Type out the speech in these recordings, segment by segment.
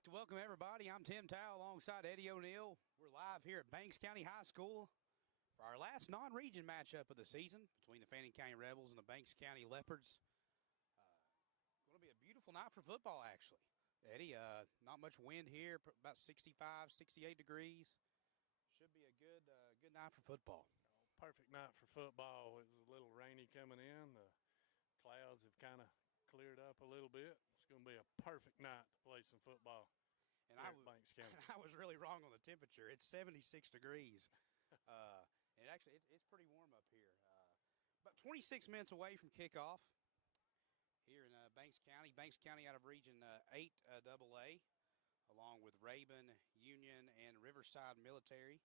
I'd like to welcome everybody. I'm Tim Towle alongside Eddie O'Neill. We're live here at Banks County High School for our last non-region matchup of the season between the Fannin County Rebels and the Banks County Leopards. Going to be a beautiful night for football, actually. Eddie, not much wind here, about 65, 68 degrees. Should be a good night for football. Perfect night for football. It was a little rainy coming in. The clouds have kind of cleared up a little bit. It's going to be a perfect night to play some football. And I was really wrong on the temperature. It's 76 degrees. And actually, it's pretty warm up here. About 26 minutes away from kickoff here in Banks County. Banks County out of Region 8 AA, along with Rabun, Union, and Riverside Military.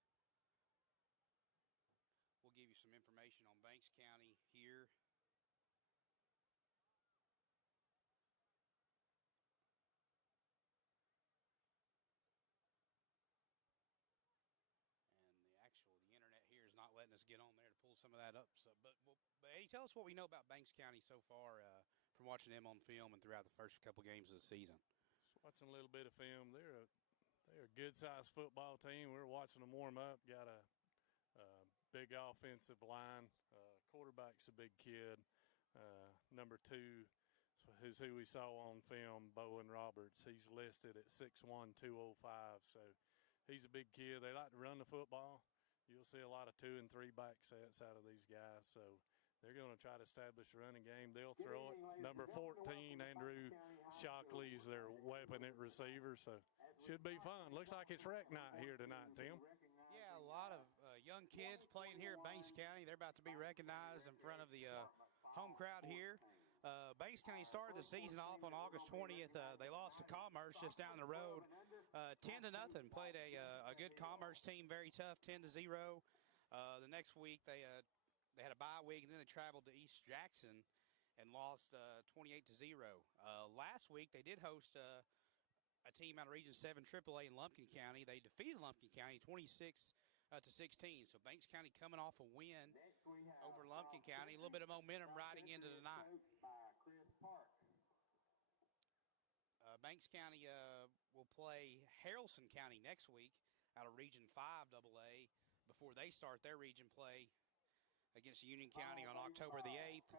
We'll give you some information on Banks County here. The internet here is not letting us get on there to pull some of that up. So, but Eddie, tell us what we know about Banks County so far from watching them on film and throughout the first couple games of the season. Just watching a little bit of film. They're a good-sized football team. We're watching them warm up. Got a big offensive line. Quarterback's a big kid. Number 2 is who we saw on film, Bowen Roberts. He's listed at 6'1", 205. So he's a big kid. They like to run the football. You'll see a lot of 2 and 3 back sets out of these guys. So they're going to try to establish a running game. They'll throw it. Number 14, Andrew Shockley's their weapon at receiver. So should be fun. Looks like it's rec night here tonight, Tim. Yeah, a lot of young kids playing here at Banks County. They're about to be recognized in front of the home crowd here. Banks County started the season off on August 20th. They lost to Commerce just down the road, 10-0. Played a good Commerce team, very tough, 10-0. The next week they had a bye week, and then they traveled to East Jackson and lost 28-0. Last week they did host a team out of Region 7 AAA in Lumpkin County. They defeated Lumpkin County 26-16. So Banks County coming off a win over Lumpkin County. A little bit of momentum riding into the night. Banks County will play Haralson County next week out of Region 5 AA before they start their region play against Union County on October the 8th.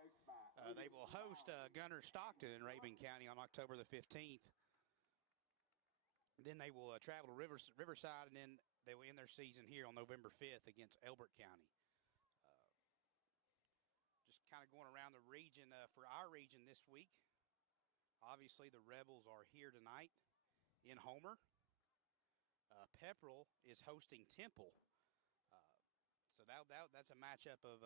They will host Gunner Stockton in Rabun County on October the 15th. Then they will travel to Riverside, and then they will end their season here on November 5th against Elbert County. Just kind of going around the region for our region this week. Obviously, the Rebels are here tonight in Homer. Pepperell is hosting Temple. So that's a matchup of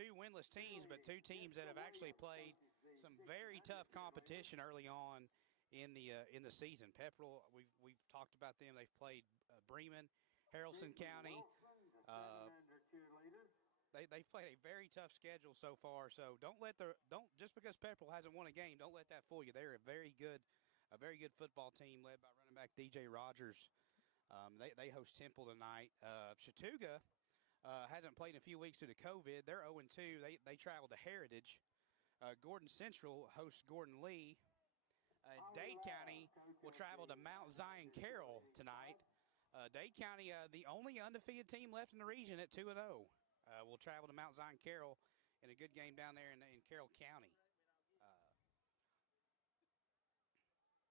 2 winless teams, but 2 teams that have actually played some very tough competition early on in the season. Pepperell, we've talked about them. They've played Bremen, Haralson County. They've played a very tough schedule so far. So don't just because Pepperell hasn't won a game, don't let that fool you. They're a very good football team led by running back DJ Rogers. They host Temple tonight. Chattooga hasn't played in a few weeks due to COVID. They're 0-2. They travel to Heritage. Gordon Central hosts Gordon Lee. Dade County will travel to Mount Zion Carroll tonight. Dade County, the only undefeated team left in the region at 2-0. Will travel to Mount Zion Carroll in a good game down there in Carroll County.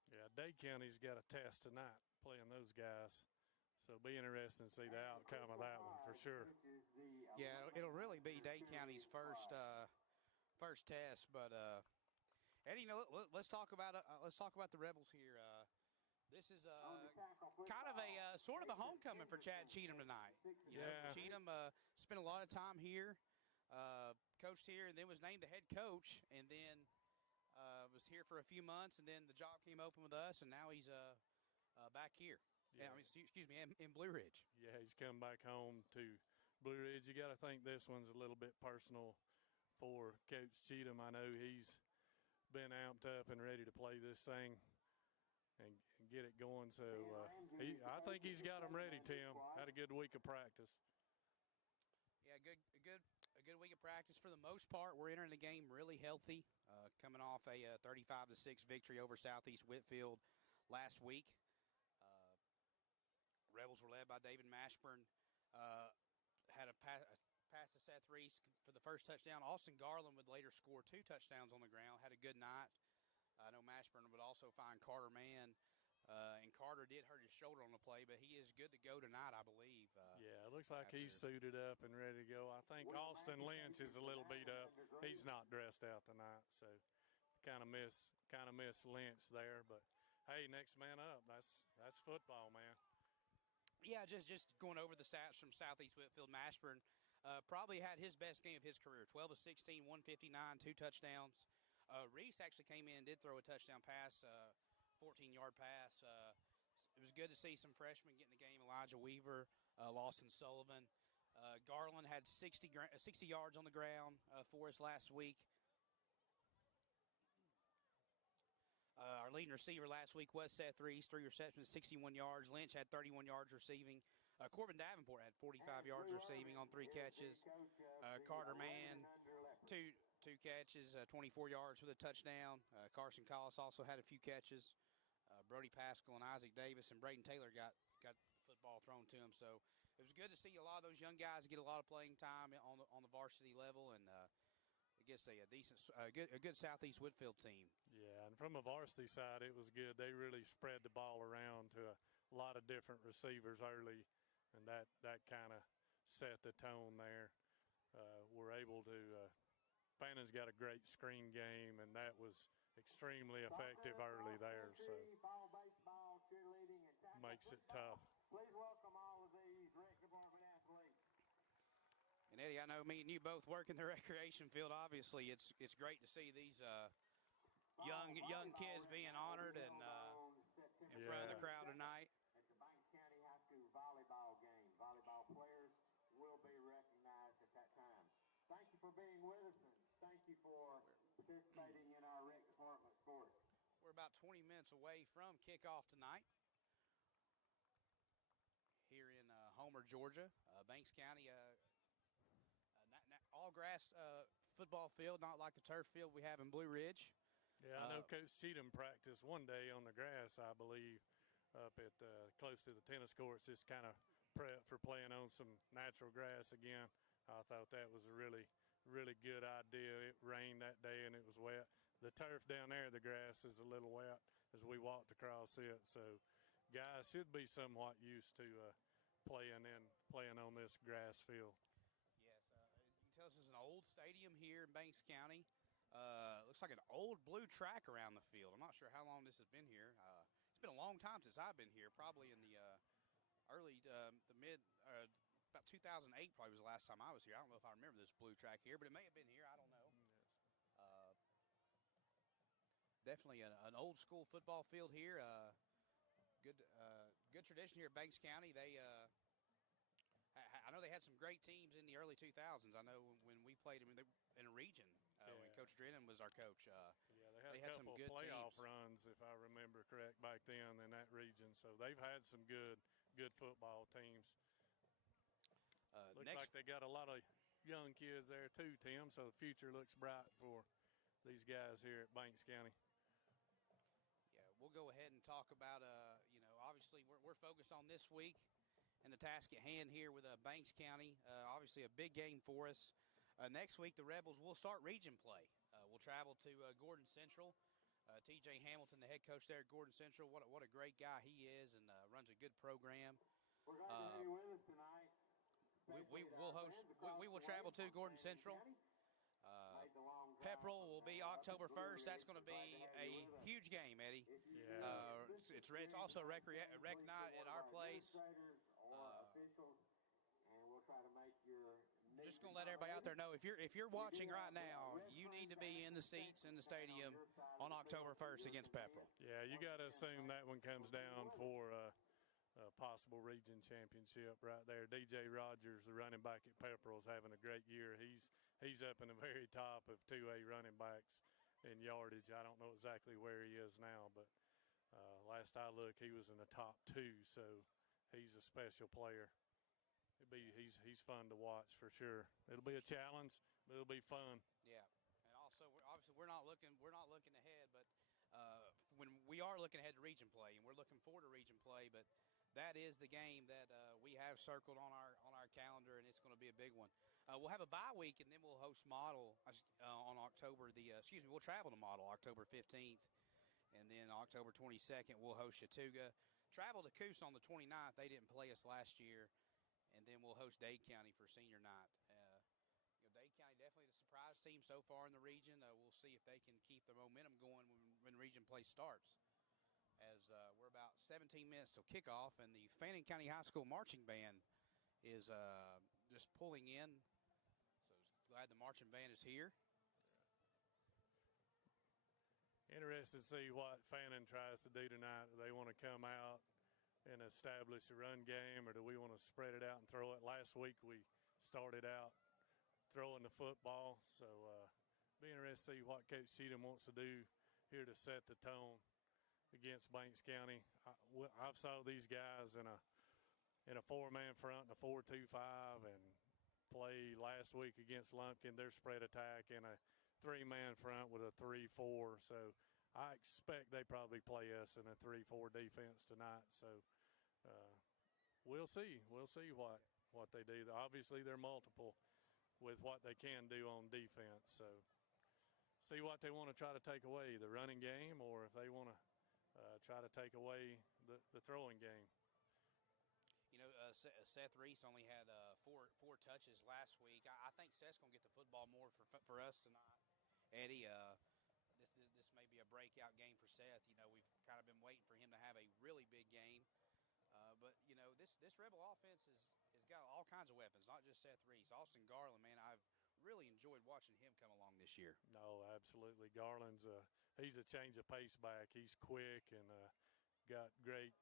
Yeah, Dade County's got a test tonight playing those guys. So it'll be interesting to see the outcome of that one for sure. Yeah, it'll really be Dade County's first test. But Eddie, let's talk about the Rebels here. This is kind of a sort of a homecoming for Chad Cheatham tonight. You know, Cheatham spent a lot of time here, coached here, and then was named the head coach, and then was here for a few months, and then the job came open with us, and now he's back here. Yeah. I mean, excuse me, in Blue Ridge. Yeah, he's come back home to Blue Ridge. You got to think this one's a little bit personal for Coach Cheatham. I know he's been amped up and ready to play this thing and get it going. So I think he's got them ready, Tim. Had a good week of practice. Yeah, a good week of practice for the most part. We're entering the game really healthy, coming off a 35-6 victory over Southeast Whitfield last week. Rebels were led by David Mashburn. Had a pass to Seth Reese for the first touchdown. Austin Garland would later score 2 touchdowns on the ground. Had a good night. I know Mashburn would also find Carter Mann. And Carter did hurt his shoulder on the play, but he is good to go tonight, I believe. Yeah, it looks like he's suited up and ready to go. I think Austin Lynch is a little beat up. He's not dressed out tonight, so kind of miss Lynch there. But hey, next man up. That's football, man. Yeah, just going over the stats from Southeast Whitfield. Mashburn probably had his best game of his career. 12 of 16, 159, 2 touchdowns. Reese actually came in and did throw a touchdown pass. 14-yard pass. It was good to see some freshmen get in the game. Elijah Weaver, Lawson Sullivan. Garland had 60 yards on the ground for us last week. Our leading receiver last week was Seth Reese, 3 receptions, 61 yards. Lynch had 31 yards receiving. Corbin Davenport had 45 yards receiving on 3 catches. Carter Mann, two catches, 24 yards with a touchdown. Carson Collis also had a few catches. Brody Pascal and Isaac Davis and Braden Taylor got the football thrown to him. So it was good to see a lot of those young guys get a lot of playing time on the varsity level, and I guess a good Southeast Whitfield team. Yeah, and from a varsity side, it was good. They really spread the ball around to a lot of different receivers early, and that kind of set the tone there. We're able to Fannon's got a great screen game, and that was extremely effective early there, so makes it tough. Please welcome all of these rec department athletes. And Eddie, I know me and you both work in the recreation field. Obviously, it's great to see these young kids being honored and in front of the crowd tonight. At the Banks County High School volleyball game, volleyball players will be recognized at that time. Thank you for being with us, and thank you for participating in our rec department sports. We're about 20 minutes away from kickoff tonight here in Homer, Georgia. Banks County, all grass football field, not like the turf field we have in Blue Ridge. Yeah, I know Coach Cheatham practiced one day on the grass, I believe, up at close to the tennis courts, just kind of prep for playing on some natural grass again. I thought that was a really, really good idea. It rained that day and it was wet. The turf down there, the grass is a little wet as we walked across it. So guys should be somewhat used to playing on this grass field. Yes, you can tell this is an old stadium here in Banks County. Looks like an old blue track around the field. I'm not sure how long this has been here. It's been a long time since I've been here, probably in the about 2008 probably was the last time I was here. I don't know if I remember this blue track here, but it may have been here. I don't know. Yes. Definitely an old school football field here. Good tradition here at Banks County. I know they had some great teams in the early 2000s. I know when we played in a region when Coach Drennan was our coach. They had some good playoff runs, if I remember correct, back then in that region. So they've had some good football teams. Looks like they got a lot of young kids there too, Tim, so the future looks bright for these guys here at Banks County. Yeah, we'll go ahead and talk about, obviously we're focused on this week and the task at hand here with Banks County. Obviously a big game for us. Next week, the Rebels will start region play. We'll travel to Gordon Central. T.J. Hamilton, the head coach there at Gordon Central, what a great guy he is, and runs a good program. We're glad to have you with us tonight. We will travel to Gordon Central. Pepperell will be October 1st. That's going to be a huge game, Eddie. Yeah. It's also rec night at our place. Just going to let everybody out there know, if you're watching right now, you need to be in the seats in the stadium on October 1st against Pepperell. Yeah, you got to assume that one comes down for a possible region championship right there. DJ Rogers, the running back at Pepperell, is having a great year. He's up in the very top of 2A running backs in yardage. I don't know exactly where he is now, but last I looked, he was in the top 2, so he's a special player. He's fun to watch for sure. It'll be a challenge, but it'll be fun. Yeah, and also obviously we're not looking ahead, but when we are looking ahead to region play, and we're looking forward to region play, but that is the game that we have circled on our calendar, and it's going to be a big one. We'll have a bye week, and then we'll host Model on October we'll travel to Model October 15th, and then October 22nd we'll host Chattooga. Travel to Coos on the 29th. They didn't play us last year, and then we'll host Dade County for senior night. Dade County definitely the surprise team so far in the region. We'll see if they can keep the momentum going when region play starts. As we're about 17 minutes till kickoff, and the Fannin County High School marching band is just pulling in. So glad the marching band is here. Interested to see what Fannin tries to do tonight. Do they want to come out and establish a run game, or do we want to spread it out and throw it? Last week we started out throwing the football, so be interested to see what Coach Cheatham wants to do here to set the tone against Banks County. I've saw these guys in a 4-man front and a 4-2-5, and play last week against Lumpkin their spread attack in a 3-man front with a 3-4. So I expect they probably play us in a 3-4 defense tonight. So we'll see. We'll see what they do. Obviously, they're multiple with what they can do on defense. So see what they want to try to take away, the running game, or if they want to try to take away the throwing game. Seth Reese only had four touches last week. I think Seth's going to get the football more for us tonight. Eddie, this may be a breakout game for Seth. We've kind of been waiting for him to have a really big game. But this Rebel offense has got all kinds of weapons, not just Seth Reese. Austin Garland, man, I've really enjoyed watching him come along this year. No, absolutely. Garland's he's a change of pace back. He's quick and got great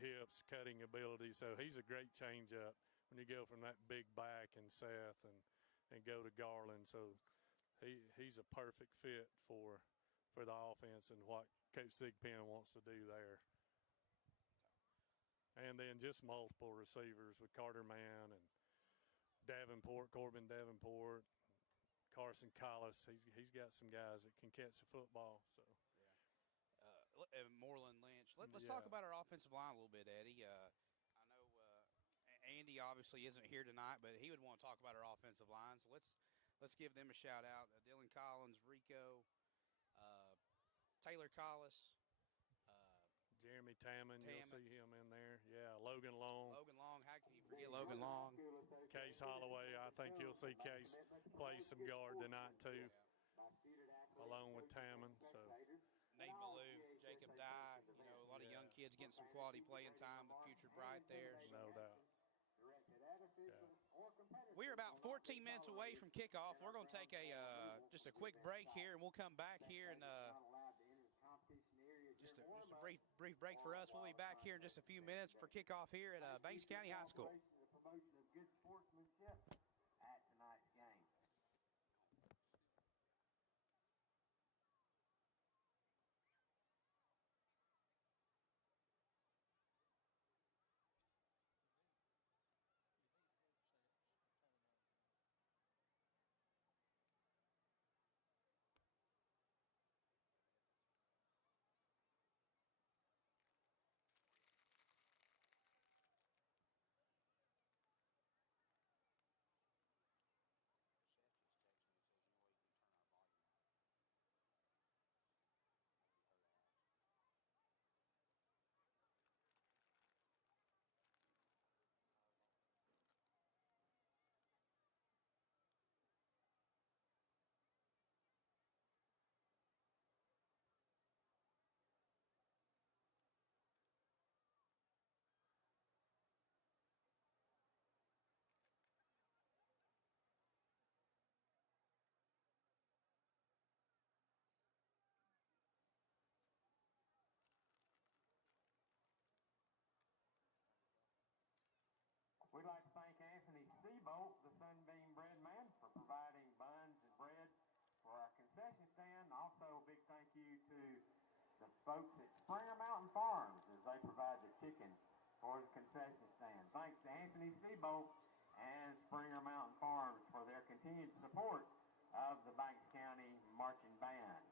hips, cutting ability. So he's a great change up when you go from that big back and Seth and go to Garland. So he's a perfect fit for the offense and what Coach Thigpen wants to do there. And then just multiple receivers with Carter Mann and Corbin Davenport, Carson Collis. He's got some guys that can catch the football. So yeah. Moreland Lynch. Let's talk about our offensive line a little bit, Eddie. I know Andy obviously isn't here tonight, but he would want to talk about our offensive line. So let's give them a shout out. Dylan Collins, Rico, Taylor Collis. Jeremy Tammon, you'll see him in there. Yeah, Logan Long. How can you forget Logan Long? Case Holloway, I think you'll see Case play some guard tonight too, along with Tammon. So Nate Malou, Jacob Dye, a lot of young kids getting some quality playing time. The future bright there. No doubt. Yeah. We're about 14 minutes away from kickoff. We're going to take just a quick break here, and we'll come back here and just a brief break for us. We'll be back here in just a few minutes for kickoff here at Banks County High School. The promotion of good sportsmanship at tonight's game. We'd like to thank Anthony Steebolt, the Sunbeam Bread Man, for providing buns and bread for our concession stand. Also, a big thank you to the folks at Springer Mountain Farms as they provide the chicken for the concession stand. Thanks to Anthony Steebolt and Springer Mountain Farms for their continued support of the Banks County Marching Band.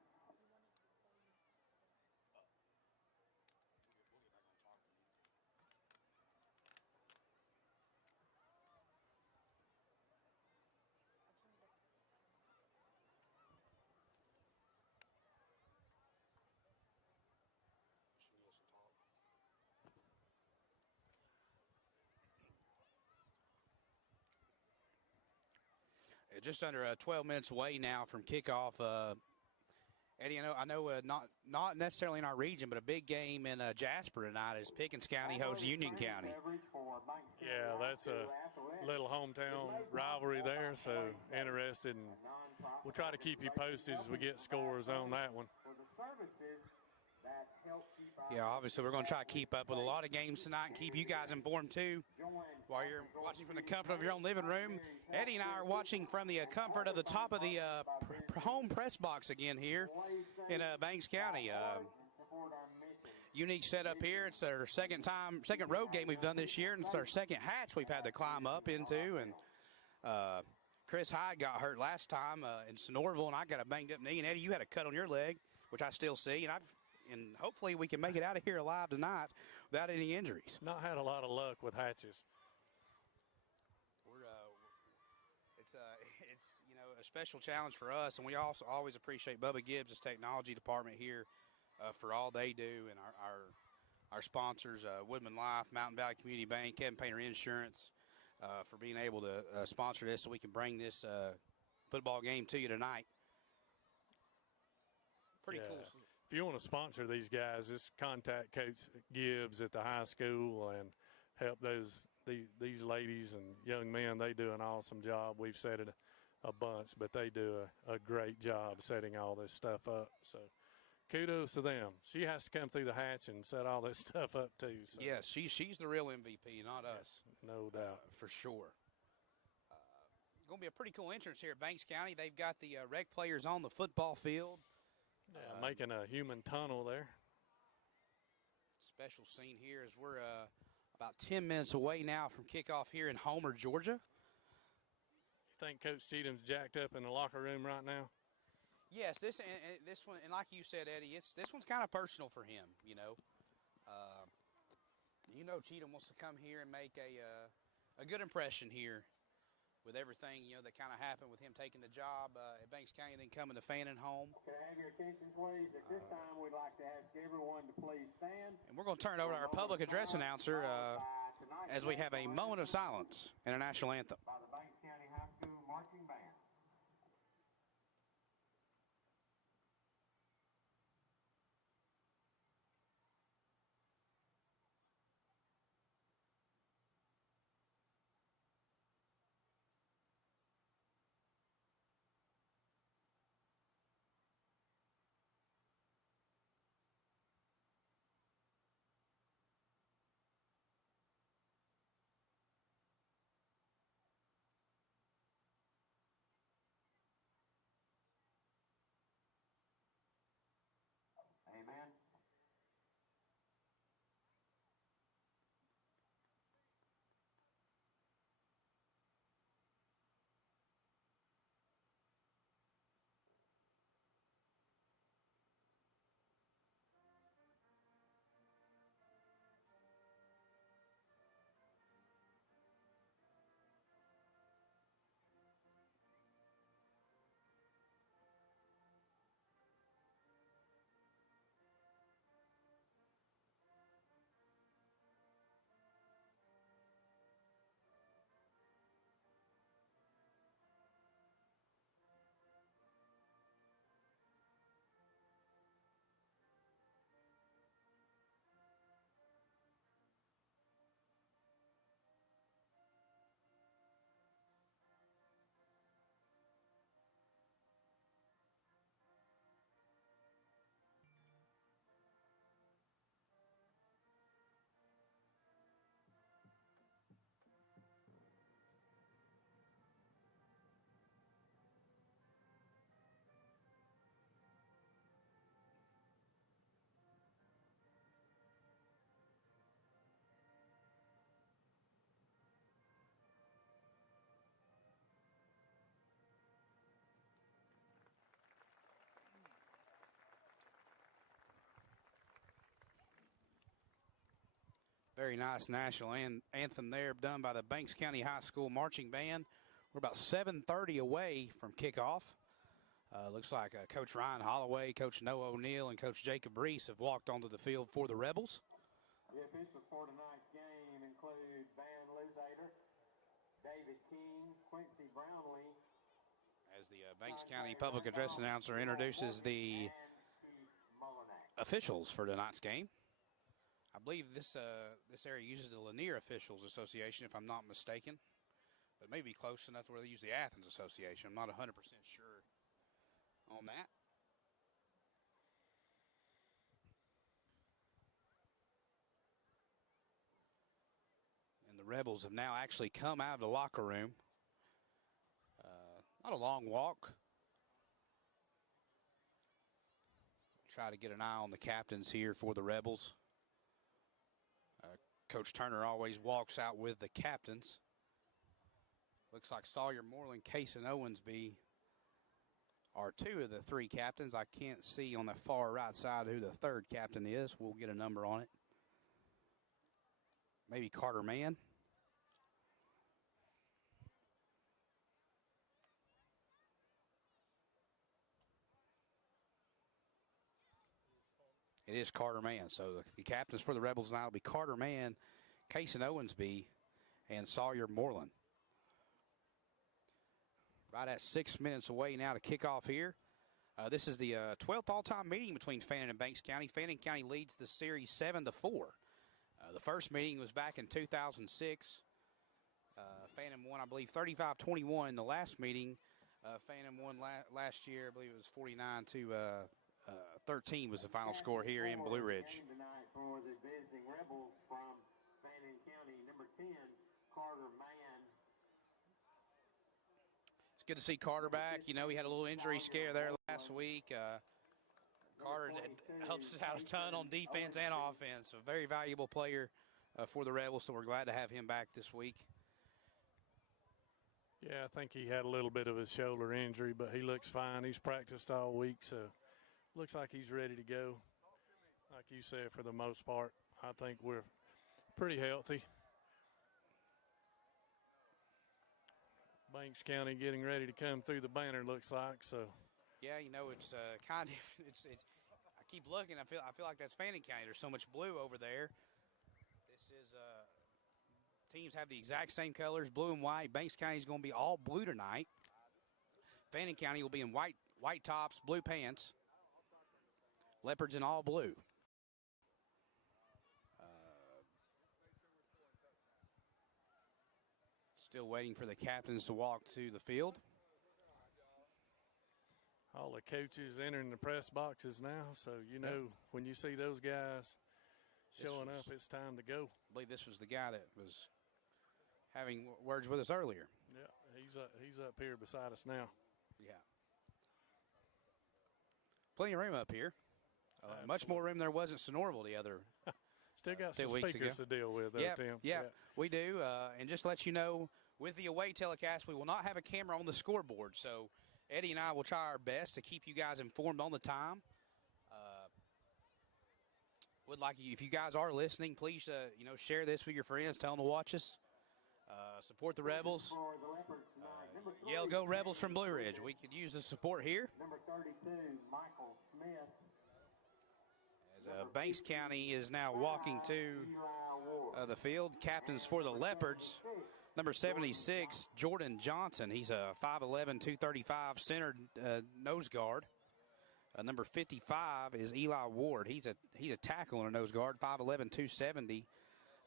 just under 12 minutes away now from kickoff. Eddie, I know not necessarily in our region, but a big game in Jasper tonight as Pickens County hosts Union County. Yeah, that's a little hometown rivalry there, so interested. And we'll try to keep you posted as we get scores on that one. Yeah, obviously we're going to try to keep up with a lot of games tonight and keep you guys informed too while you're watching from the comfort of your own living room. Eddie and I are watching from the comfort of the top of the home press box again here in Banks County. Unique setup here. It's our second road game we've done this year, and it's our second hatch we've had to climb up into. And Chris Hyde got hurt last time in Sonoraville, and I got a banged up knee. And Eddie, you had a cut on your leg, which I still see, and hopefully we can make it out of here alive tonight without any injuries. Not had a lot of luck with hatches. It's a special challenge for us, and we also always appreciate Bubba Gibbs' technology department here for all they do, and our sponsors, Woodman Life, Mountain Valley Community Bank, Kevin Painter Insurance, for being able to sponsor this so we can bring this football game to you tonight. Pretty cool. If you want to sponsor these guys, just contact Coach Gibbs at the high school and help these ladies and young men. They do an awesome job. We've said it a bunch, but they do a great job setting all this stuff up. So kudos to them. She has to come through the hatch and set all this stuff up too. So. Yes, she's the real MVP, not us. No doubt. For sure. Going to be a pretty cool entrance here at Banks County. They've got the rec players on the football field. Yeah, making a human tunnel there. Special scene here as we're about 10 minutes away now from kickoff here in Homer, Georgia. You think Coach Cheatham's jacked up in the locker room right now? Yes, this one, and like you said, Eddie, this one's kind of personal for him. Cheatham wants to come here and make a good impression here with everything that kind of happened with him taking the job at Banks County and then coming to Fannin home. Can I have your attention, please? At this time, we'd like to ask everyone to please stand. And we're going to turn it over to our public address announcer as we have a moment of silence and a national anthem. By the Banks County High School Marching Band. Amen. Very nice national anthem there done by the Banks County High School Marching Band. We're about 7:30 away from kickoff. Looks like Coach Ryan Holloway, Coach Noah O'Neill, and Coach Jacob Reese have walked onto the field for the Rebels. The officials for tonight's game include Van Lizader, David King, Quincy Brownlee, As the Banks County Public Address announcer introduces the officials for tonight's game. I believe this area uses the Lanier Officials Association, if I'm not mistaken. But it may be close enough where they use the Athens Association. I'm not 100% sure on that. And the Rebels have now actually come out of the locker room. Not a long walk. Try to get an eye on the captains here for the Rebels. Coach Turner always walks out with the captains. Looks like Sawyer Moreland, Case, and Owensby are two of the three captains. I can't see on the far right side who the third captain is. We'll get a number on it. Maybe Carter Mann. It is Carter Mann. So the captains for the Rebels now will be Carter Mann, Kaysen Owensby, and Sawyer Moreland. Right at 6 minutes away now to kick off here. This is the 12th all-time meeting between Fannin and Banks County. Fannin County leads the series 7-4. The first meeting was back in 2006. Fannin won, I believe, 35-21. The last meeting, Fannin won last year. I believe it was 49-13 was the final score here in Blue Ridge. Tonight for the visiting Rebels from Fannin County, number 10, Carter Mann. It's good to see Carter back. You know, he had a little injury scare there last week. Carter helps us out a ton on defense and offense. A very valuable player for the Rebels, so we're glad to have him back this week. Yeah, I think he had a little bit of a shoulder injury, but he looks fine. He's practiced all week, so looks like he's ready to go. Like you said, for the most part, I think we're pretty healthy. Banks County getting ready to come through the banner, looks like. So yeah, you know, it's kind of it's I keep looking. I feel like that's Fannin County. There's so much blue over there. This is teams have the exact same colors, blue and white. Banks County is going to be all blue tonight. Fannin County will be in white tops, blue pants. Leopards in all blue. Still waiting for the captains to walk to the field. All the coaches entering the press boxes now, so you know when you see those guys showing up, it's time to go. I believe this was the guy that was having words with us earlier. Yeah, he's up here beside us now. Yeah. Plenty of room up here. Much more room there was at Sonoraville the other Still got 2 some weeks speakers ago. to deal with, though, Tim. Yeah, we do. And just to let you know, with the away telecast, we will not have a camera on the scoreboard. So Eddie and I will try our best to keep you guys informed on the time. Would like you, if you guys are listening, please share this with your friends. Tell them to watch us. Support the Rebels. Yell "Go Rebels" from Blue Ridge. We could use the support here. Number 32, Michael Smith. As Banks County is now walking to the field. Captains for the Leopards. Number 76, Jordan Johnson. He's a 5'11", 235 centered nose guard. Number 55 is Eli Ward. He's a tackle and a nose guard, 5'11", 270.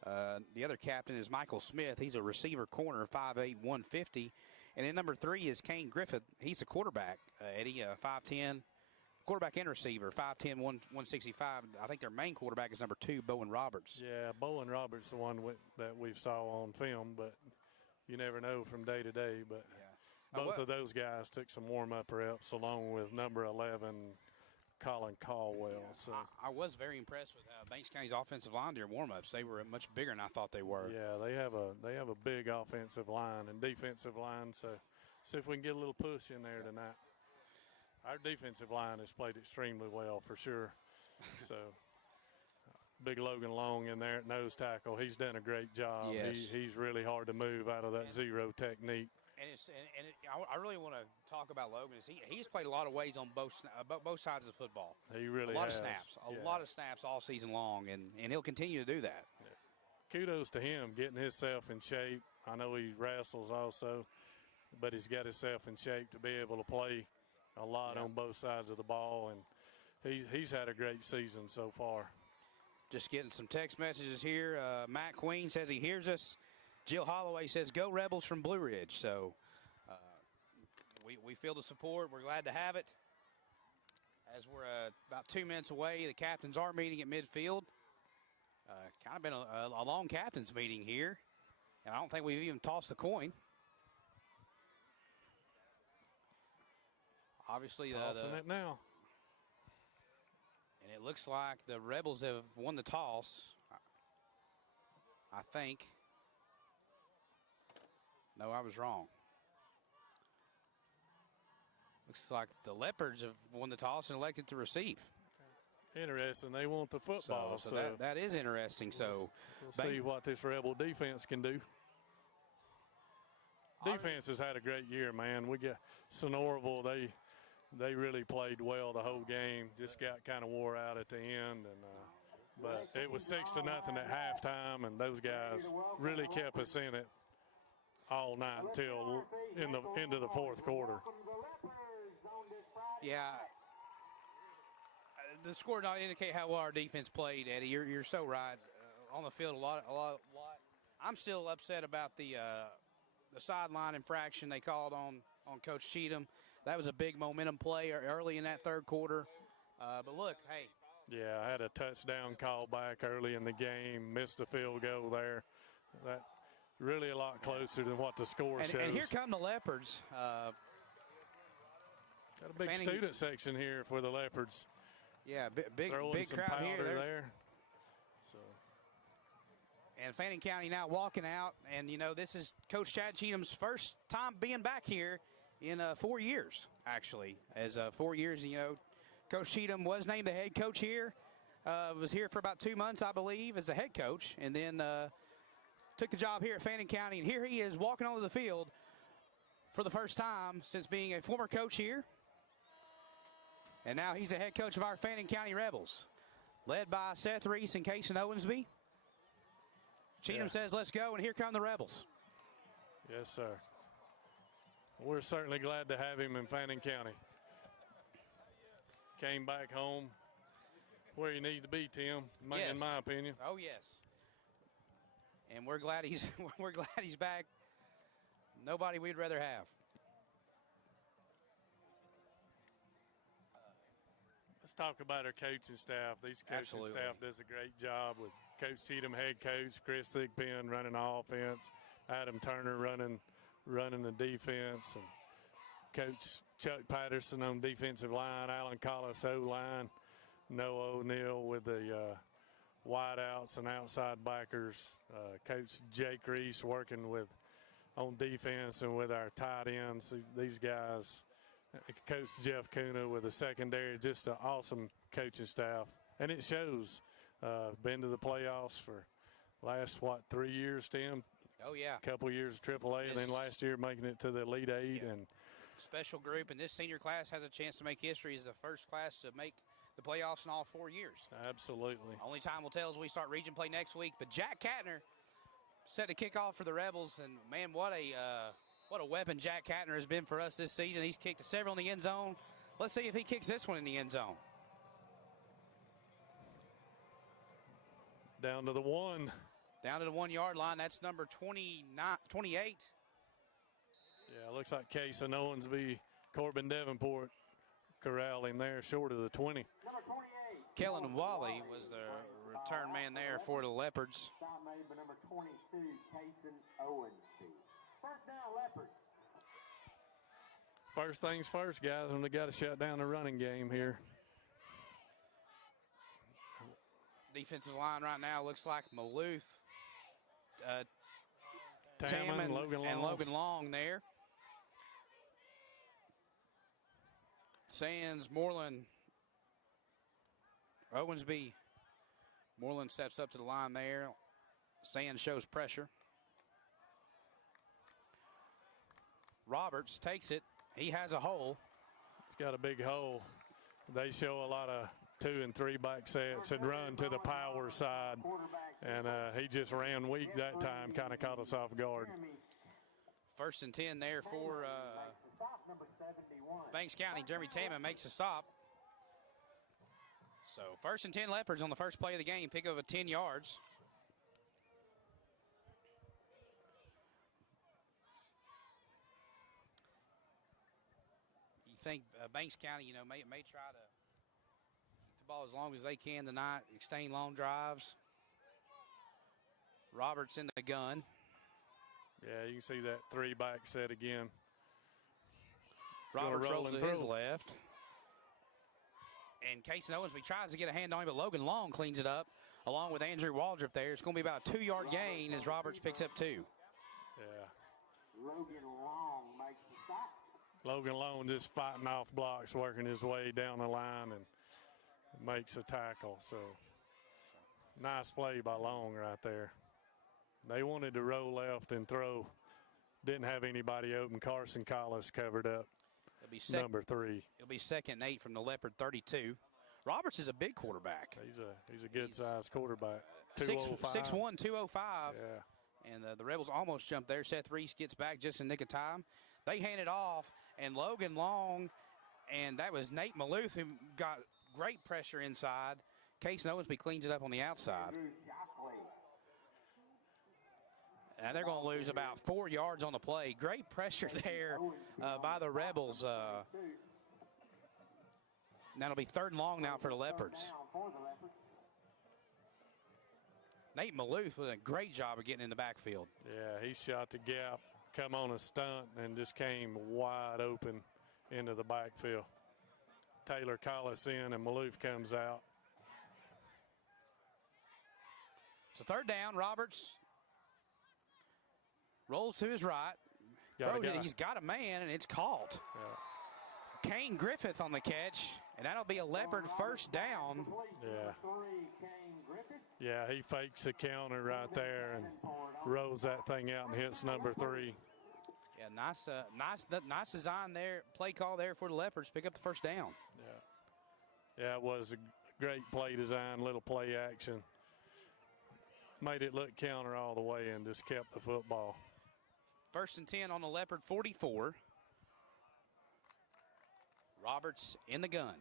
The other captain is Michael Smith. He's a receiver corner, 5'8", 150. And then number 3 is Kane Griffith. He's a quarterback, Eddie, 5'10", quarterback and receiver, 5'10", 165. I think their main quarterback is number 2, Bowen Roberts. Yeah, Bowen Roberts, the one that we saw on film, but you never know from day to day. But both of those guys took some warm-up reps along with number 11, Colin Caldwell. So I was very impressed with Banks County's offensive line during warm-ups. They were much bigger than I thought they were. Yeah, they have a big offensive line and defensive line. So see if we can get a little push in there tonight. Our defensive line has played extremely well for sure. So big Logan Long in there at nose tackle. He's done a great job. Yes. He's really hard to move out of that zero technique. And I really want to talk about Logan. He's played a lot of ways on both sides of the football. He really has. A lot of snaps. A lot of snaps all season long, and he'll continue to do that. Yeah. Kudos to him getting himself in shape. I know he wrestles also. but he's got himself in shape to be able to play a lot on both sides of the ball, and he's had a great season so far. Just getting some text messages here. Matt Queen says he hears us. Jill Holloway says, "Go Rebels" from Blue Ridge. So we feel the support. We're glad to have it. As we're about 2 minutes away, the captains are meeting at midfield. Kind of been a long captains meeting here. And I don't think we've even tossed the coin. Obviously, tossing it now. And it looks like the Rebels have won the toss, I think. No, I was wrong. Looks like the Leopards have won the toss and elected to receive. Interesting. They want the football. So that is interesting. So we'll see what this Rebel defense can do. Defense has had a great year, man. We got Sonoraville. They really played well the whole game. Just got kind of wore out at the end, and but it was 6-0 at halftime, and those guys really kept us in it all night until into the fourth quarter. Yeah, the score did not indicate how well our defense played, Eddie. You're so right. On the field, a lot. I'm still upset about the sideline infraction they called on Coach Cheatham. That was a big momentum play early in that third quarter. But look, hey. Yeah, I had a touchdown call back early in the game, missed a field goal there. That really a lot closer than what the score shows. And here come the Leopards. Got a big student section here for the Leopards. Yeah, big some crowd here. There. So. And Fannin County now walking out. And, you know, this is Coach Chad Cheatham's first time being back here in 4 years, actually. As 4 years, you know, Coach Cheatham was named the head coach here. Was here for about 2 months, I believe, as a head coach. And then took the job here at Fannin County. And here he is walking onto the field for the first time since being a former coach here. And now he's the head coach of our Fannin County Rebels, led by Seth Reese and Cason Owensby. Cheatham says, let's go, and here come the Rebels. Yes, sir. We're certainly glad to have him in Fannin County. Came back home where you need to be, Tim, in my opinion. Oh, yes. And we're glad he's back. Nobody we'd rather have. Let's talk about our coaching staff. These coaching staff does a great job with Coach Cheatham, head coach, Chris Thigpen running the offense, Adam Turner running the defense, and Coach Chuck Patterson on defensive line, Alan Collis O-line, Noah O'Neill with the wideouts and outside backers, Coach Jake Reese working on defense and with our tight ends. These guys, Coach Jeff Kuna with the secondary, just an awesome coaching staff. And it shows. Been to the playoffs for last, 3 years, Tim? Oh, yeah. A couple years of AAA, and then last year making it to the Elite Eight. Yeah. And special group, and this senior class has a chance to make history as the first class to make the playoffs in all 4 years. Absolutely. Only time will tell as we start region play next week. But Jack Katner set to kick off for the Rebels, and man, what a weapon Jack Katner has been for us this season. He's kicked several in the end zone. Let's see if he kicks this one in the end zone. Down to the 1. Down to the 1 yard line. That's number 28. Yeah, looks like Cason Owensby, Corbin Davenport corralling there short of the 20. Number 28. Kellen Wally was the return man there for the Leopards. Stop made by number 22, Cason Owensby. First down, Leopards. First things first, guys, when they got to shut down the running game here. Defensive line right now looks like Maloof, Tam and Logan Long there. Sands, Moreland, Owensby. Moreland steps up to the line there. Sands shows pressure. Roberts takes it. He has a hole. It's got a big hole. They show a lot of 2 and 3 back sets and run to the power side. And he just ran weak that time, kind of caught us off guard. First and 10 there for Banks County. Jeremy Taman makes a stop. So first and 10 Leopards on the first play of the game. Pick up of 10 yards. You think Banks County, may try to keep the ball as long as they can tonight, extend long drives. Roberts in the gun. Yeah, you can see that three-back set again. Roberts rolls to his left. And Casey Owensby tries to get a hand on him, but Logan Long cleans it up along with Andrew Waldrop there. It's going to be about a 2-yard gain as Roberts picks up 2. Yeah. Logan Long makes the stop. Logan Long just fighting off blocks, working his way down the line and makes a tackle. So nice play by Long right there. They wanted to roll left and throw. Didn't have anybody open. Carson Collis covered up. Number 3. It'll be 2nd and 8 from the Leopard 32. Roberts is a big quarterback. He's a good-sized quarterback. 205. 6'1", 205. Yeah. And the Rebels almost jumped there. Seth Reese gets back just in the nick of time. They hand it off, and Logan Long, and that was Nate Maloof who got great pressure inside. Case Owensby cleans it up on the outside. And they're going to lose about 4 yards on the play. Great pressure there by the Rebels. That'll be 3rd and long now for the Leopards. Nate Maloof did a great job of getting in the backfield. Yeah, he shot the gap, come on a stunt, and just came wide open into the backfield. Taylor Collis in, and Maloof comes out. So 3rd down, Roberts rolls to his right. Throws it. He's got a man, and it's caught. Yeah. Kane Griffith on the catch, and that'll be a Leopard 1st down. Yeah. Yeah, he fakes a counter right there and rolls that thing out and hits number 3. Yeah, nice design there, play call there for the Leopards. Pick up the 1st down. Yeah, it was a great play design, little play action. Made it look counter all the way and just kept the football. 1st and 10 on the Leopard 44. Roberts in the gun.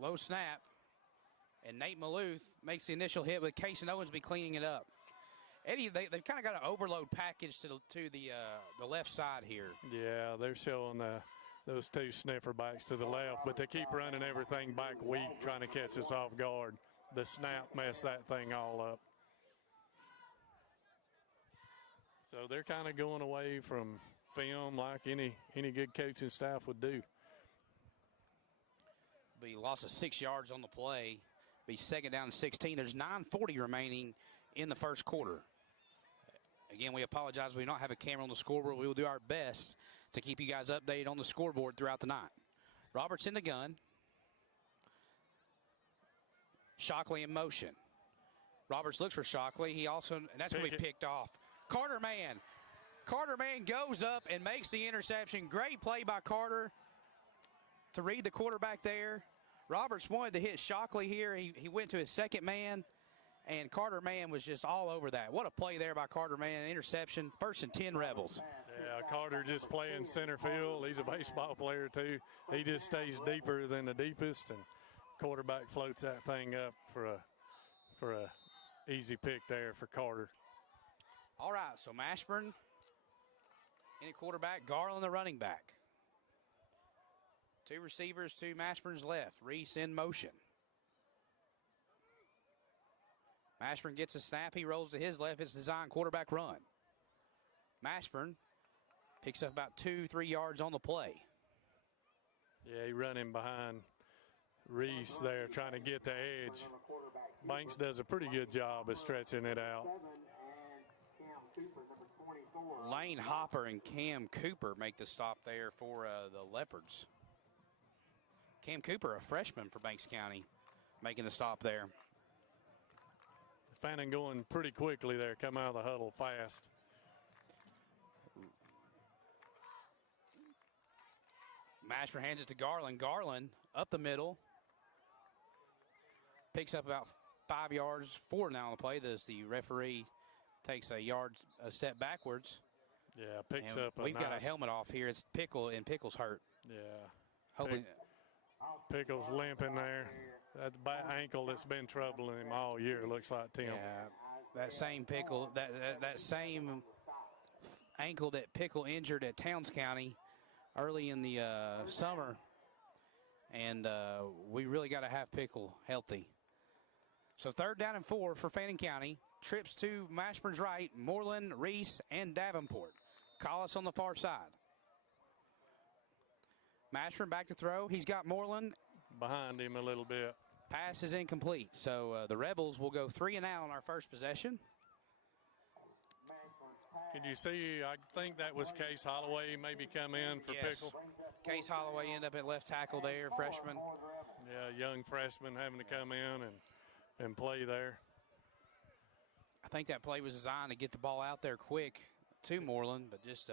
Low snap. And Nate Maloof makes the initial hit with Casey Owensby cleaning it up. Eddie, they've kind of got an overload package to the left side here. Yeah, they're showing those 2 sniffer backs to the left, but they keep running everything back weak, trying to catch us off guard. The snap messed that thing all up. So they're kind of going away from film like any good coaching staff would do. Be loss of 6 yards on the play. Be 2nd down and 16. There's 9:40 remaining in the 1st quarter. Again, we apologize. We don't have a camera on the scoreboard. We will do our best to keep you guys updated on the scoreboard throughout the night. Roberts in the gun. Shockley in motion. Roberts looks for Shockley. He also, and that's going to be picked off. Carter Mann goes up and makes the interception. Great play by Carter to read the quarterback there. Roberts wanted to hit Shockley here. He went to his 2nd man, and Carter Mann was just all over that. What a play there by Carter Mann. Interception. 1st and 10 Rebels. Yeah, Carter just playing center field. He's a baseball player, too. He just stays deeper than the deepest, and quarterback floats that thing up for a easy pick there for Carter. All right, so Mashburn in at quarterback, Garland the running back. 2 receivers to Mashburn's left. Reese in motion. Mashburn gets a snap. He rolls to his left. It's designed quarterback run. Mashburn picks up about 2-3 yards on the play. Yeah, he running behind Reese there, trying to get the edge. Banks does a pretty good job of stretching it out. Lane Hopper and Cam Cooper make the stop there for the Leopards. Cam Cooper, a freshman for Banks County, making the stop there. Fannin going pretty quickly there, come out of the huddle fast. Mashburn hands it to Garland. Garland up the middle. Picks up about 5 yards forward now on the play. As the referee takes a step backwards. Yeah, picks And up a we've got a nice- helmet off here. It's Pickle, and Pickle's hurt. Yeah. Hoping. Pickle's limping there. That back ankle that's been troubling him all year, looks like, Tim. Yeah, that same Pickle, that same ankle that Pickle injured at Towns County early in the summer, and we really got to have Pickle healthy. So 3rd down and 4 for Fannin County. Trips to Mashburn's right, Moreland, Reese, and Davenport. Collis on the far side. Mashburn back to throw. He's got Moreland behind him a little bit. Pass is incomplete. So the Rebels will go 3 and out on our first possession. Can you see, I think that was Case Holloway maybe come in for Pickle. Case Holloway ended up at left tackle there, freshman. Yeah, young freshman having to come in and play there. I think that play was designed to get the ball out there quick to Moreland, but just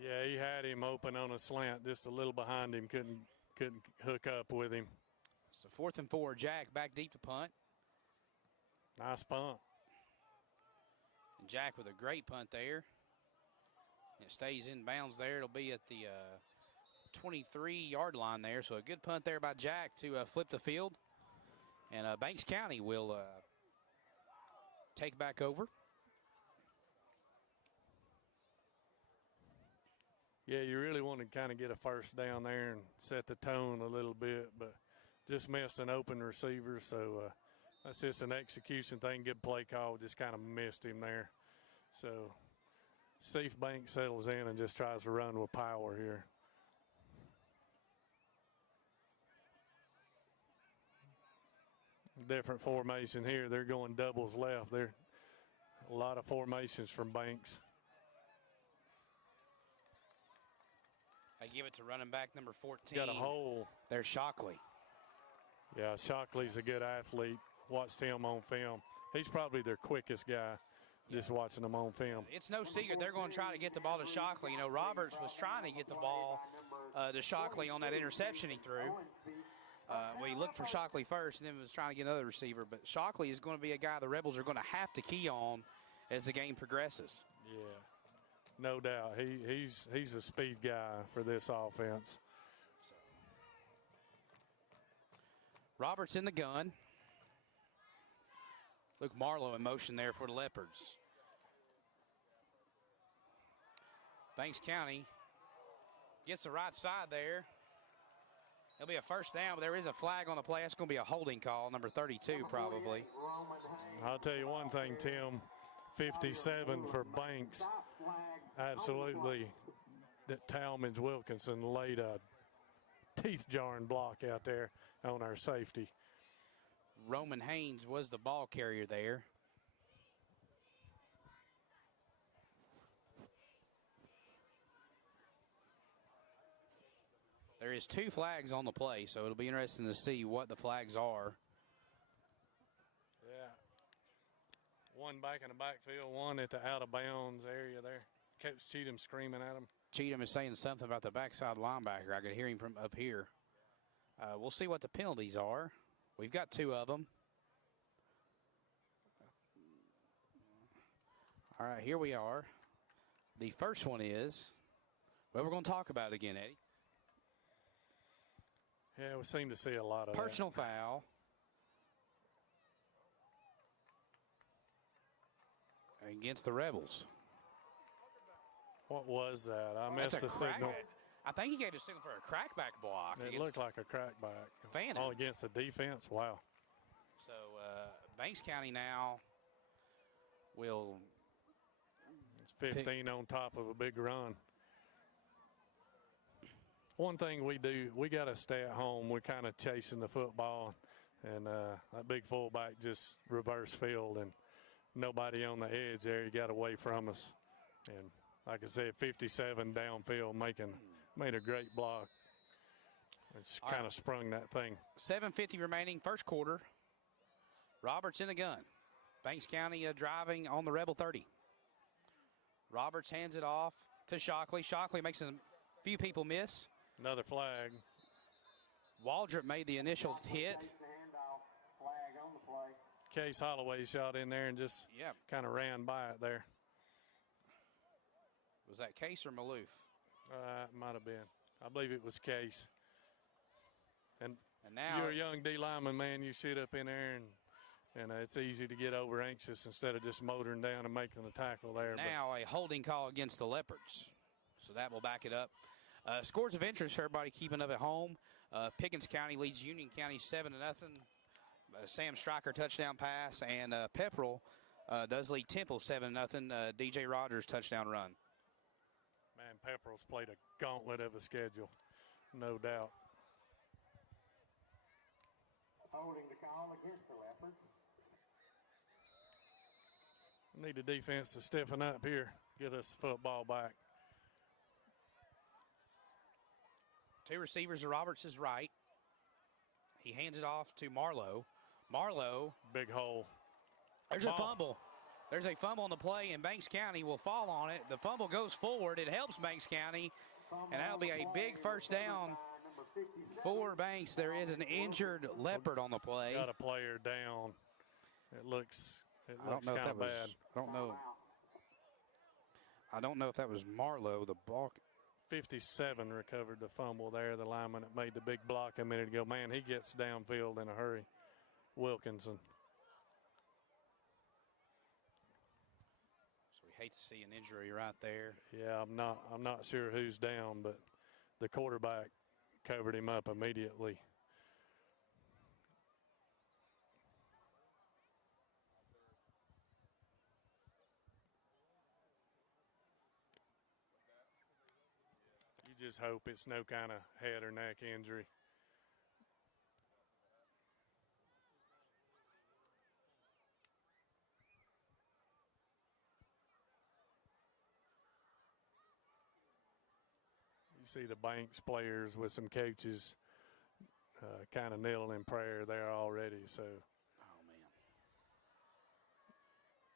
yeah, he had him open on a slant, just a little behind him, couldn't hook up with him. So 4th and 4, Jack back deep to punt. Nice punt. And Jack with a great punt there. It stays in bounds there. It'll be at the 23-yard line there. So a good punt there by Jack to flip the field. And Banks County will take back over. Yeah, you really want to kind of get a first down there and set the tone a little bit, but just missed an open receiver, so that's just an execution thing. Good play call, just kind of missed him there. So see if Banks settles in and just tries to run with power here. Different formation here. They're going doubles left. There a lot of formations from Banks. They give it to running back number 14. Got a hole. There's Shockley. Yeah, Shockley's a good athlete. Watched him on film. He's probably their quickest guy, just watching him on film. It's no secret they're going to try to get the ball to Shockley. You know, Roberts was trying to get the ball to Shockley on that interception he threw. Well, he looked for Shockley first and then was trying to get another receiver. But Shockley is going to be a guy the Rebels are going to have to key on as the game progresses. Yeah, no doubt. He's a speed guy for this offense. Roberts in the gun. Luke Marlowe in motion there for the Leopards. Banks County gets the right side there. It'll be a first down, but there is a flag on the play. That's going to be a holding call, number 32 probably. I'll tell you one thing, Tim. 57 for Banks. Absolutely. That Talmadge Wilkinson laid a teeth-jarring block out there on our safety. Roman Haynes was the ball carrier there. There is 2 flags on the play, so it'll be interesting to see what the flags are. Yeah. One back in the backfield, one at the out-of-bounds area there. Coach Cheatham screaming at him. Cheatham is saying something about the backside linebacker. I could hear him from up here. We'll see what the penalties are. We've got 2 of them. All right, here we are. The first one is, well, we're going to talk about it again, Eddie. Yeah, we seem to see a lot of personal foul. Against the Rebels. What was that? I missed the signal. I think he gave a signal for a crackback block. It looked like a crackback. Fannin. All against the defense. Wow. So Banks County now will. It's 15 on top of a big run. One thing we do, we got to stay at home. We're kind of chasing the football, and that big fullback just reverse field, and nobody on the edge there. He got away from us, and like I said, 57 downfield, made a great block. It's kind of sprung that thing. 7:50 remaining, first quarter. Roberts in the gun. Banks County driving on the Rebel 30. Roberts hands it off to Shockley. Shockley makes a few people miss. Another flag. Waldrop made the initial hit. Case Holloway shot in there and just kind of ran by it there. Was that Case or Maloof? It might have been. I believe it was Case. And now you're a young D lineman, man. You shoot up in there, and it's easy to get over anxious instead of just motoring down and making the tackle there. Now a holding call against the Leopards. So that will back it up. Scores of interest for everybody keeping up at home. Pickens County leads Union County 7-0. Sam Stryker touchdown pass, and Pepperell does lead Temple 7-0. DJ Rogers touchdown run. Man, Pepperell's played a gauntlet of a schedule, no doubt. Holding the call against the Leopards. Need the defense to stiffen up here, get us the football back. Two receivers to Roberts' right. He hands it off to Marlowe. Marlowe. Big hole. There's a fumble. There's a fumble on the play, and Banks County will fall on it. The fumble goes forward. It helps Banks County, and that'll be a big first down for Banks. There is an injured Leopard on the play. Got a player down. It looks kind of bad. I don't know if that was Marlowe, the block. 57 recovered the fumble there, the lineman that made the big block a minute ago. Man, he gets downfield in a hurry. Wilkinson. So we hate to see an injury right there. Yeah, I'm not sure who's down, but the quarterback covered him up immediately. You just hope it's no kind of head or neck injury. You see the Banks players with some coaches kind of kneeling in prayer there already. So, oh man,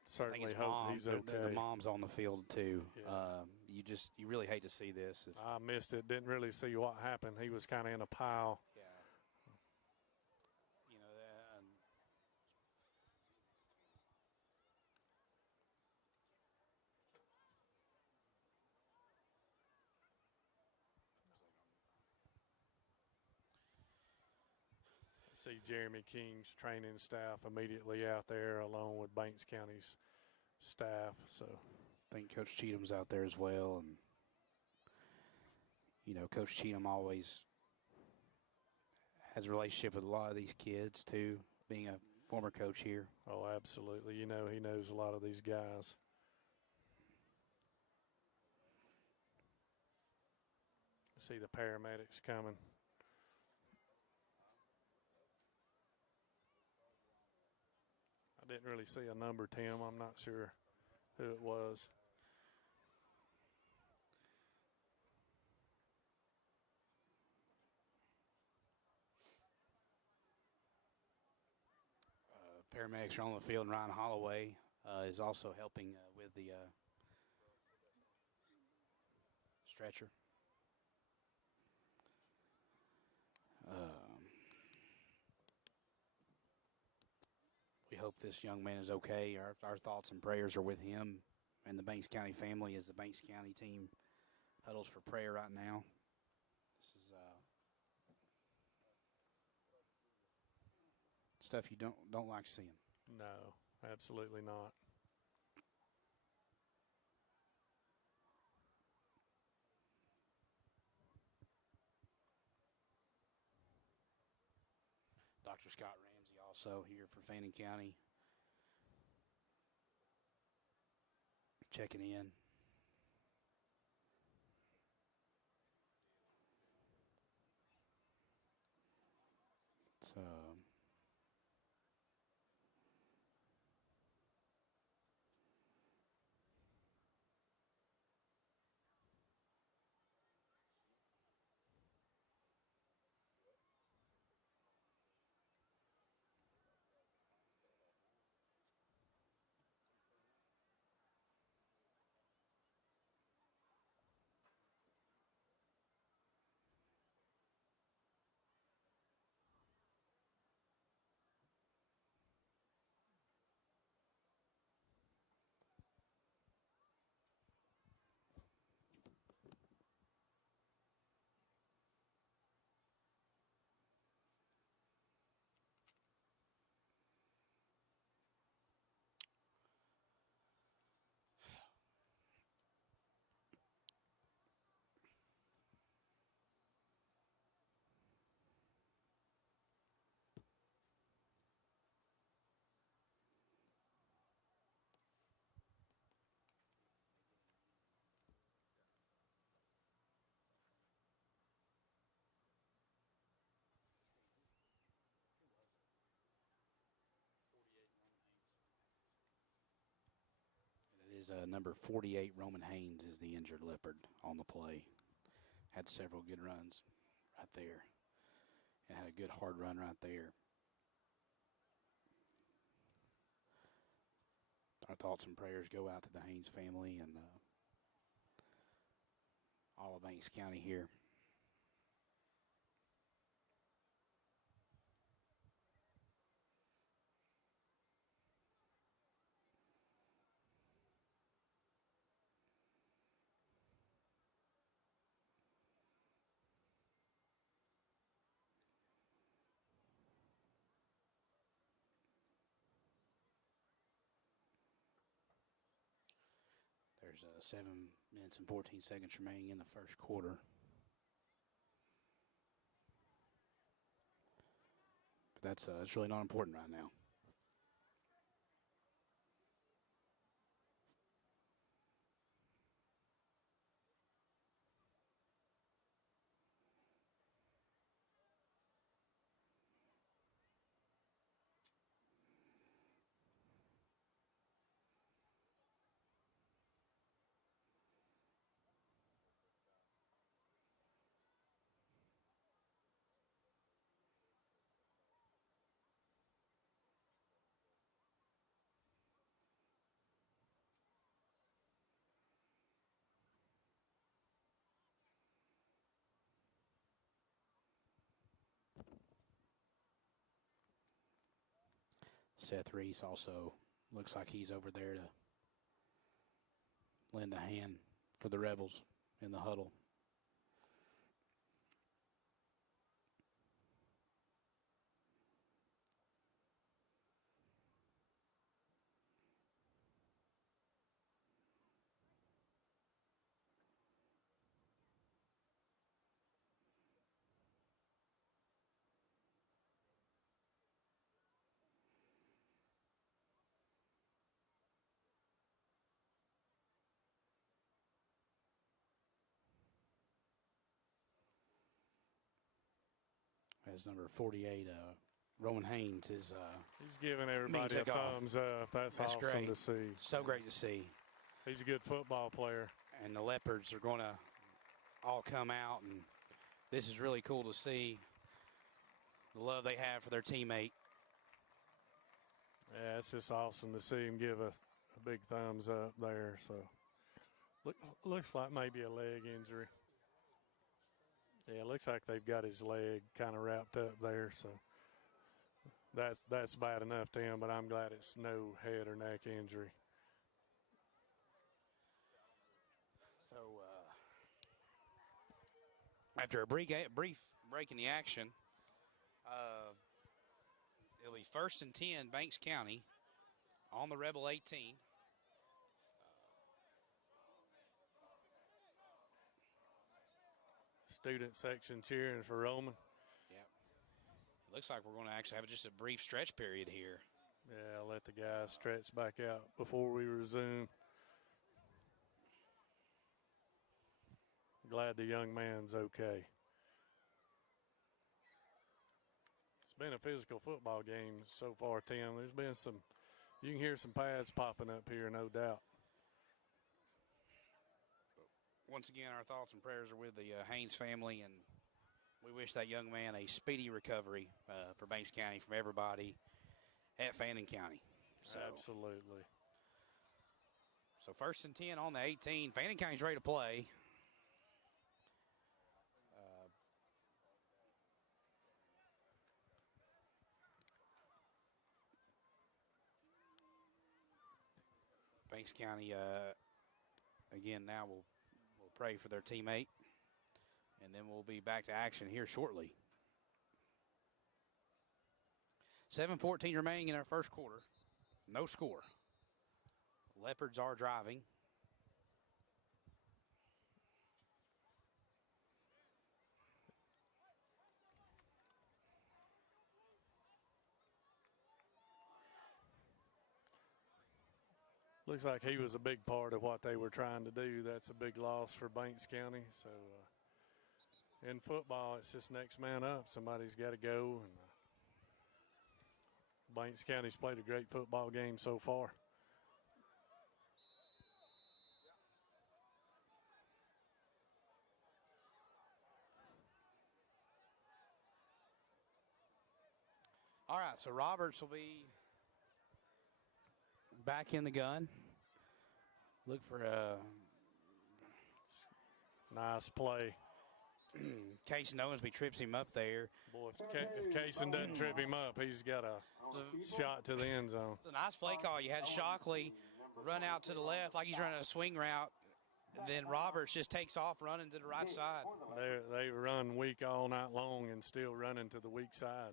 certainly hope he's okay. The mom's on the field too. Yeah. You really hate to see this. I missed it. Didn't really see what happened. He was kind of in a pile. Yeah. You know that. See Jeremy King's training staff immediately out there along with Banks County's staff. So I think Coach Cheatham's out there as well, and you know, Coach Cheatham always has a relationship with a lot of these kids too, being a former coach here. Oh, absolutely. You know, he knows a lot of these guys. See the paramedics coming. I didn't really see a number, Tim. I'm not sure who it was. Paramedics are on the field, and Ryan Holloway is also helping with the stretcher. We hope this young man is okay. Our thoughts and prayers are with him and the Banks County family as the Banks County team huddles for prayer right now. This is stuff you don't like seeing. No, absolutely not. Dr. Scott Ramsey also here for Fannin County, checking in. So is number 48, Roman Haynes, is the injured Leopard on the play. Had several good runs right there. And had a good hard run right there. Our thoughts and prayers go out to the Haynes family and all of Banks County here. There's 7 minutes and 14 seconds remaining in the first quarter. But that's really not important right now. Seth Reese also looks like he's over there to lend a hand for the Rebels in the huddle. As number 48, Roman Haynes is he's giving everybody a thumbs up. That's awesome great to see. So great to see. He's a good football player. And the Leopards are going to all come out, and this is really cool to see the love they have for their teammate. Yeah, it's just awesome to see him give a big thumbs up there. So looks like maybe a leg injury. Yeah, it looks like they've got his leg kind of wrapped up there. So that's bad enough to him, but I'm glad it's no head or neck injury. So after a brief break in the action, it'll be 1st and 10, Banks County, on the Rebel 18. Student section cheering for Roman. Yep. Looks like we're going to actually have just a brief stretch period here. Yeah, I'll let the guys stretch back out before we resume. Glad the young man's okay. It's been a physical football game so far, Tim. There's been some, you can hear some pads popping up here, no doubt. Once again, our thoughts and prayers are with the Haynes family, and we wish that young man a speedy recovery for Banks County, from everybody at Fannin County. So, absolutely. So 1st and 10 on the 18. Fannin County's ready to play. Banks County, again, now will pray for their teammate, and then we'll be back to action here shortly. 7:14 remaining in our first quarter. No score. Leopards are driving. Looks like he was a big part of what they were trying to do. That's a big loss for Banks County. So in football, it's just next man up. Somebody's got to go. And Banks County's played a great football game so far. All right, so Roberts will be back in the gun. Look for a nice play. Casey Owensby trips him up there. Boy, if Kaysen doesn't trip him up, he's got a shot to the end zone. It's a nice play call. You had Shockley run out to the left like he's running a swing route. Then Roberts just takes off running to the right side. They run weak all night long and still running to the weak side.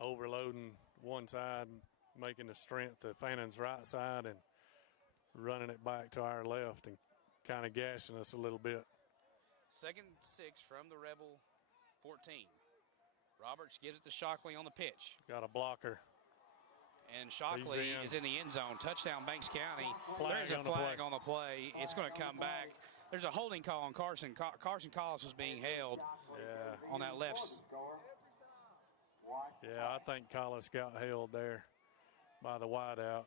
Overloading one side, making the strength to Fannon's right side and running it back to our left and kind of gashing us a little bit. 2nd and 6 from the Rebel 14. Roberts gives it to Shockley on the pitch. Got a blocker. And Shockley is in the end zone. Touchdown, Banks County. There's a flag on the play. It's going to come back. There's a holding call on Carson. Carson Collis was being held on that left. Yeah, I think Collis got held there by the wideout.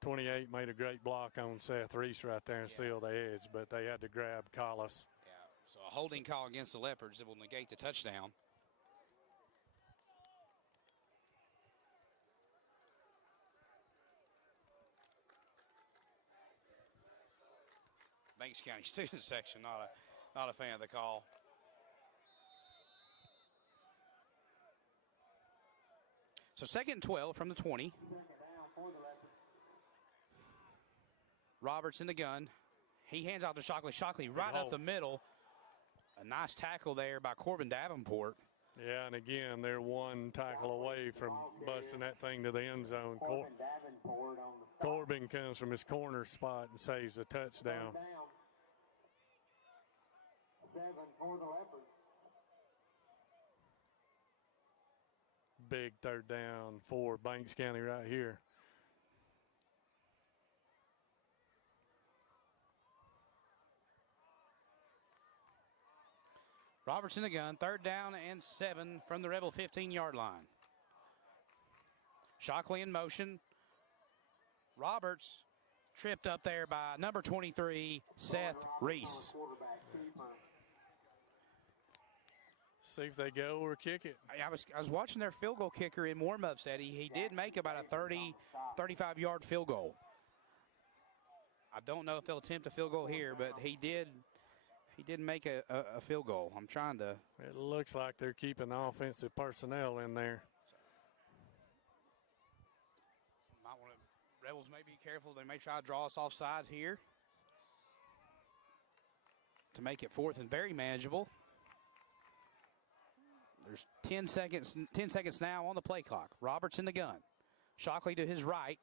28 made a great block on Seth Reese right there and sealed the edge, but they had to grab Collis. Yeah, so a holding call against the Leopards that will negate the touchdown. Banks County student section, not a fan of the call. So 2nd and 12 from the 20. Roberts in the gun. He hands out to Shockley. Shockley right up the middle. A nice tackle there by Corbin Davenport. Yeah, and again, they're one tackle away from busting that thing to the end zone. Corbin comes from his corner spot and saves a touchdown. 7 for the Leopards. Big 3rd down for Banks County right here. Roberts in the gun, 3rd down and 7 from the Rebel 15-yard line. Shockley in motion. Roberts tripped up there by number 23, Seth Reese. See if they go or kick it. I was watching their field goal kicker in warm-ups, Eddie. He did make about a 35-yard field goal. I don't know if they'll attempt a field goal here, but he did make a field goal. I'm trying to. It looks like they're keeping the offensive personnel in there. Rebels may be careful. They may try to draw us off sides here to make it 4th and very manageable. There's 10 seconds now on the play clock. Roberts in the gun. Shockley to his right.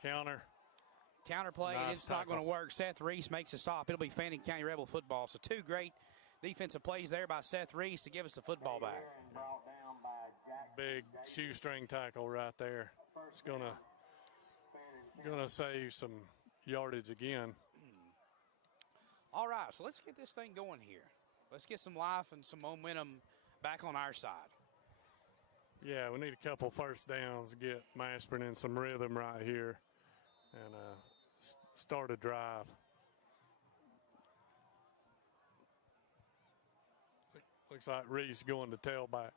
Counter play, and it's not going to work. Seth Reese makes a stop. It'll be Fannin County Rebel football. So 2 great defensive plays there by Seth Reese to give us the football back. Big shoestring tackle right there. It's gonna save some yardage again. All right, so let's get this thing going here. Let's get some life and some momentum back on our side. Yeah, we need a couple 1st downs to get Mashburn in some rhythm right here and start a drive. Looks like Reese going to tailback.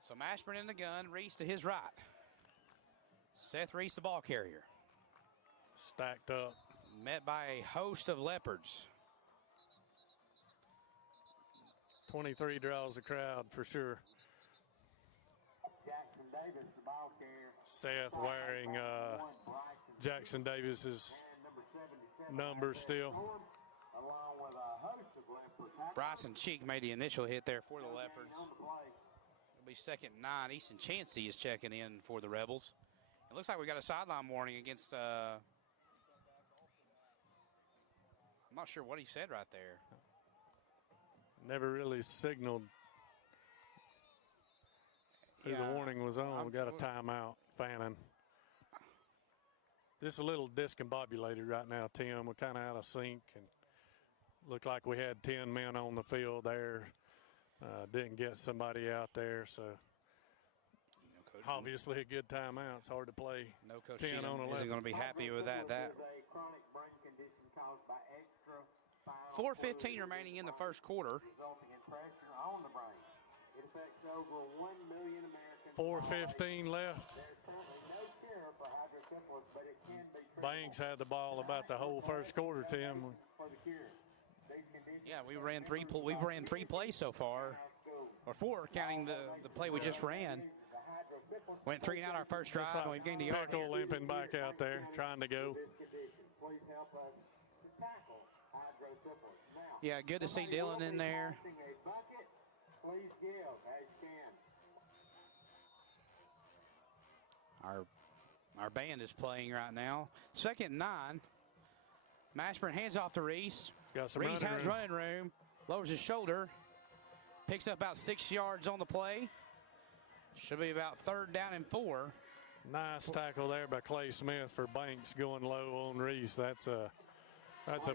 So Mashburn in the gun, Reese to his right. Seth Reese, the ball carrier. Stacked up. Met by a host of Leopards. 23 draws the crowd for sure. Jackson Davis, the ball carrier. Seth wearing Jackson Davis's number still. Along with a host of Leopards. Bryson Cheek made the initial hit there for the Leopards. It'll be 2nd and 9. Easton Chansey is checking in for the Rebels. It looks like we got a sideline warning against. I'm not sure what he said right there. Never really signaled who the warning was on. We got a timeout, Fannin. Just a little discombobulated right now, Tim. We're kind of out of sync and looked like we had 10 men on the field there. Didn't get somebody out there, so obviously a good timeout. It's hard to play. No, Coach 10 on 11. Isn't going to be happy with that. 4:15 remaining in the 1st quarter. Resulting in pressure on the brain. It affects over 1 million Americans. 4:15 left. There's currently no cure for hydrocephalus, but it can be treated. Banks had the ball about the whole first quarter, Tim. For the cure. These conditions Yeah, we've ran three plays so far, or four counting the play we just ran. Went 3 and out our first drive, and we've gained a yard. Pickle limping back out there, trying to go. Please help us to tackle hydrocephalus. Now, Yeah, good to see Dylan in there. a bucket, please give as you can. Our band is playing right now. 2nd and 9. Mashburn hands off to Reese. Reese has running room. Lowers his shoulder. Picks up about 6 yards on the play. Should be about 3rd down and 4. Nice tackle there by Clay Smith for Banks going low on Reese. That's a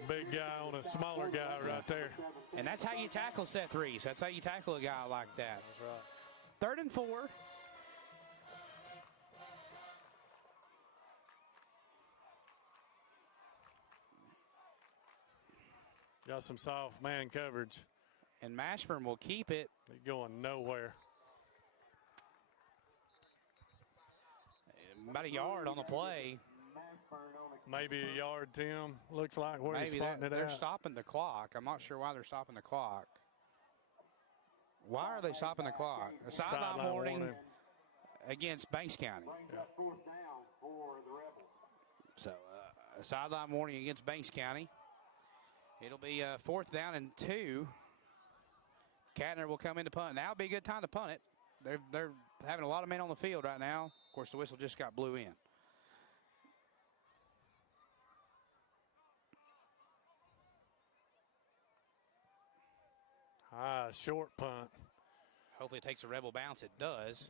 big guy on a smaller guy right there. And that's how you tackle Seth Reese. That's how you tackle a guy like that. That's right. 3rd and 4. Got some soft man coverage. And Mashburn will keep it. They're going nowhere. About a yard on the play. Maybe a yard, Tim. Looks like where Maybe they're they're stopping the clock. I'm not sure why they're stopping the clock. Why are they stopping the clock? A sideline warning against Banks County. So a sideline warning against Banks County. It'll be 4th down and 2. Katner will come in to punt. Now would be a good time to punt it. They're having a lot of men on the field right now. Of course, the whistle just got blew in. Short punt. Hopefully it takes a Rebel bounce. It does.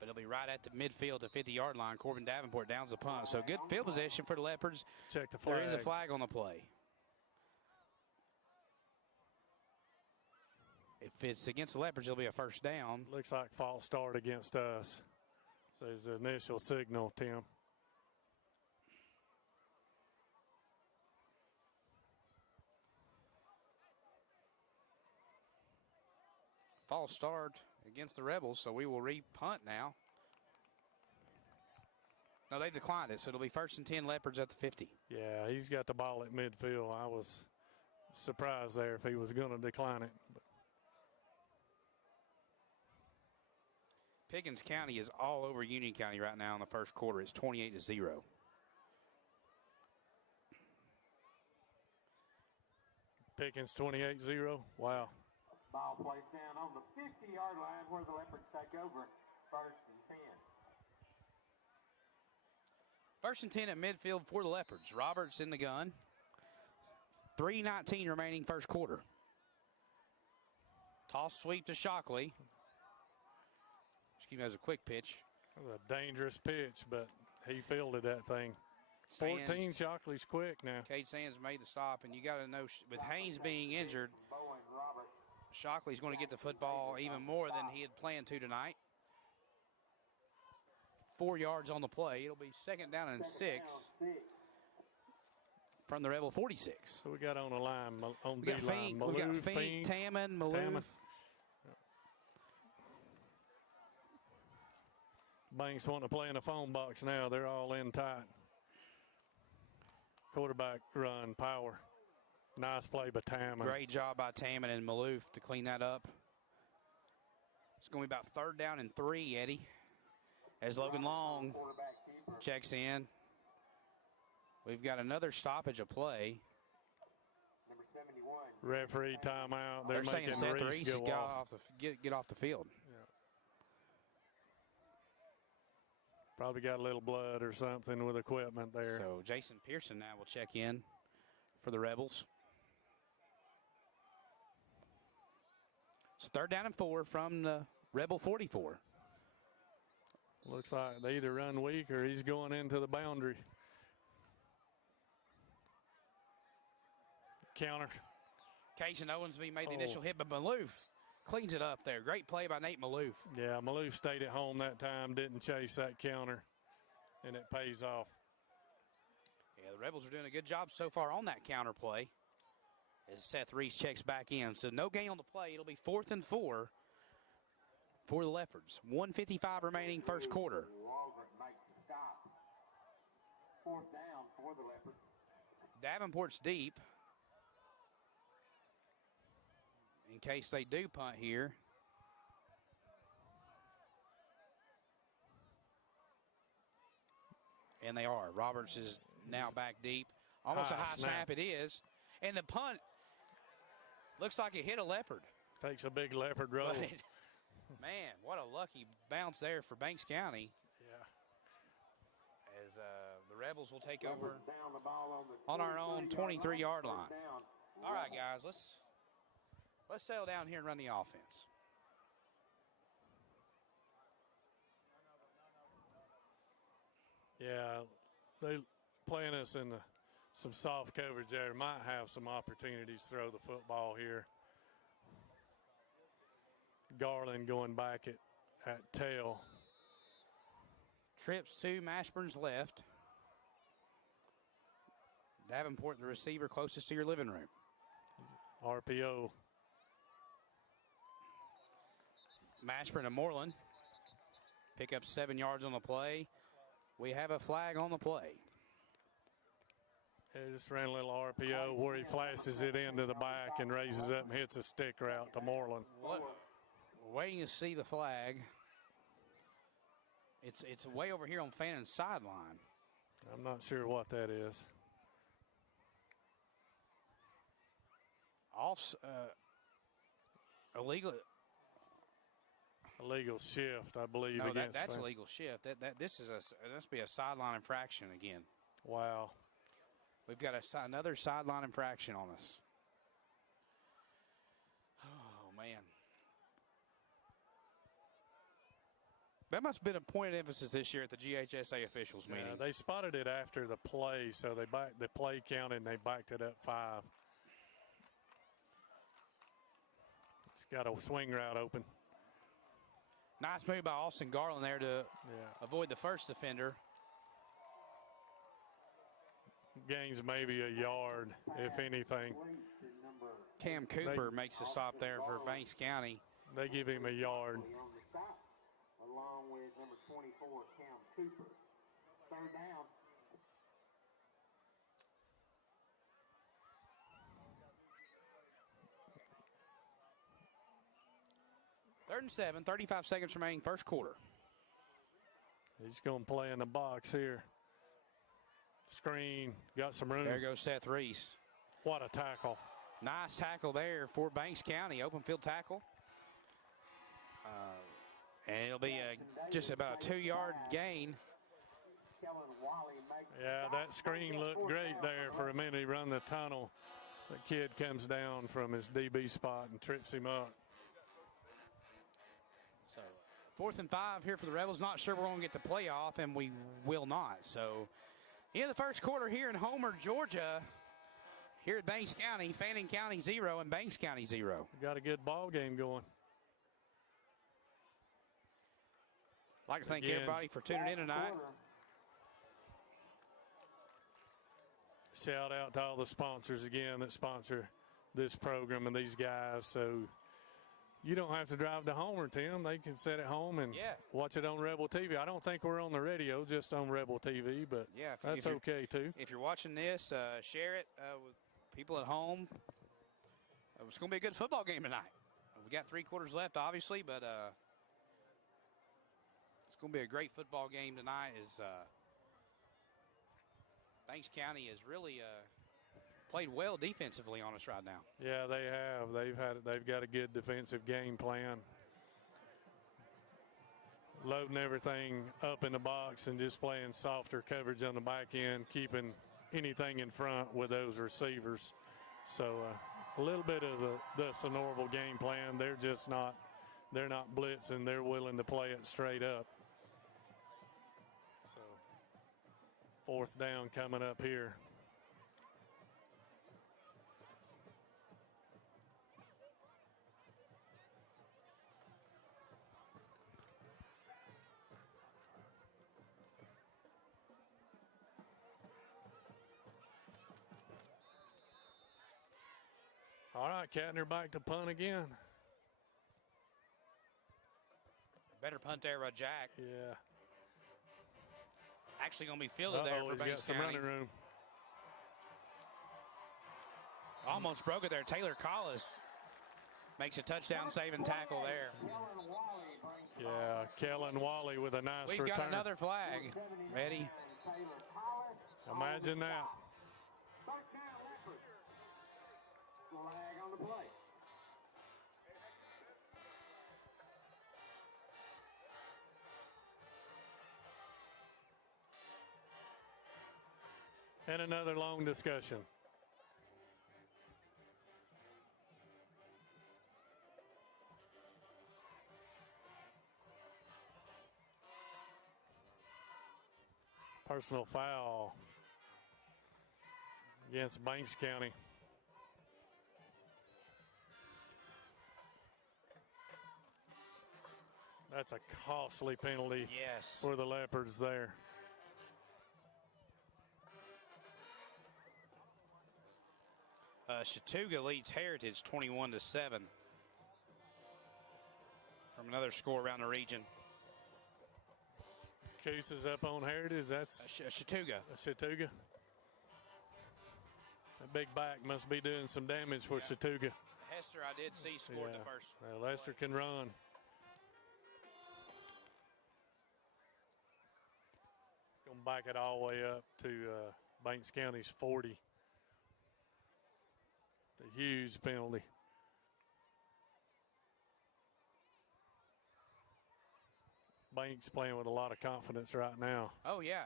But it'll be right at the midfield to 50-yard line. Corbin Davenport downs the punt. So good field position for the Leopards. Check the flag. There is a flag on the play. If it's against the Leopards, it'll be a 1st down. Looks like false start against us. Says the initial signal, Tim. False start against the Rebels, so we will re-punt now. No, they've declined it, so it'll be 1st and 10 Leopards at the 50. Yeah, he's got the ball at midfield. I was surprised there if he was going to decline it. But Pickens County is all over Union County right now in the first quarter. It's 28-0. Pickens 28-0. Wow. Ball placed down on the 50-yard line where the Leopards take over. 1st and 10. 1st and 10 at midfield for the Leopards. Roberts in the gun. 3:19 remaining first quarter. Toss sweep to Shockley. Excuse me, that was a quick pitch. That was a dangerous pitch, but he fielded that thing. 14, Shockley's quick now. Cade Sands made the stop, and you got to know, with Haynes being injured, Shockley's going to get the football even more than he had planned to tonight. 4 yards on the play. It'll be 2nd down and 6 from the Rebel 46. So we got on the line, on we got D-line. Fink, we got Fink, Tammon, Maloof. Banks wanting to play in the phone box now. They're all in tight. Quarterback run, power. Nice play by Tammon. Great job by Tammon and Maloof to clean that up. It's going to be about 3rd down and 3, Eddie, as Logan Long checks in. We've got another stoppage of play. Number 71. Referee timeout. They're saying making Seth Reese Reese go off. get off the field. Yeah. Probably got a little blood or something with equipment there. So Jason Pearson now will check in for the Rebels. It's 3rd down and 4 from the Rebel 44. Looks like they either run weak or he's going into the boundary. Counter. Casey Owensby made the initial hit, but Maloof cleans it up there. Great play by Nate Maloof. Yeah, Maloof stayed at home that time, didn't chase that counter, and it pays off. Yeah, the Rebels are doing a good job so far on that counter play as Seth Reese checks back in. So no gain on the play. It'll be 4th and 4 for the Leopards. 1:55 remaining first quarter. Walgren makes the stop. Fourth down for the Leopards. Davenport's deep in case they do punt here. And they are. Roberts is now back deep. Almost a high snap it is. And the punt looks like it hit a Leopard. Takes a big Leopard roll. But, man, what a lucky bounce there for Banks County. Yeah. As the Rebels will take over on our own 23-yard line. All right, guys, let's settle down here and run the offense. Yeah, they playing us in some soft coverage there. Might have some opportunities to throw the football here. Garland going back at tail. Trips to Mashburn's left. Davenport, the receiver closest to your living room. RPO. Mashburn and Moreland pick up 7 yards on the play. We have a flag on the play. Yeah, just ran a little RPO where he flashes it into the back and raises up and hits a stick route to Moreland. Waiting to see the flag. It's way over here on Fannon's sideline. I'm not sure what that is. Also, illegal shift, I believe. No, against that's illegal shift. This must be a sideline infraction again. Wow. We've got another sideline infraction on us. Oh, man. That must have been a point of emphasis this year at the GHSA officials meeting. Yeah, they spotted it after the play, so the play counted and they backed it up 5. It's got a swing route open. Nice move by Austin Garland there to avoid the first defender. Gains maybe a yard, if anything. Cam Cooper makes the stop there for Banks County. They give him a yard. Along with number 24, Cam Cooper. Third down. Third and 7, 35 seconds remaining, first quarter. He's going to play in the box here. Screen, got some room. There goes Seth Reese. What a tackle. Nice tackle there for Banks County, open field tackle. And it'll be just about a 2-yard gain. Yeah, that screen looked great there for a minute. He run the tunnel. The kid comes down from his DB spot and trips him up. So 4th and 5 here for the Rebels. Not sure we're going to get the playoff, and we will not. So in the first quarter here in Homer, Georgia, here at Banks County, Fannin County 0 and Banks County 0. Got a good ball game going. I'd like to thank everybody for tuning in tonight. Shout out to all the sponsors again that sponsor this program and these guys. So you don't have to drive to Homer, Tim. They can sit at home and watch it on Rebel TV. I don't think we're on the radio, just on Rebel TV, but that's okay too. If you're watching this, share it with people at home. It's going to be a good football game tonight. We got 3 quarters left, obviously, but it's going to be a great football game tonight. As Banks County has really played well defensively on us right now. Yeah, they have. They've got a good defensive game plan. Loading everything up in the box and just playing softer coverage on the back end, keeping anything in front with those receivers. So a little bit of the Sonoraville game plan. They're not blitzing. They're willing to play it straight up. So 4th down coming up here. All right, Katner back to punt again. Better punt there by Jack. Yeah. Actually going to be fielded there for he's got Banks some County. running room. Almost broke it there. Taylor Collis makes a touchdown saving tackle there. Yeah, Kellen Wally with a nice We've return. got another flag, Eddie. Imagine that. Flag on the play. And another long discussion. Personal foul against Banks County. That's a costly penalty for the Leopards there. Chattooga leads Heritage 21-7 from another score around the region. Case is up on Heritage. That's Chattooga. Chattooga. That big back must be doing some damage for Chattooga. Hester, I did see, scored the first. Well, Lester can run. It's going to back it all the way up to Banks County's 40. A huge penalty. Banks playing with a lot of confidence right now. Oh, yeah,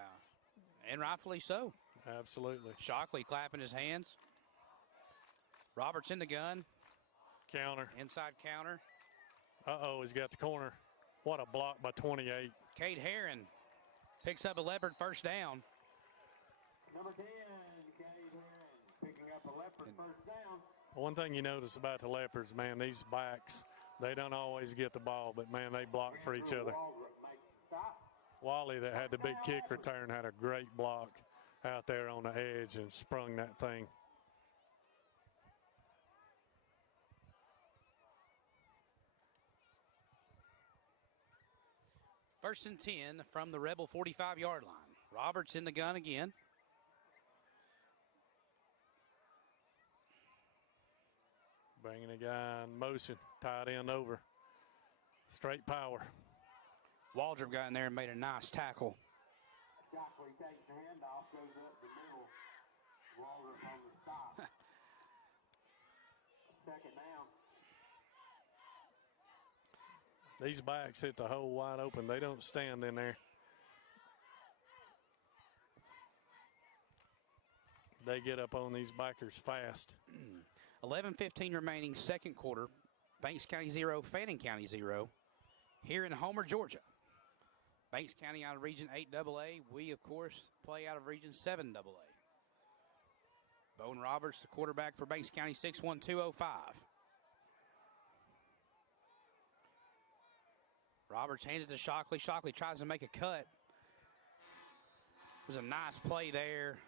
and rightfully so. Absolutely. Shockley clapping his hands. Roberts in the gun. Counter. Inside counter. Uh-oh, he's got the corner. What a block by 28. Cade Herron picks up a Leopard first down. Number 10, Cade Herron picking up a Leopard first down. One thing you notice about the Leopards, man, these backs, they don't always get the ball, but, man, they block for each other. Wally, that had the big kick return, had a great block out there on the edge and sprung that thing. First and 10 from the Rebel 45-yard line. Roberts in the gun again. Bringing a guy in motion, tight end over. Straight power. Waldrop got in there and made a nice tackle. Shockley takes the handoff, goes up the middle. Waldrop on the stop. Second down. These backs hit the hole wide open. They don't stand in there. They get up on these backers fast. 11:15 remaining, second quarter. Banks County 0, Fannin County 0. Here in Homer, Georgia. Banks County out of Region 8AA. We, of course, play out of Region 7AA. Bone Roberts, the quarterback for Banks County, 6'1", 205. Roberts hands it to Shockley. Shockley tries to make a cut. It was a nice play there.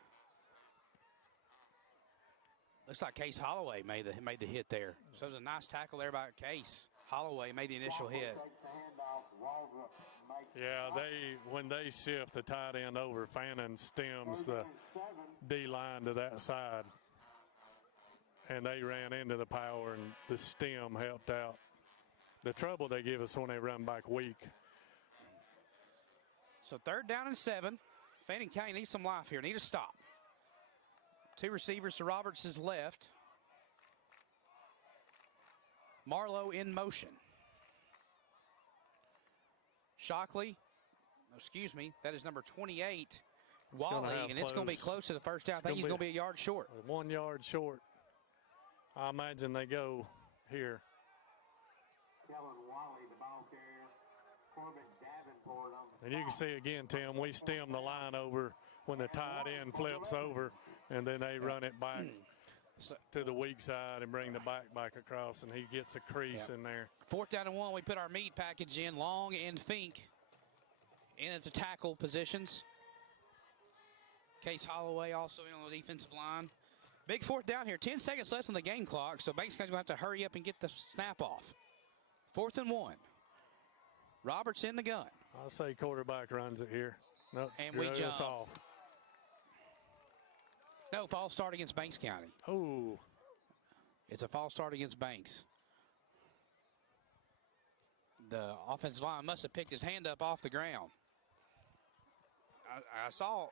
Looks like Case Holloway made the hit there. So it was a nice tackle there by Case. Holloway made the initial hit. Yeah, when they shift the tight end over, Fannin stems the D-line to that side. And they ran into the power, and the stem helped out. The trouble they give us when they run back weak. So 3rd down and 7. Fannin County needs some life here. Need a stop. 2 receivers to Roberts' left. Marlowe in motion. Shockley, that is number 28, Wally, and it's going to be close to the first down. I think he's going to be a yard short. 1 yard short. I imagine they go here. Kellen Wally, the ball carrier. Corbin Davenport on the And you can see again, Tim, we stem the line over when the tight end flips over, and then they run it back to the weak side and bring the back across, and he gets a crease in there. 4th down and 1, we put our meat package in. Long and Fink in at the tackle positions. Case Holloway also in on the defensive line. Big 4th down here. 10 seconds left on the game clock, so Banks County's going to have to hurry up and get the snap off. 4th and 1. Roberts in the gun. I'll say quarterback runs it here. Nope, And we it's jump. off. No, false start against Banks County. Oh, It's a false start against Banks. The offensive line must have picked his hand up off the ground. I saw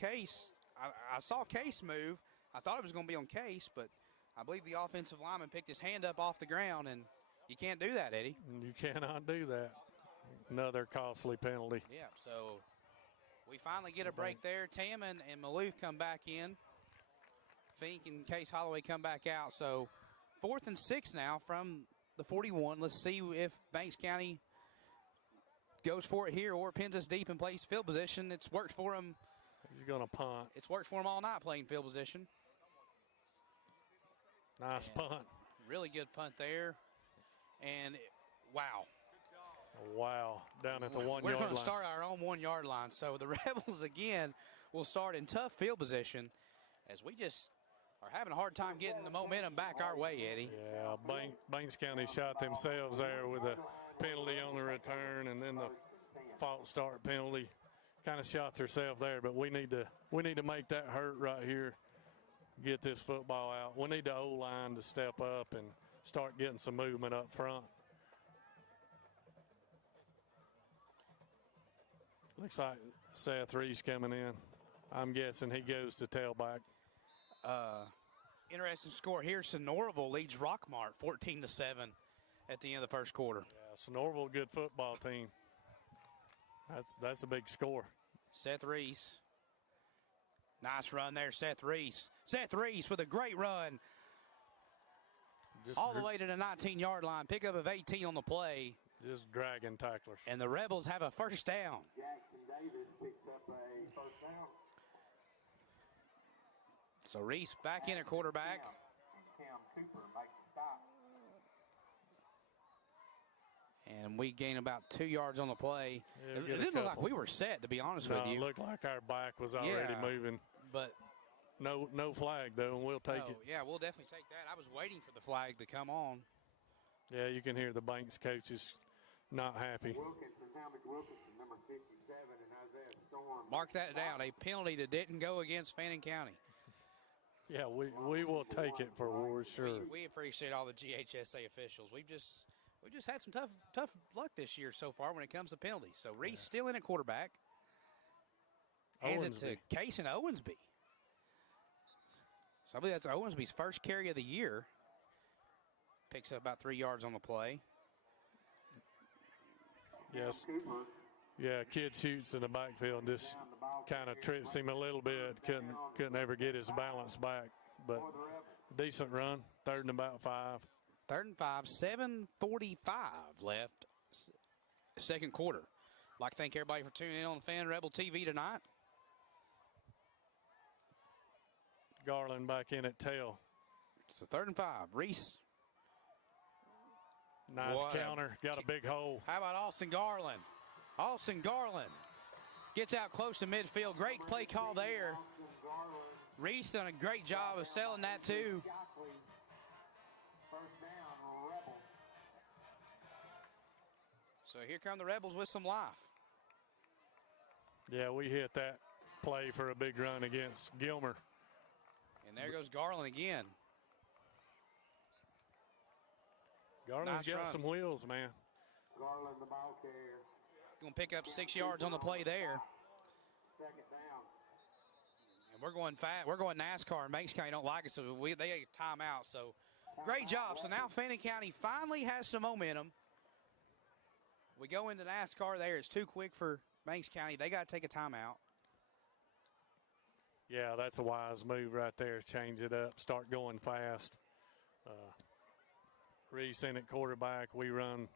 Case. I saw Case move. I thought it was going to be on Case, but I believe the offensive lineman picked his hand up off the ground, and you can't do that, Eddie. you cannot do that. Another costly penalty. Yeah, so we finally get a break there. Tamman and Maloof come back in. Fink and Case Holloway come back out. So 4th and 6 now from the 41. Let's see if Banks County goes for it here or pins us deep and plays field position. It's worked for him. He's going to punt. It's worked for him all night playing field position. Nice punt. Really good punt there. And wow. Wow, down at the 1 yard line. We're going to start our own 1 yard line. So the Rebels again will start in tough field position as we just are having a hard time getting the momentum back our way, Eddie. Yeah, Banks County shot themselves there with a penalty on the return, and then the false start penalty. Kind of shot themselves there, but we need to make that hurt right here. Get this football out. We need the O-line to step up and start getting some movement up front. Looks like Seth Reese coming in. I'm guessing he goes to tailback. Interesting score here. Sonoraville leads Rockmart 14-7 at the end of the first quarter. Yeah, Sonoraville, good football team. That's a big score. Seth Reese. Nice run there, Seth Reese. Seth Reese with a great run. All the way to the 19-yard line. Pickup of 18 on the play. Just dragging tacklers. And the Rebels have a first down. Jackson Davis picks up a first down. So Reese back in at quarterback. Cam Cooper makes the stop. And we gain about 2 yards on the play. Yeah, it didn't look like we were set, to be honest with you. It looked like our back was already moving. But no flag, though, and we'll take it. Yeah, we'll definitely take that. I was waiting for the flag to come on. Yeah, you can hear the Banks coaches not happy. Wilkinson, number 57, and Isaiah Storm. Mark that down. A penalty that didn't go against Fannin County. Yeah, we will take it for war, sure. We appreciate all the GHSA officials. We've just had some tough luck this year so far when it comes to penalties. So Reese still in at quarterback. Hands it to Case and Owensby. So I believe that's Owensby's first carry of the year. Picks up about 3 yards on the play. Yes. Yeah, kid shoots in the backfield. Just kind of trips him a little bit. Couldn't ever get his balance back. But decent run. 3rd and about 5. 3rd and 5. 7:45 left. Second quarter. I'd like to thank everybody for tuning in on Fan Rebel TV tonight. Garland back in at tail. So 3rd and 5. Reese. Nice counter. Got a big hole. How about Austin Garland? Austin Garland gets out close to midfield. Great play call there. Reese done a great job of selling that too. First down on Rebels. So here come the Rebels with some life. Yeah, we hit that play for a big run against Gilmer. And there goes Garland again. Garland's got some wheels, man. Garland, the ball carrier. Going to pick up 6 yards on the play there. 2nd down. And we're going fast. We're going NASCAR, and Banks County don't like it, so they get timeout. So great job. So now Fannin County finally has some momentum. We go into NASCAR there. It's too quick for Banks County. They got to take a timeout. Yeah, that's a wise move right there. Change it up. Start going fast. Reese in at quarterback. We run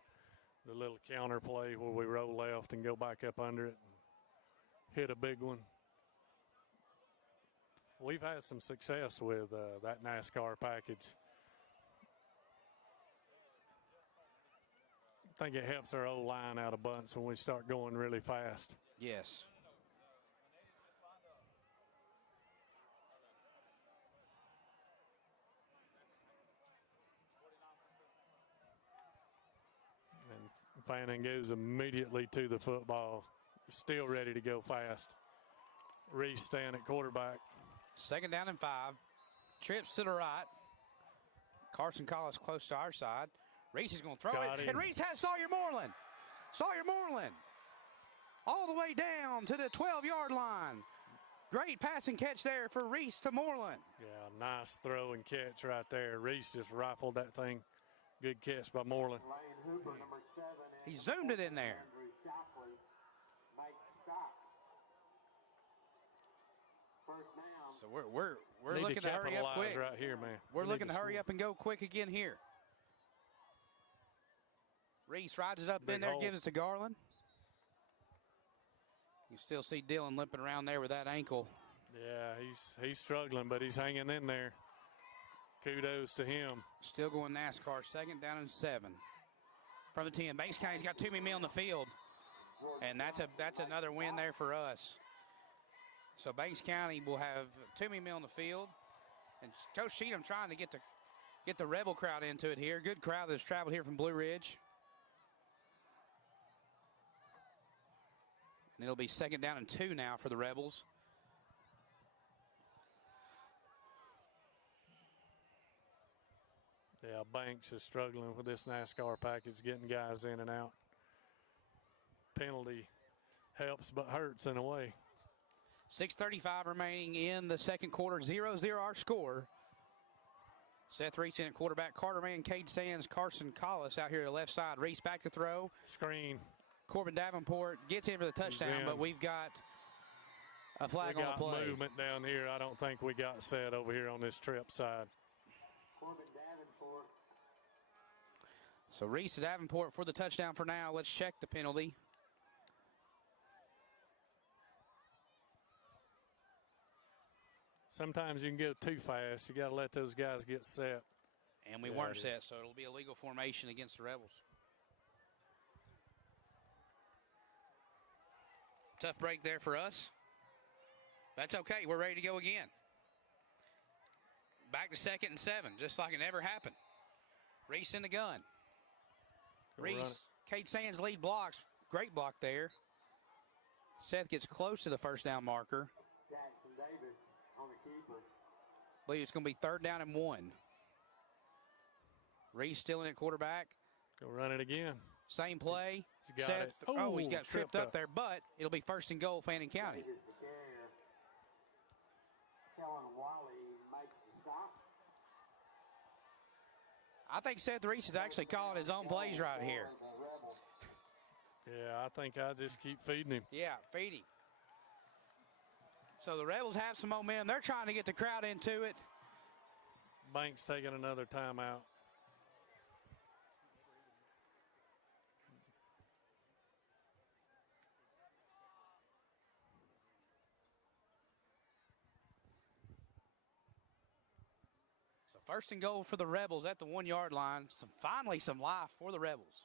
the little counter play where we roll left and go back up under it. Hit a big one. We've had some success with that NASCAR package. I think it helps our O-line out a bunch when we start going really fast. Yes. Fannin goes immediately to the football, still ready to go fast. Reese staying at quarterback. 2nd down and 5. Trips to the right. Carson Collis close to our side. Reese is going to throw Got it. him. And Reese has Sawyer Moreland. Sawyer Moreland all the way down to the 12-yard line. Great passing catch there for Reese to Moreland. Yeah, nice throw and catch right there. Reese just rifled that thing. Good catch by Moreland. Lane Hooper, number 7. He zoomed it in there. Andrew Shockley makes the stop. First down. So we're Need looking to hurry up capitalize quick. right here, man. We're We looking need to hurry score. up and go quick again here. Reese rides it up Big in there, hole. gives it to Garland. You still see Dylan limping around there with that ankle. Yeah, he's struggling, but he's hanging in there. Kudos to him. Still going NASCAR, 2nd down and 7. From the 10. Banks County's got Toomey Mill on the field. And that's another win there for us. So Banks County will have Toomey Mill on the field. And Coach Cheatham trying to get the Rebel crowd into it here. Good crowd that's traveled here from Blue Ridge. And it'll be 2nd down and 2 now for the Rebels. Yeah, Banks is struggling with this NASCAR package, getting guys in and out. Penalty helps but hurts in a way. 6:35 remaining in the second quarter. 0-0 our score. Seth Reese in at quarterback. Carter Mann, Cade Sands, Carson Collis out here to the left side. Reese back to throw. Screen. Corbin Davenport gets in for the touchdown, in. but we've got a flag We on the got play. movement down here. I don't think we got set over here on this trip side. Corbin Davenport. So Reese Davenport for the touchdown for now. Let's check the penalty. Sometimes you can go too fast. You got to let those guys get set. And we Yeah, weren't it set, is. so it'll be a legal formation against the Rebels. Tough break there for us. That's okay. We're ready to go again. Back to 2nd and 7, just like it never happened. Reese in the gun. Go run Reese, Cade Sands lead blocks. Great block there. Seth gets close to the first down marker. Jackson Davis on the keeper. Believe it's going to be 3rd down and 1. Reese still in at quarterback. Go run it again. Same play. He's got Seth, it. oh, he Ooh, got tripped up there, but it'll be 1st and goal, Fannin County. Here's the carrier. Kellen Wiley makes the stop. I think Seth Reese is actually calling his own plays right here. For the Rebels. Yeah, I think I just keep feeding him. Yeah, feed him. So the Rebels have some momentum. They're trying to get the crowd into it. Banks taking another timeout. So 1st and goal for the Rebels at the 1-yard line. Finally some life for the Rebels.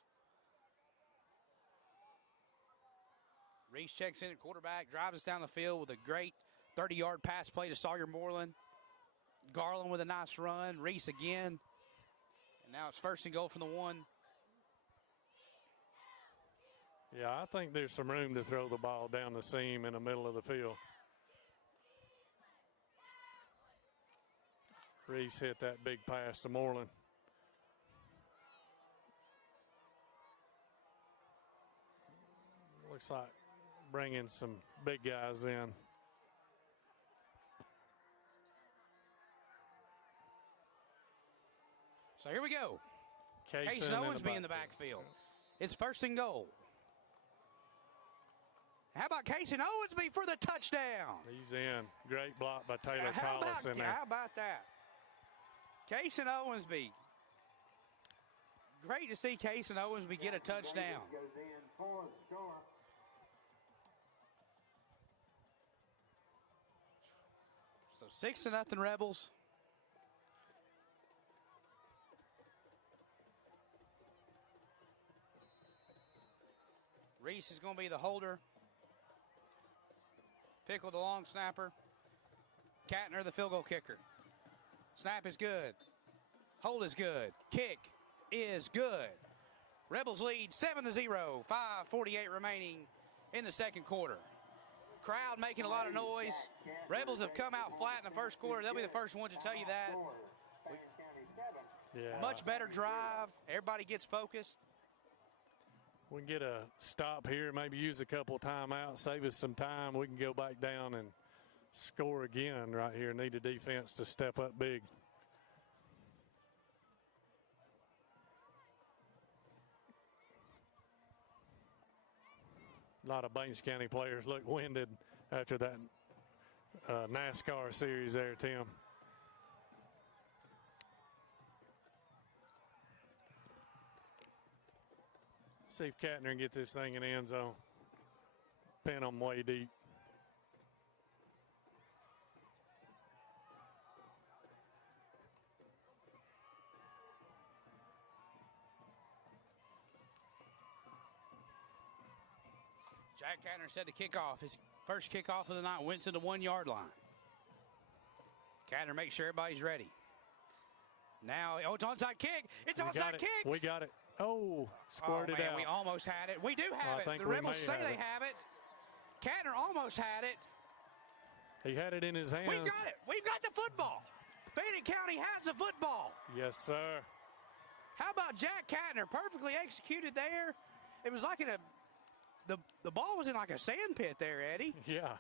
Reese checks in at quarterback, drives us down the field with a great 30-yard pass play to Sawyer Moreland. Garland with a nice run. Reese again. And now it's 1st and goal from the 1. Yeah, I think there's some room to throw the ball down the seam in the middle of the field. Reese hit that big pass to Moreland. Looks like bringing some big guys in. So here we go. Casey in Owensby in the backfield. It's 1st and goal. How about Casey Owensby for the touchdown? He's in. Great block by Taylor How Collis in there. how about that? Casey Owensby. Great to see Casey Owensby get a touchdown. Davis goes in for the score. So 6-0 Rebels. Reese is going to be the holder. Pickle the long snapper. Katner the field goal kicker. Snap is good. Hold is good. Kick is good. Rebels lead 7-0, 5:48 remaining in the second quarter. Crowd making a lot of noise. Rebels have come out flat in the first quarter. They'll be the first ones to tell you that. Yeah. Much better drive. Everybody gets focused. We can get a stop here, maybe use a couple of timeouts, save us some time. We can go back down and score again right here. Need a defense to step up big. A lot of Banks County players look winded after that NASCAR series there, Tim. See if Katner can get this thing in the end zone. Pin them way deep. Jack Katner said to kick off. His first kickoff of the night went to the 1 yard line. Katner makes sure everybody's ready. Now, it's onside kick. It's onside kick. We got it. Oh, squirted man, out. We almost had it. We do have it. The Rebels say they have it. Katner almost had it. He had it in his hands. We've got it. We've got the football. Fannin County has the football. Yes, sir. How about Jack Katner? Perfectly executed there. It was like the ball was in like a sand pit there, Eddie. Yeah.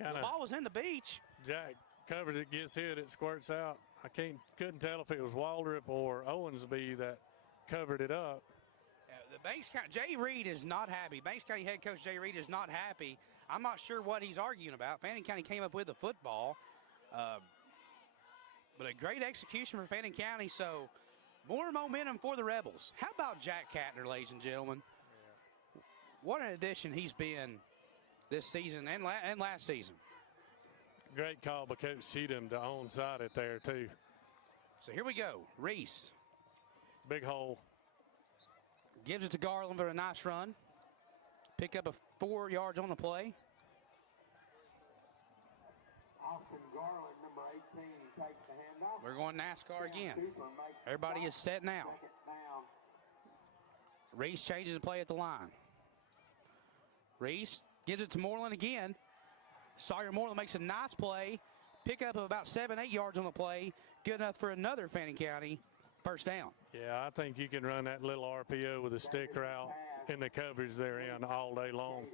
The ball was in the beach. Jack covers it, gets hit, it squirts out. I couldn't tell if it was Waldrop or Owensby that covered it up. The Banks County, Jay Reed is not happy. Banks County head coach Jay Reed is not happy. I'm not sure what he's arguing about. Fannin County came up with the football. But a great execution for Fannin County, so more momentum for the Rebels. How about Jack Katner, ladies and gentlemen? Yeah. What an addition he's been this season and last season. Great call by Coach Cheatham to onside it there, too. So here we go. Reese. Big hole. Gives it to Garland for a nice run. Pick up a 4 yards on the play. Austin Garland, number 18, takes the handoff. We're going NASCAR again. Everybody is set now. Reese changes the play at the line. Reese gives it to Moreland again. Sawyer Moreland makes a nice play. Pick up of about 7-8 yards on the play. Good enough for another Fannin County first down. Yeah, I think you can run that little RPO with a stick route in the coverage they're in all day long.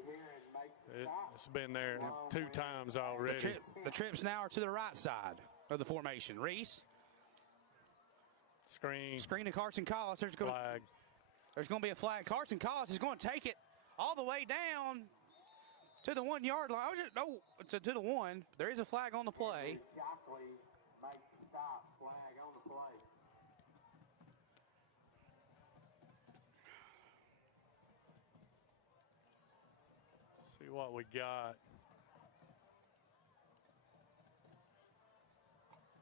It's been there 2 times already. The trips now are to the right side of the formation. Reese. Screen to Carson Collis. There's going to be a flag. Carson Collis is going to take it all the way down to the 1 yard line. To the 1. There is a flag on the play. Shockley makes the stop. Flag on the play. See what we got.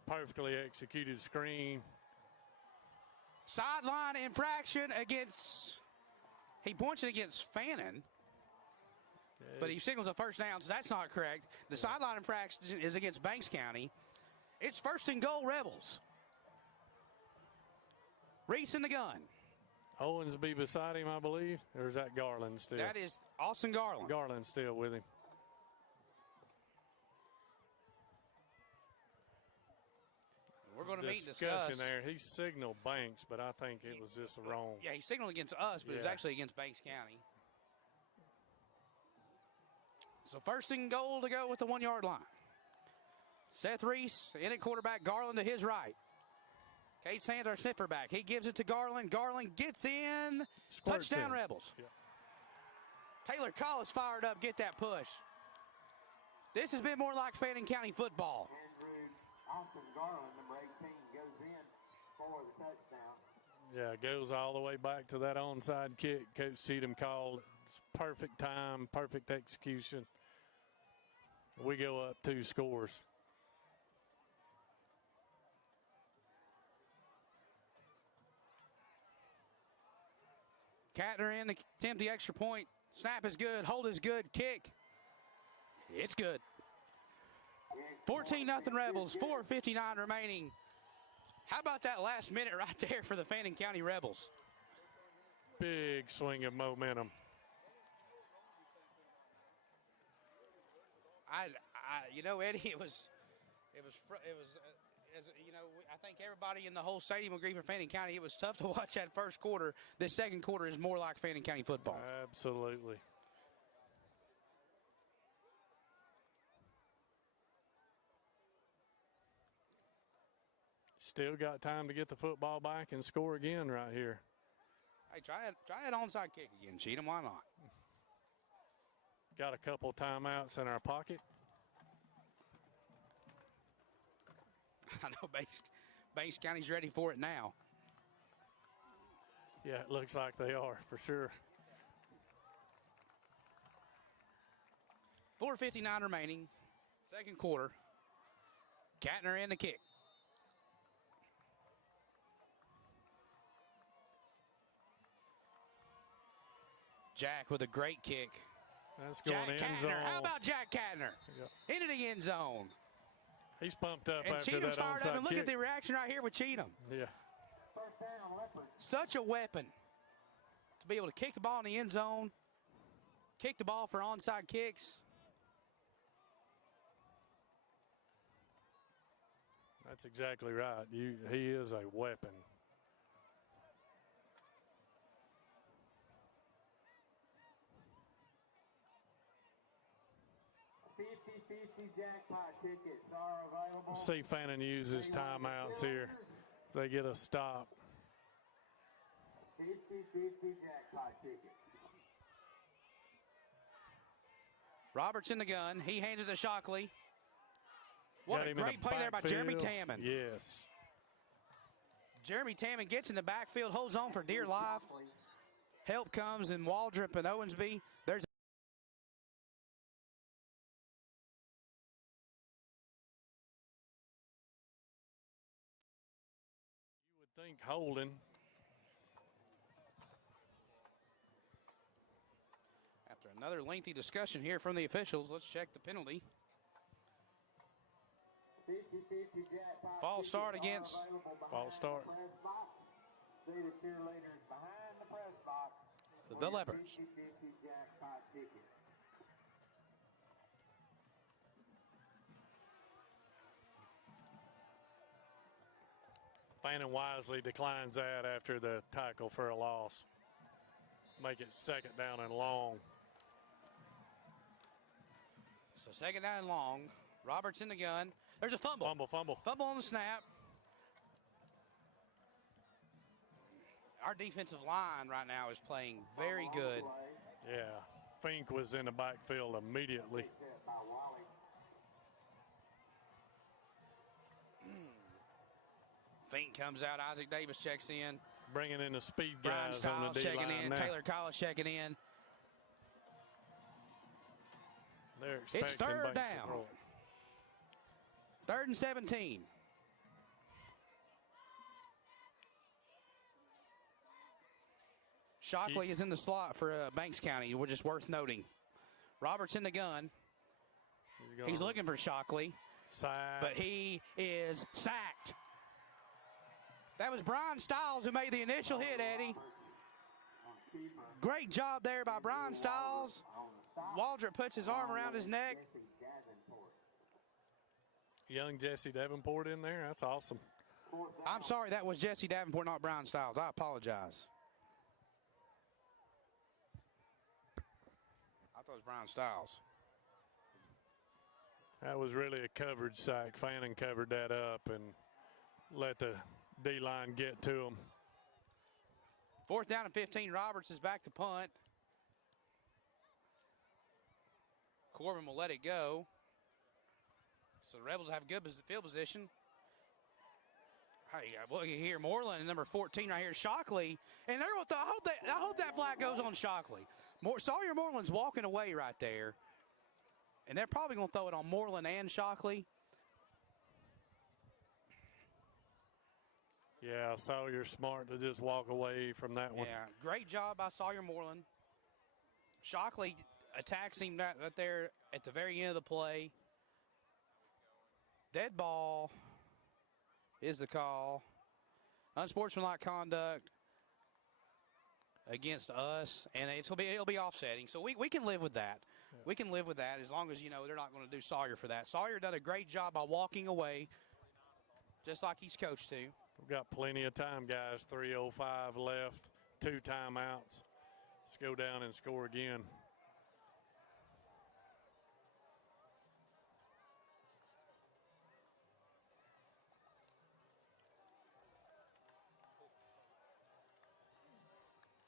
Perfectly executed screen. Sideline infraction against, he points it against Fannin, but he signals a first down, so that's not correct. The sideline infraction is against Banks County. It's 1st and goal, Rebels. Reese in the gun. Owensby beside him, I believe, or is that Garland still? That is Austin Garland. Garland still with him. We're going to meet and discuss. There. He signaled Banks, but I think it was just wrong. Yeah, he signaled against us, but it was actually against Banks County. So 1st and goal to go with the 1 yard line. Seth Reese in at quarterback, Garland to his right. Cade Sands, our sniffer back. He gives it to Garland. Garland gets in. Squirts Touchdown, in. Rebels. Yeah. Taylor Collis fired up. Get that push. This has been more like Fannin County football. Andrew Austin Garland, number 18, goes in for the touchdown. Yeah, goes all the way back to that onside kick. Coach Cheatham called. Perfect time, perfect execution. We go up 2 scores. Katner in to attempt the extra point. Snap is good. Hold is good. Kick. It's good. 14-0 Rebels. 4:59 remaining. How about that last minute right there for the Fannin County Rebels? big swing of momentum. You know, Eddie, it was, as you know, I think everybody in the whole stadium will agree for Fannin County. It was tough to watch that first quarter. The second quarter is more like Fannin County football. Absolutely. Still got time to get the football back and score again right here. Hey, try that onside kick again, Cheatham. Why not? Got a couple timeouts in our pocket. I know Banks County's ready for it now. Yeah, it looks like they are for sure. 4:59 remaining, second quarter. Katner in the kick. Jack with a great kick. That's going Jack end Katner. zone. How about Jack Katner? Yep. Into the end zone. He's pumped up And after Cheatham's that fired onside up. And look kick. at the reaction right here with Cheatham. Yeah. Such a weapon to be able to kick the ball in the end zone, kick the ball for onside kicks. That's exactly right. He is a weapon. Jackpot tickets are available. See Fannin use his timeouts here. If they get a stop. 50-50 jackpot tickets. Roberts in the gun. He hands it to Shockley. What Got a him in great the play there by Jeremy backfield. Tammon. Yes. Jeremy Tammon gets in the backfield, holds on for dear life. Help comes in Waldrop and Owensby. There's You would think holding. after another lengthy discussion here from the officials. Let's check the penalty. 50-50 jackpot False start tickets are against available behind false start. the press box. See the cheerleaders behind the press box. The Leopards. 50-50 jackpot tickets. Fannin wisely declines that after the tackle for a loss. Make it second down and long. So second down and long. Roberts in the gun. There's a fumble. Fumble. Fumble on the snap. Our defensive line right now is playing very good. Yeah. Fink was in the backfield immediately. Fink comes out. Isaac Davis checks in. Bringing in the speed Brian guys on the Stiles checking D-line in. now. Taylor Collins checking in. They're expecting It's third Banks to down. throw it. 3rd and 17. Shockley is in the slot for Banks County, which is worth noting. Roberts in the gun. He's looking for Shockley, Sack. but he is sacked. That was Brian Stiles who made the initial hit, Eddie. Great job there by Brian Stiles. Waldrop puts his arm around his neck. Young Jesse Davenport in there. That's awesome. I'm sorry, that was Jesse Davenport, not Brian Stiles. I apologize. I thought it was Brian Stiles. That was really a coverage sack. Fannin covered that up and let the D-line get to him. 4th down and 15. Roberts is back to punt. Corbin will let it go. So the Rebels have good field position. Hey, look here, Moreland and number 14 right here, Shockley. And they're going to I hope that flag goes on Shockley. Sawyer Moreland's walking away right there. And they're probably going to throw it on Moreland and Shockley. Yeah, Sawyer's smart to just walk away from that one. Yeah, great job by Sawyer Moreland. Shockley attacks him right there at the very end of the play. Dead ball is the call. Unsportsmanlike conduct. against us, and it'll be offsetting. So we can live with that. Yeah. We can live with that as long as, they're not going to do Sawyer for that. Sawyer done a great job by walking away, just like he's coached to. We've got plenty of time, guys. 3:05 left, 2 timeouts. Let's go down and score again.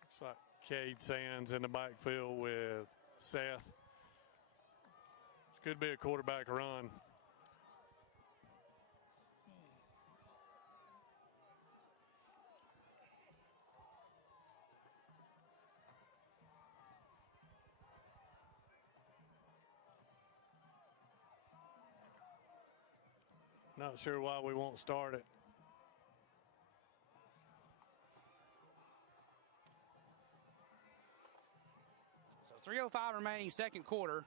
Looks like Cade Sands in the backfield with Seth. This could be a quarterback run. Not sure why we won't start it. So 3:05 remaining, second quarter.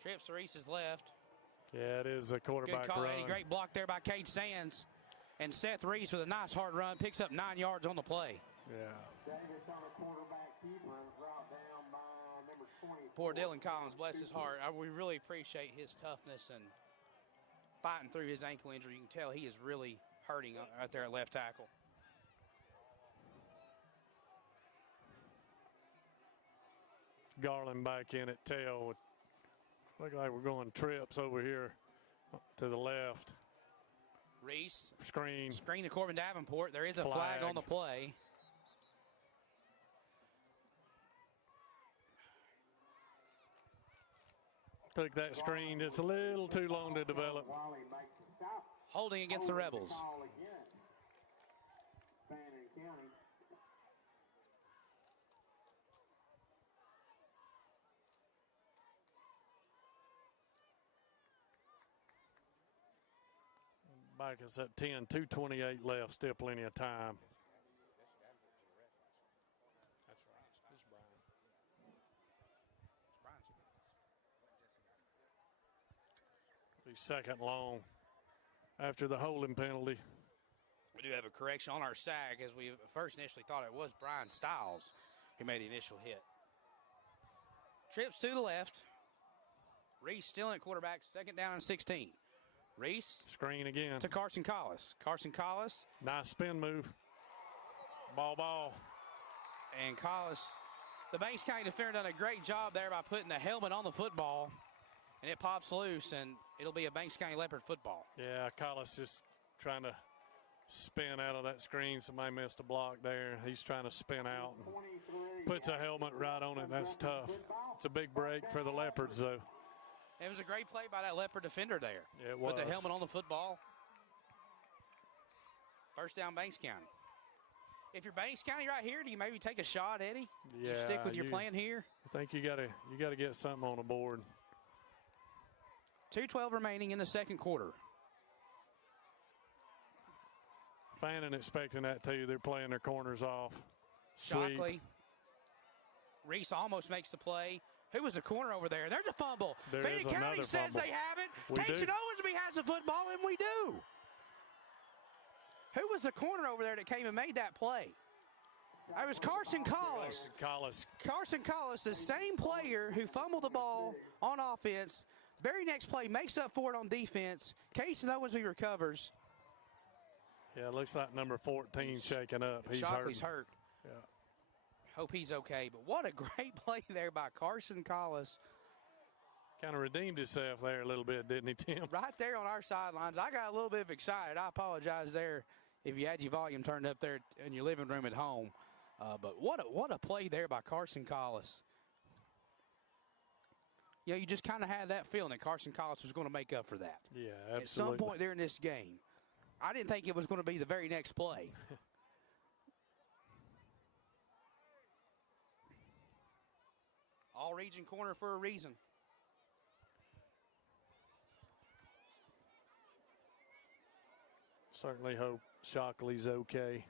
Trips Reese's left. Yeah, it is a quarterback Good call. run. A great block there by Cade Sands. And Seth Reese with a nice hard run, picks up 9 yards on the play. Yeah. Davis on a quarterback keeper and brought down by number 20. Poor Dylan Collins, bless his heart. We really appreciate his toughness and fighting through his ankle injury. You can tell he is really hurting out there at left tackle. Garland back in at tail. Look like we're going trips over here to the left. Reese. Screen to Corbin Davenport. There is a flag on the play. Took that screen. It's a little too long to develop. Holding against the Rebels. Back is at 10, 2:28 left, still plenty of time. That's right. This is Brian. It's Brian's. Be second long after the holding penalty. We do have a correction on our sack, as we first initially thought it was Brian Stiles who made the initial hit. Trips to the left. Reese still at quarterback, second down and 16. Reese. Screen again. To Carson Collis. Carson Collis. Nice spin move. Ball. And Collis, the Banks County defender, done a great job there by putting the helmet on the football. And it pops loose, and it'll be a Banks County Leopard football. Yeah, Collis just trying to spin out of that screen. Somebody missed a block there. He's trying to spin out and puts a helmet right on it. That's tough. It's a big break for the Leopards, though. It was a great play by that Leopard defender there. It was. Put the helmet on the football. First down, Banks County. If you're Banks County right here, do you maybe take a shot, Eddie? Yeah. You stick with your plan here? I think you gotta get something on the board. 2:12 remaining in the second quarter. Fannin expecting that too. They're playing their corners off. Shockley. Reese almost makes the play. Who was the corner over there? There's a fumble. Benton County says they have it. Tation Owensby has the football, and we do. Who was the corner over there that came and made that play? It was Carson Collis. Carson Collis, the same player who fumbled the ball on offense. Very next play makes up for it on defense. Casey Owensby recovers. Yeah, it looks like number 14 shaking up. Shockley's hurt. Yeah. Hope he's okay. But what a great play there by Carson Collis. Kind of redeemed himself there a little bit, didn't he, Tim? Right there on our sidelines. I got a little bit excited. I apologize there if you had your volume turned up there in your living room at home. But what a play there by Carson Collis. Yeah, you just kind of had that feeling that Carson Collis was going to make up for that. Yeah, absolutely. At some point there in this game. I didn't think it was going to be the very next play. All region corner for a reason. Certainly hope Shockley's okay.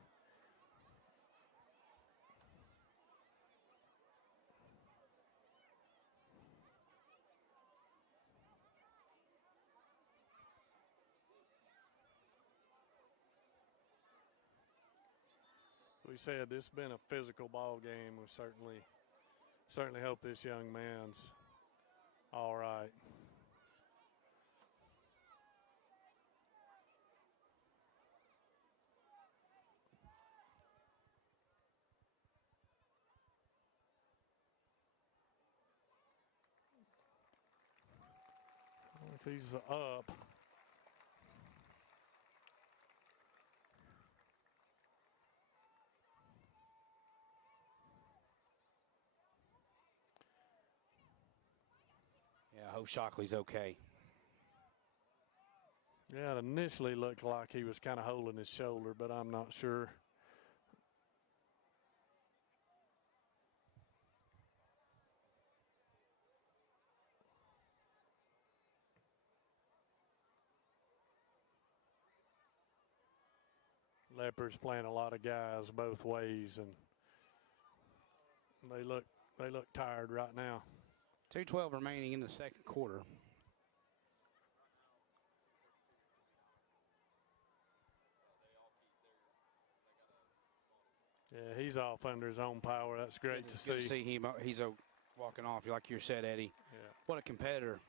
we said, this has been a physical ball game. We certainly hope this young man's all right. He's up. Yeah, I hope Shockley's okay. Yeah, it initially looked like he was kind of holding his shoulder, but I'm not sure. Leopards playing a lot of guys both ways, and they look tired right now. 2:12 remaining in the second quarter. Yeah, he's off under his own power. That's great to see. Good to see him. He's walking off, like you said, Eddie. Yeah. What a competitor.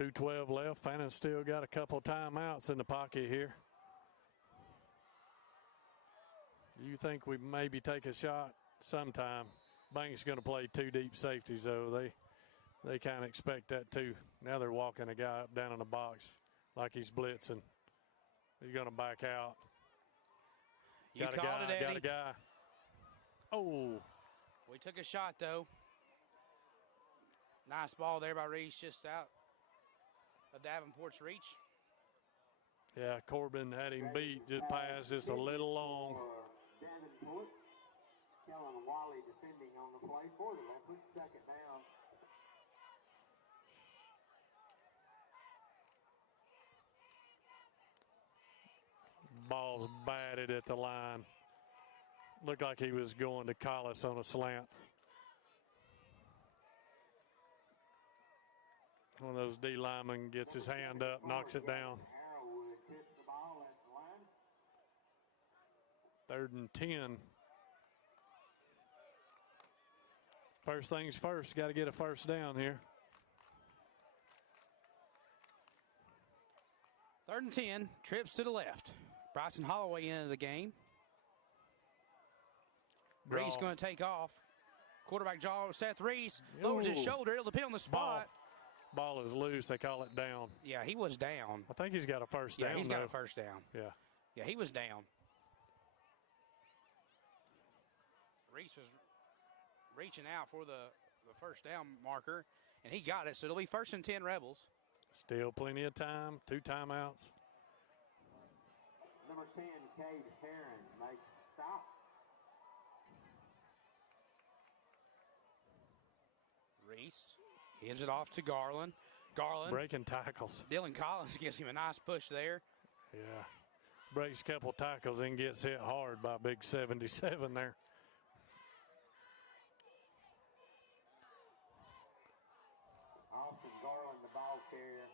.212 left. Fannon's still got a couple timeouts in the pocket here. You think we maybe take a shot sometime? Banks going to play 2 deep safeties, though. They kind of expect that too. Now they're walking a guy up down in the box like he's blitzing. He's going to back out. You called it, Eddie. Got a guy. Oh. We took a shot, though. Nice ball there by Reese, just out of Davenport's reach. Yeah, Corbin had him beat. Just passed just a little long. Davenport, Kellen Wally defending on the play for the Leopards. Second down. Ball's batted at the line. Looked like he was going to Collis on a slant. One of those D linemen gets his hand up, knocks it down. 3rd and 10. First things first, got to get a first down here. 3rd and 10, trips to the left. Bryson Holloway into the game. Reese going to take off. Quarterback draw, Seth Reese lowers his shoulder. It'll depend on the spot. Ball is loose. They call it down. Yeah, he was down. I think he's got a first down. Yeah, he's got a first down. Yeah. Yeah, he was down. Reese was reaching out for the first down marker, and he got it. So it'll be 1st and 10 Rebels. Still plenty of time. 2 timeouts. Number 10, Cade Heron makes stop. Reese gives it off to Garland. Garland breaking tackles. Dylan Collins gives him a nice push there. Yeah. Breaks a couple tackles and gets hit hard by big 77 there. Austin Garland, the ball carrier.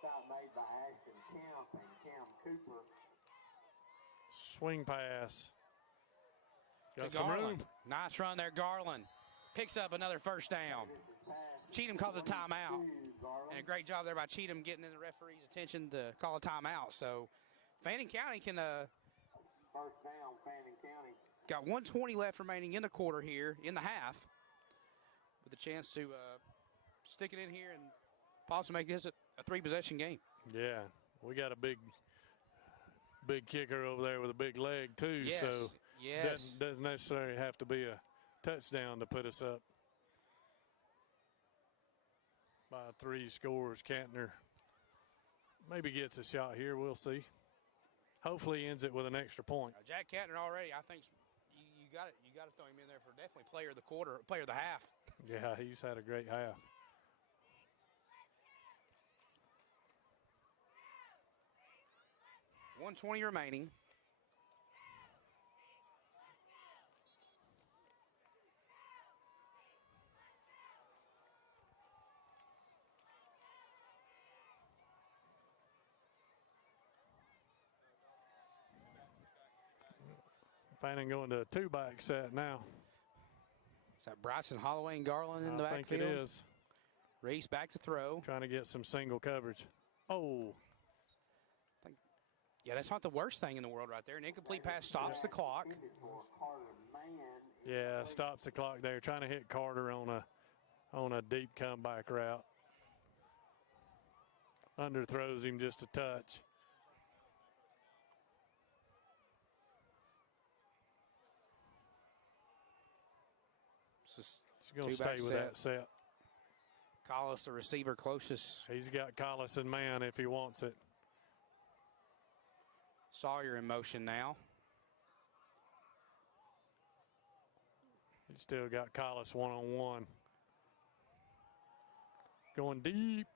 Stop made by Ashton Kemp and Cam Cooper. Swing pass. Got to some Garland. room. Nice run there, Garland. Picks up another first down. Cheatham calls a timeout. And a great job there by Cheatham getting in the referee's attention to call a timeout. So Fannin County can first down, Fannin County. Got 1:20 left remaining in the quarter here, in the half, with a chance to stick it in here and possibly make this a 3-possession game. Yeah, we got a big kicker over there with a big leg too. Yes. So yes. doesn't necessarily have to be a touchdown to put us up by 3 scores. Cantner maybe gets a shot here. We'll see. Hopefully he ends it with an extra point. Jack Cantner already, I think you got it. You got to throw him in there for definitely player of the quarter, player of the half. Yeah, he's had a great half. 1:20 remaining. Fanning going to a 2-back set now. Is that Bryson Holloway and Garland in the backfield? I think it is. Reese back to throw. Trying to get some single coverage. Oh. Yeah, that's not the worst thing in the world right there. An incomplete pass stops the clock. Yeah, stops the clock there. Trying to hit Carter on a deep comeback route. Underthrows him just a touch. She's going to stay with that set. Collis, the receiver closest. He's got Collis in man if he wants it. Sawyer in motion now. He's still got Collis one-on-one. Going deep.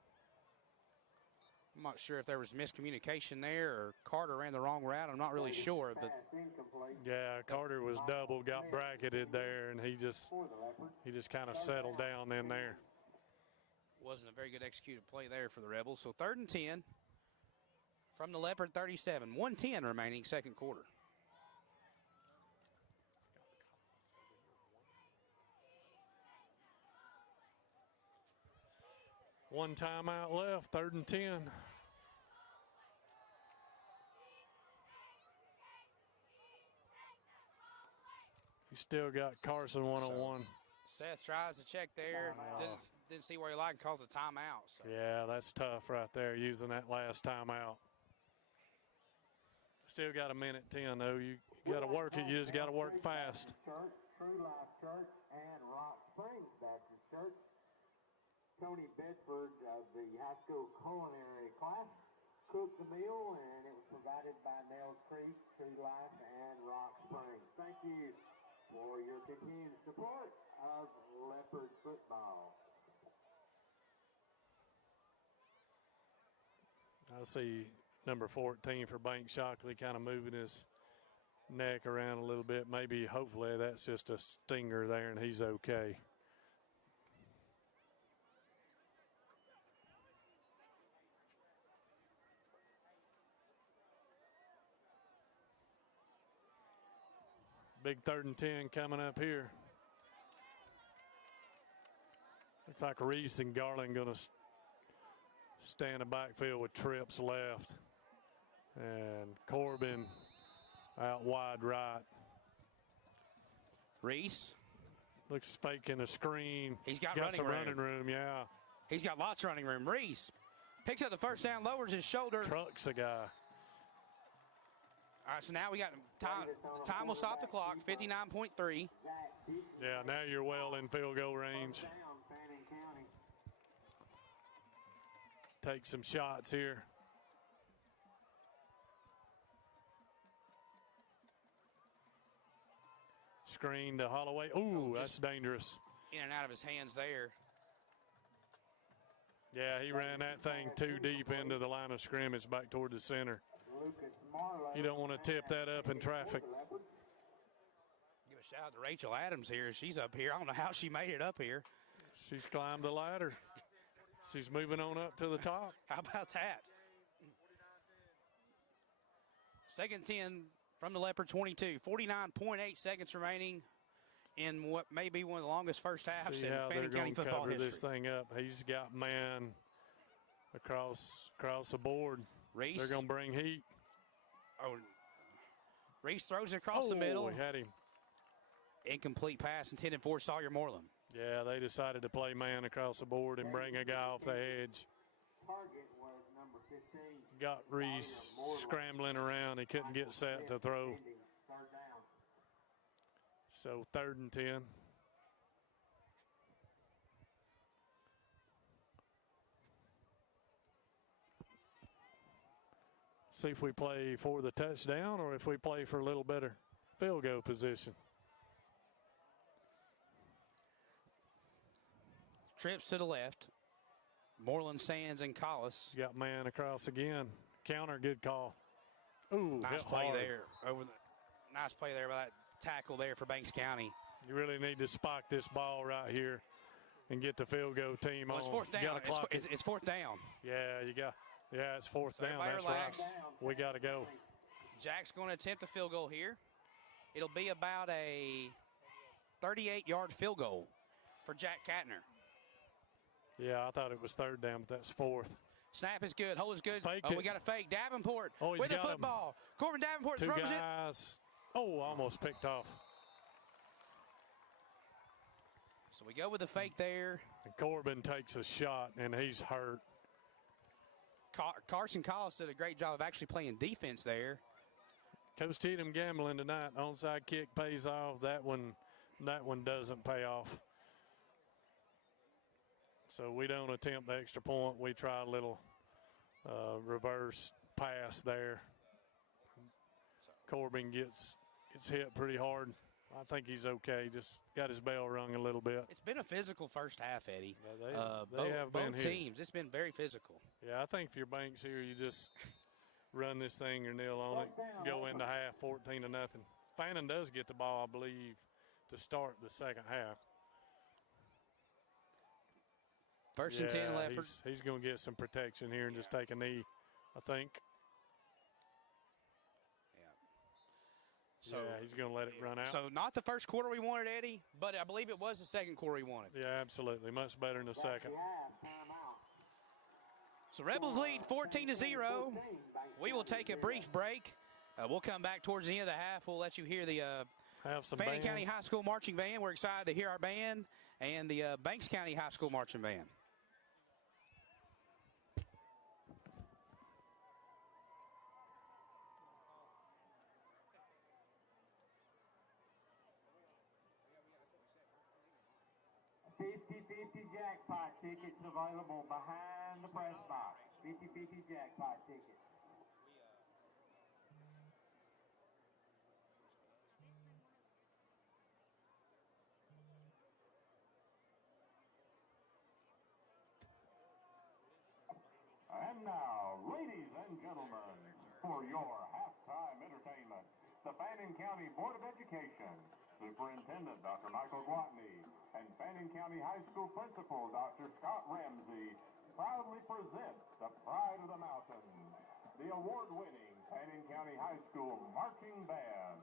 I'm not sure if there was miscommunication there or Carter ran the wrong route. I'm not really sure. But yeah, Carter was double, got bracketed there, and he just kind of settled down in there. Wasn't a very good executed play there for the Rebels. So 3rd and 10 from the Leopard 37. 1:10 remaining second quarter. One timeout left, 3rd and 10. He's still got Carson one-on-one. Seth tries to check there. Didn't see where he liked and calls a timeout. So. Yeah, that's tough right there, using that last timeout. Still got 1:10, though. You got to work it. You just got to work fast. True Life Church and Rock Springs Baptist Church. Tony Bedford of the high school culinary class cooked the meal, and it was provided by Nels Creek, True Life, and Rock Springs. Thank you for your continued support of Leopard football. I see number 14 for Bank Shockley kind of moving his neck around a little bit. Maybe, hopefully, that's just a stinger there, and he's okay. Big 3rd and 10 coming up here. Looks like Reese and Garland going to stay in the backfield with trips left. And Corbin out wide right. Reese. Looks faking a screen. He's got some running room, yeah. He's got lots of running room. Reese picks up the first down, lowers his shoulder. Trucks a guy. All right, so now we got time. Time will stop the clock, 59.3. Yeah, now you're well in field goal range. Take some shots here. Screen to Holloway. Ooh, that's dangerous. In and out of his hands there. Yeah, he ran that thing too deep into the line of scrimmage back toward the center. You don't want to tip that up in traffic. Give a shout out to Rachel Adams here. She's up here. I don't know how she made it up here. She's climbed the ladder. She's moving on up to the top. How about that? 2nd and 10 from the Leopard 22. 49.8 seconds remaining in what may be one of the longest first halves in Fannin County football history. This thing up. He's got man across the board. Reese. They're going to bring heat. Oh, Reese throws it across the middle. He had him. Incomplete pass intended for Sawyer Moreland. Yeah, they decided to play man across the board and bring a guy off the edge. Target was number 15. Got Reese scrambling around. He couldn't get set to throw. So 3rd and 10. See if we play for the touchdown or if we play for a little better field goal position. Trips to the left. Moreland, Sands, and Collis. Got man across again. Counter, good call. Ooh, Nice hit play hard. there. Nice play there by that tackle there for Banks County. You really need to spike this ball right here and get the field goal team Well, on. it's fourth down. It's fourth down. Yeah, it's fourth So down. That's relax. right. We got to go. Jack's going to attempt a field goal here. It'll be about a 38-yard field goal for Jack Katner. Yeah, I thought it was third down, but that's fourth. Snap is good. Hold is good. Faked We got a fake. Davenport he's with the got him. football. Corbin Davenport Two throws guys. Oh, almost picked off. So we go with the fake there. And Corbin takes a shot, and he's hurt. Carson Collis did a great job of actually playing defense there. Coach Cheatham gambling tonight. Onside kick pays off. That one doesn't pay off. So we don't attempt the extra point. We try a little reverse pass there. Corbin gets hit pretty hard. I think he's okay. Just got his bell rung a little bit. It's been a physical first half, Eddie. They have been both here. teams. It's been very physical. Yeah, I think if your Banks here, you just run this thing or kneel on it, go into half 14-0. Fannin does get the ball, I believe, to start the second half. First and 10, Leopard. He's going to get some protection here and just take a knee, I think. So he's going to let it run out. So not the first quarter we wanted, Eddie, but I believe it was the second quarter we wanted. Yeah, absolutely. Much better in the second. So Rebels lead 14-0. We will take a brief break. We'll come back towards the end of the half. We'll let you hear the Fannin County High School Marching Band. We're excited to hear our band and the Banks County High School Marching Band. $50 jackpot tickets available behind the press box. $50 jackpot tickets. And now, ladies and gentlemen, for your halftime entertainment, the Fannin County Board of Education, Superintendent Dr. Michael Gwatney, and Fannin County High School Principal Dr. Scott Ramsey proudly present the Pride of the Mountains, the award-winning Fannin County High School Marching Band.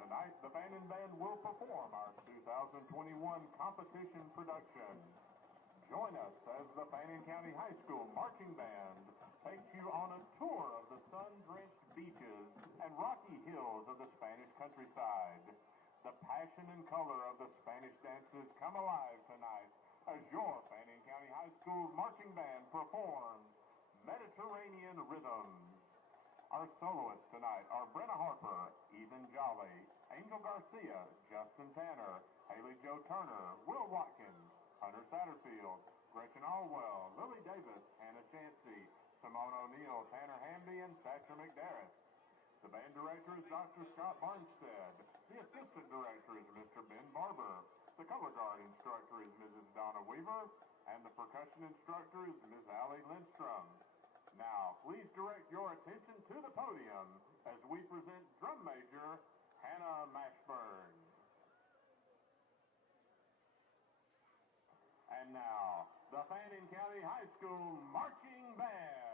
Tonight, the Fannin Band will perform our 2021 competition production. Join us as the Fannin County High School Marching Band takes you on a tour of the sun-drenched beaches and rocky hills of the Spanish countryside. The passion and color of the Spanish dances come alive tonight as your Fannin County High School Marching Band performs Mediterranean Rhythms. Our soloists tonight are Brenna Harper, Ethan Jolly, Angel Garcia, Justin Tanner, Haley Jo Turner, Will Watkins, Hunter Satterfield, Gretchen Allwell, Lily Davis, Hannah Chansey, Simone O'Neill, Tanner Hamby, and Thatcher McDarris. The band director is Dr. Scott Barnstead. The assistant director is Mr. Ben Barber. The color guard instructor is Mrs. Donna Weaver. And the percussion instructor is Ms. Allie Lindstrom. Now, please direct your attention to the podium as we present drum major Hannah Mashburn. And now, the Fannin County High School Marching Band.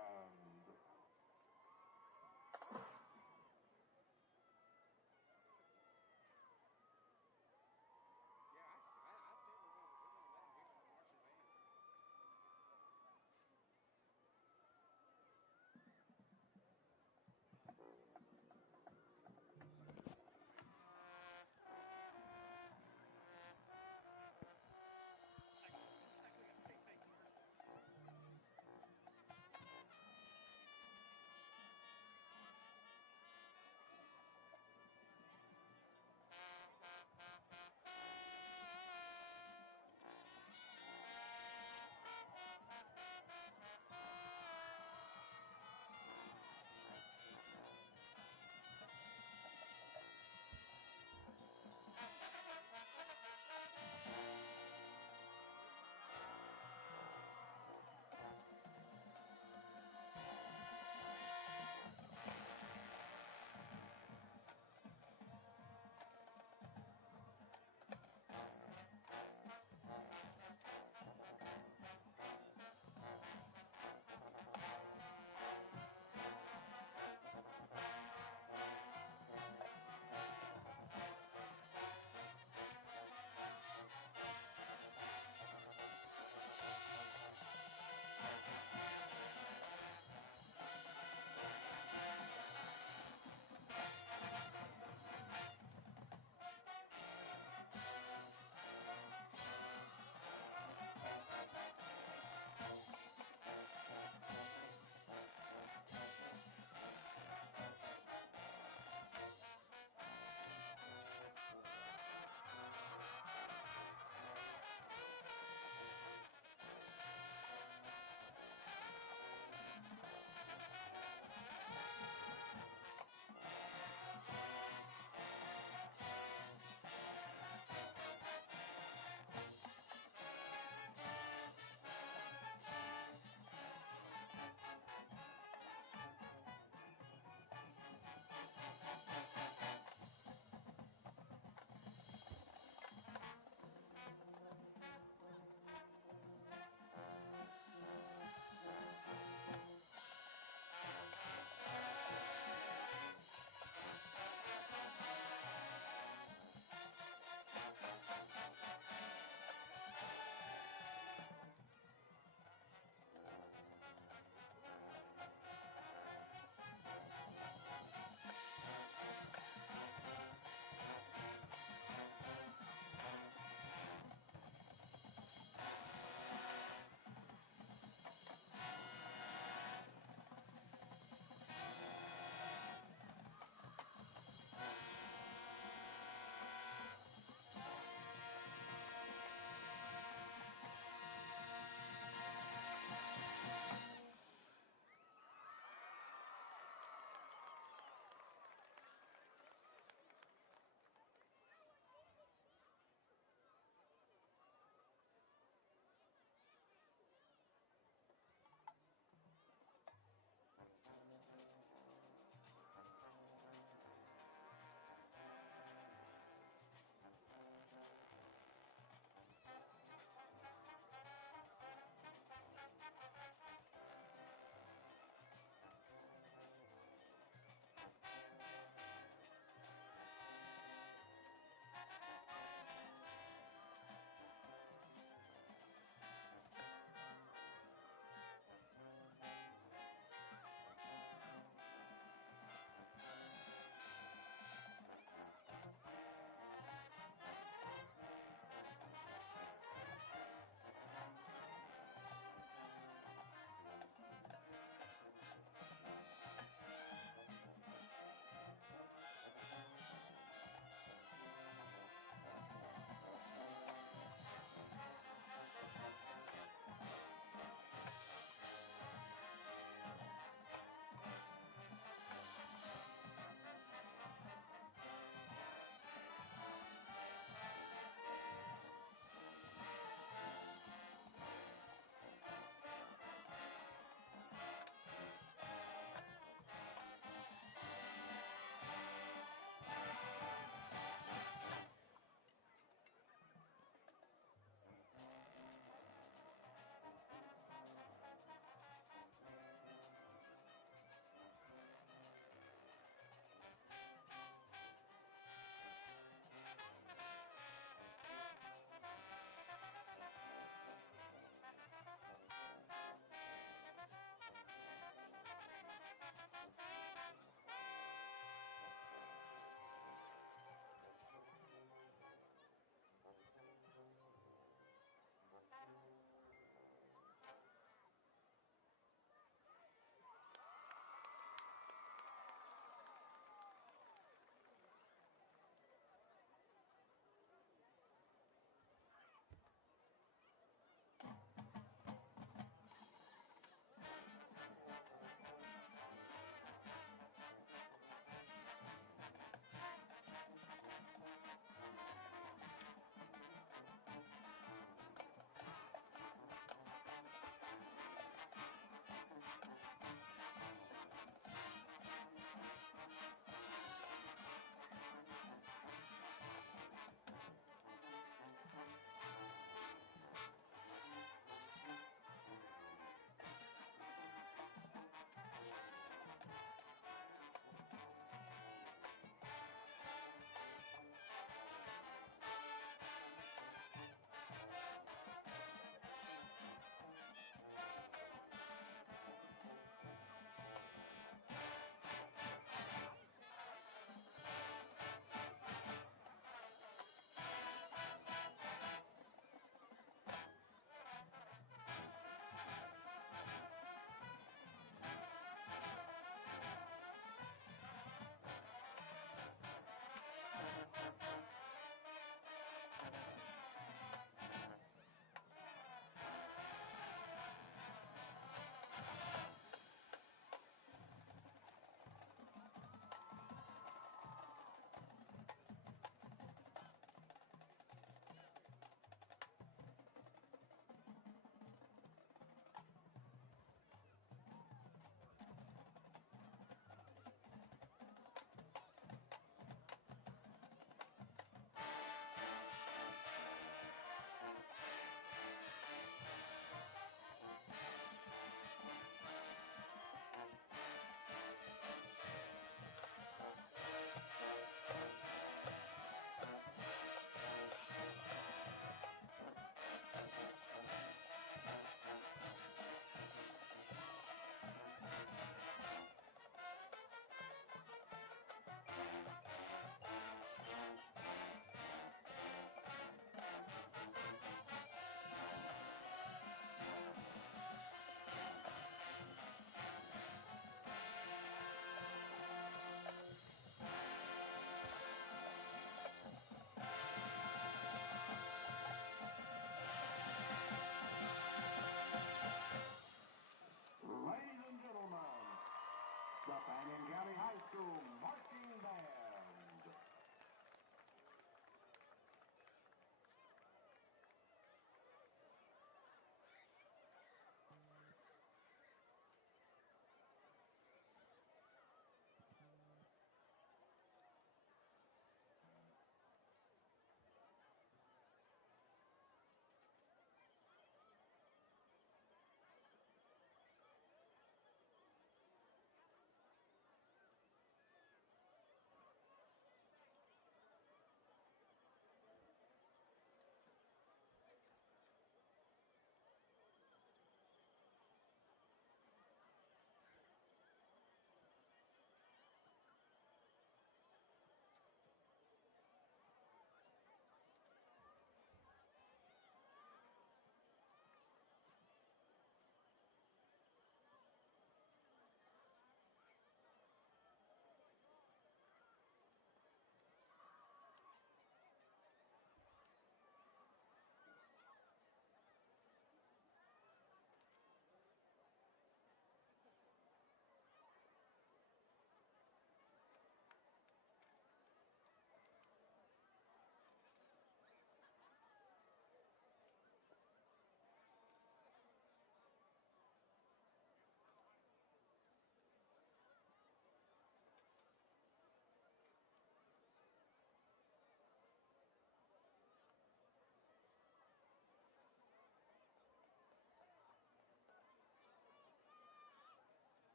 School Marching Band.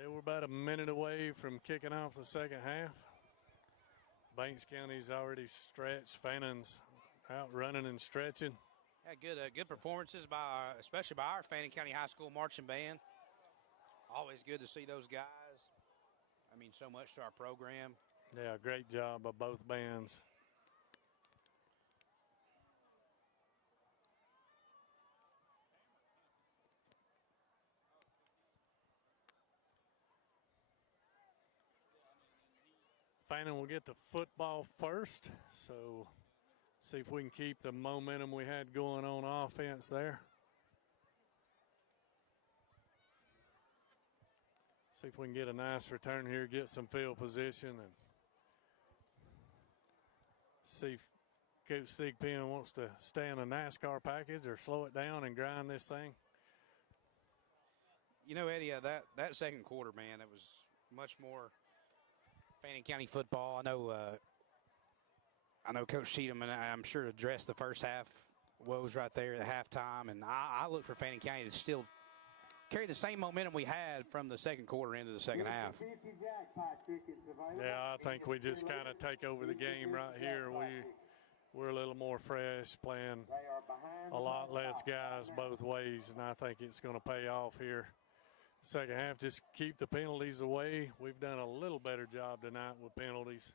Yeah, we're about a minute away from kicking off the second half. Banks County's already stretched. Fannon's out running and stretching. Yeah, good performances by, especially by our Fannin County High School marching band. Always good to see those guys. I mean, so much to our program. Yeah, great job by both bands. Fannin will get the football first, so see if we can keep the momentum we had going on offense there. See if we can get a nice return here, get some field position, and see if Coach Thigpen wants to stay in a NASCAR package or slow it down and grind this thing. You know, Eddie, that second quarter, man, it was much more Fannin County football. I know Coach Cheatham, and I'm sure addressed the first half woes right there at halftime, and I look for Fannin County to still carry the same momentum we had from the second quarter into the second half. Yeah, I think we just kind of take over the game right here. We're a little more fresh, playing a lot less guys both ways, and I think it's going to pay off here. Second half, just keep the penalties away. We've done a little better job tonight with penalties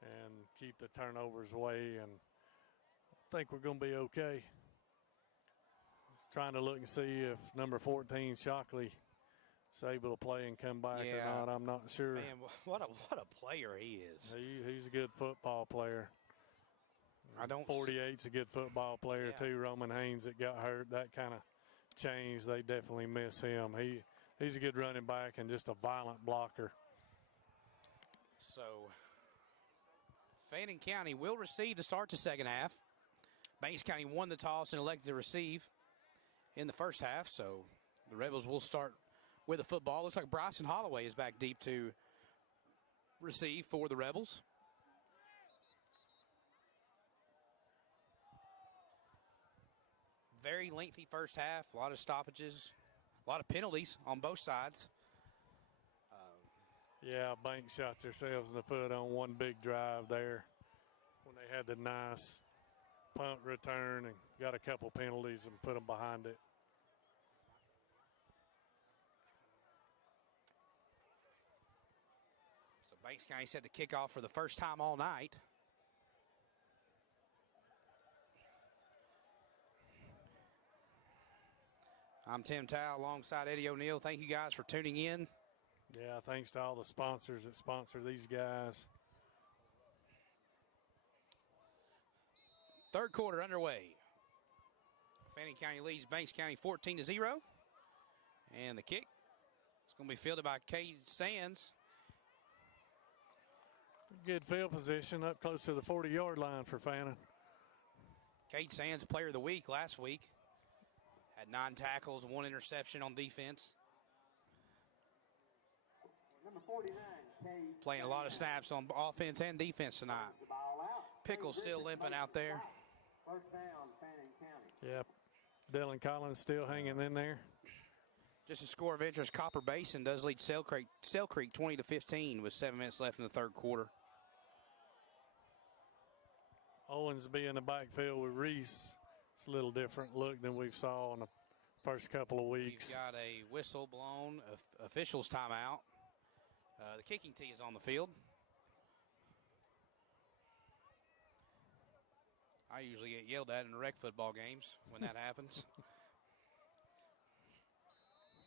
and keep the turnovers away, and I think we're going to be okay. Just trying to look and see if number 14, Shockley, is able to play and come back or not. I'm not sure. Man, what a player he is. He's a good football player. 48's a good football player too. Roman Haynes that got hurt, that kind of changed. They definitely miss him. He's a good running back and just a violent blocker. So Fannin County will receive to start the second half. Banks County won the toss and elected to receive in the first half, so the Rebels will start with the football. Looks like Bryson Holloway is back deep to receive for the Rebels. Very lengthy first half, a lot of stoppages, a lot of penalties on both sides. Yeah, Banks shot themselves in the foot on one big drive there when they had the nice punt return and got a couple penalties and put them behind it. So Banks County set the kickoff for the first time all night. I'm Tim Tao alongside Eddie O'Neill. Thank you guys for tuning in. Yeah, thanks to all the sponsors that sponsor these guys. Third quarter underway. Fannin County leads Banks County 14-0. And the kick is going to be fielded by Cade Sands. Good field position up close to the 40-yard line for Fannin. Cade Sands, player of the week last week. Had 9 tackles and 1 interception on defense. Number 49, Playing a lot of snaps on offense and defense tonight. Pickle's still limping out there. First down, Fannin County. Yep. Dylan Collins still hanging in there. Just a score of interest, Copper Basin does lead Sale Creek 20-15 with 7 minutes left in the third quarter. Owens be in the backfield with Reese. It's a little different look than we've saw in the first couple of weeks. We've got a whistle blown, officials timeout. The kicking tee is on the field. I usually get yelled at in the rec football games when that happens.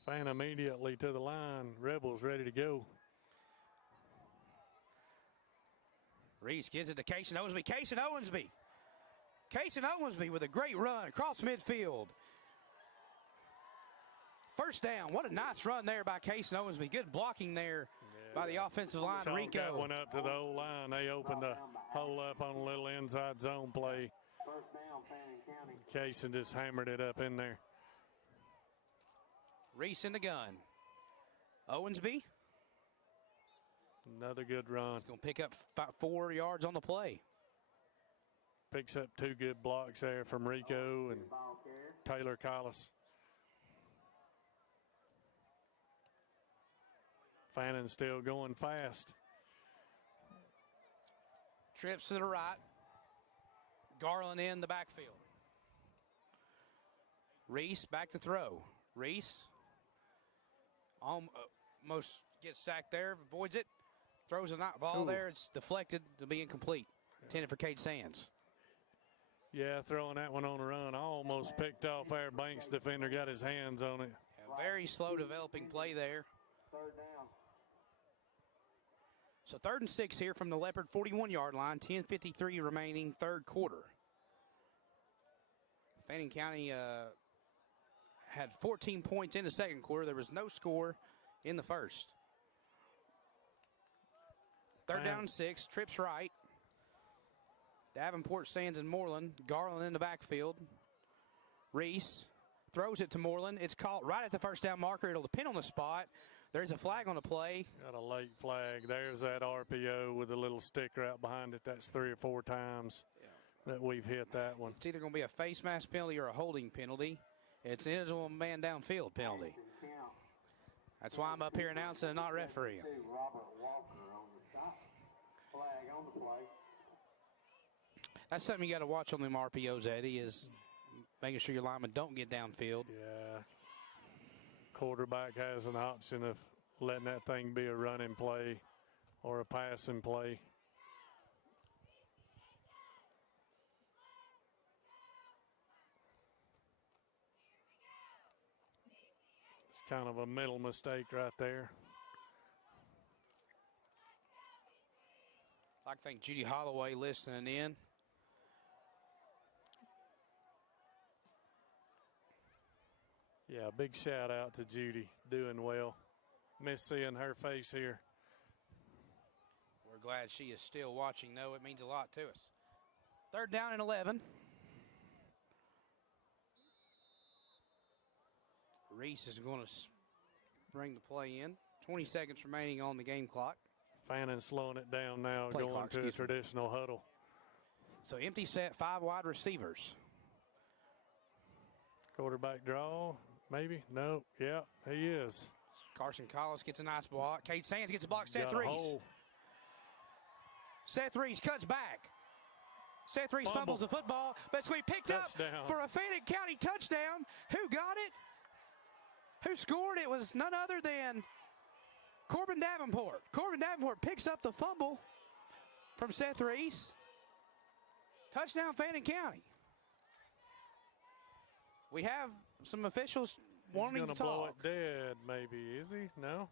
Fan immediately to the line. Rebels ready to go. Reese gives it to Casey Owensby. Casey Owensby with a great run across midfield. First down. What a nice run there by Casey Owensby. Good blocking there by the offensive line. Rico got one up to the old line. They opened a hole up on a little inside zone play. First down, Fannin County. Casey just hammered it up in there. Reese in the gun. Owensby. Another good run. He's going to pick up 4 yards on the play. Picks up 2 good blocks there from Rico and Taylor Collis. Fannin still going fast. Trips to the right. Garland in the backfield. Reese back to throw. Reese almost gets sacked there, avoids it. Throws a ball there. It's deflected to be incomplete. Intended for Cade Sands. Yeah, throwing that one on the run. Almost picked off our Banks defender, got his hands on it. A very slow developing play there. Third down. So 3rd and 6 here from the Leopard 41-yard line. 10:53 remaining, third quarter. Fannin County had 14 points in the second quarter. There was no score in the first. Third down and 6, trips right. Davenport, Sands, and Moreland. Garland in the backfield. Reese throws it to Moreland. It's caught right at the first down marker. It'll depend on the spot. There's a flag on the play. Got a late flag. There's that RPO with a little sticker out behind it. That's 3 or 4 times that we've hit that one. It's either going to be a face mask penalty or a holding penalty. It's an individual man downfield penalty. That's why I'm up here announcing and not refereeing. Robert Walker on the shot. Flag on the play. That's something you got to watch on them RPOs, Eddie, is making sure your linemen don't get downfield. Yeah. Quarterback has an option of letting that thing be a running play or a passing play. It's kind of a mental mistake right there. I think Judy Holloway listening in. Yeah, big shout out to Judy, doing well. Miss seeing her face here. We're glad she is still watching, though. It means a lot to us. 3rd down and 11. Reese is going to bring the play in. 20 seconds remaining on the game clock. Fannin slowing it down now, Play going clock, to a traditional huddle. So empty set, 5 wide receivers. Quarterback draw, maybe? No. Yeah, he is. Carson Collis gets a nice block. Cade Sands gets a block. Seth Got a Reese. hole. Seth Reese cuts back. Seth Reese Fumble. fumbles the football, but it's going to be picked Touchdown. up for a Fannin County touchdown. Who got it? Who scored? It was none other than Corbin Davenport. Corbin Davenport picks up the fumble from Seth Reese. Touchdown, Fannin County. We have some officials wanting to talk. He's going to blow talk. it dead, maybe. Is he? No?